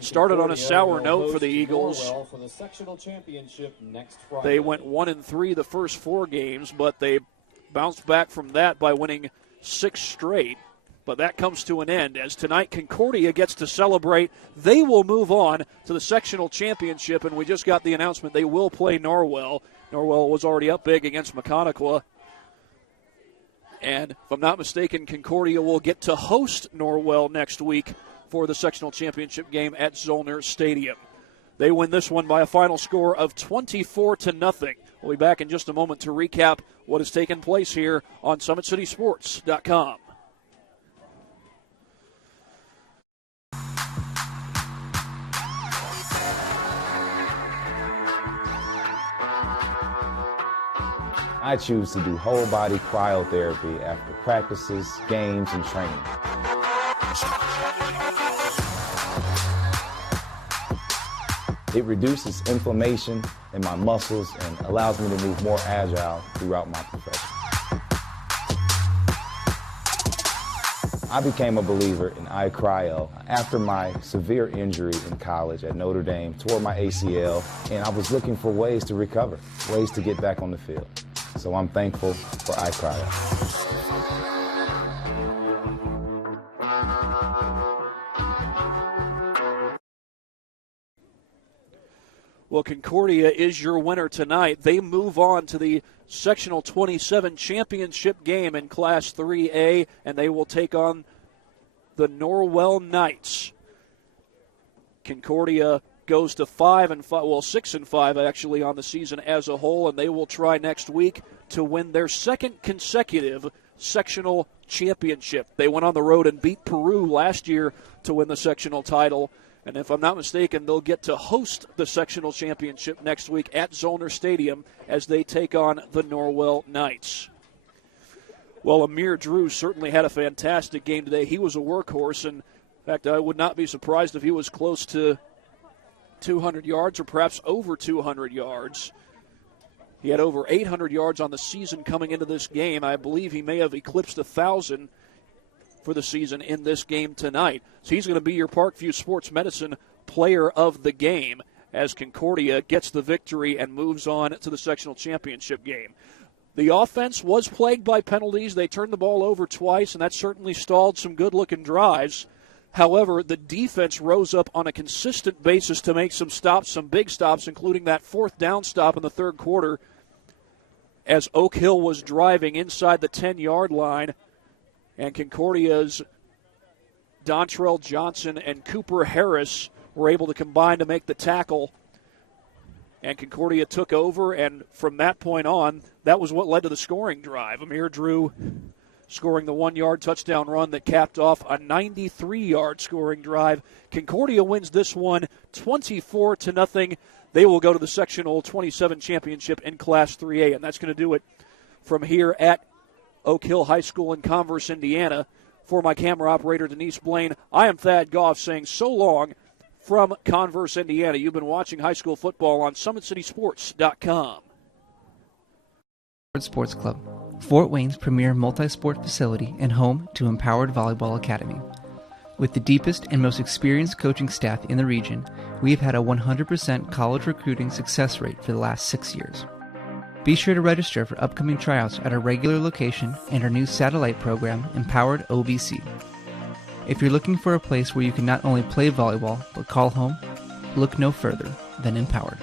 started on a sour note for the Eagles. For the sectional championship next Friday. They went 1-3 the first 4 games, but they bounced back from that by winning 6 straight. But that comes to an end as tonight Concordia gets to celebrate. They will move on to the sectional championship, and we just got the announcement they will play Norwell. Norwell was already up big against Mahoney. And if I'm not mistaken, Concordia will get to host Norwell next week for the sectional championship game at Zollner Stadium. They win this one by a final score of 24-0. We'll be back in just a moment to recap what has taken place here on SummitCitySports.com. I choose to do whole body cryotherapy after practices, games, and training. It reduces inflammation in my muscles and allows me to move more agile throughout my profession. I became a believer in iCryo after my severe injury in college at Notre Dame, tore my ACL, and I was looking for ways to recover, ways to get back on the field. So I'm thankful for iCryo. Well, Concordia is your winner tonight. They move on to the Sectional 27 championship game in Class 3A, and they will take on the Norwell Knights. Concordia goes to 6-5 actually on the season as a whole, and they will try next week to win their second consecutive sectional championship. They went on the road and beat Peru last year to win the sectional title, and if I'm not mistaken, they'll get to host the sectional championship next week at Zollner Stadium as they take on the Norwell Knights. Well, Amir Drew certainly had a fantastic game today. He was a workhorse, and in fact, I would not be surprised if he was close to 200 yards or perhaps over 200 yards. He had over 800 yards on the season coming into this game. I believe he may have eclipsed 1,000 for the season in this game tonight. So he's going to be your Parkview Sports Medicine player of the game as Concordia gets the victory and moves on to the sectional championship game. The offense was plagued by penalties. They turned the ball over twice, and that certainly stalled some good-looking drives. However, the defense rose up on a consistent basis to make some stops, some big stops, including that 4th down stop in the third quarter as Oak Hill was driving inside the 10-yard line, and Concordia's Dontrell Johnson and Cooper Harris were able to combine to make the tackle, and Concordia took over, and from that point on, that was what led to the scoring drive. Amir Drew scoring the 1-yard touchdown run that capped off a 93-yard scoring drive. Concordia wins this one 24-0. They will go to the sectional 27 championship in Class 3A, and that's going to do it from here at Oak Hill High School in Converse, Indiana. For my camera operator, Denise Blaine, I am Thad Goff saying so long from Converse, Indiana. You've been watching high school football on SummitCitySports.com. Sports Club, Fort Wayne's premier multi-sport facility and home to Empowered Volleyball Academy. With the deepest and most experienced coaching staff in the region, we have had a 100% college recruiting success rate for the last 6 years. Be sure to register for upcoming tryouts at our regular location and our new satellite program, Empowered OVC. If you're looking for a place where you can not only play volleyball but call home, look no further than Empowered.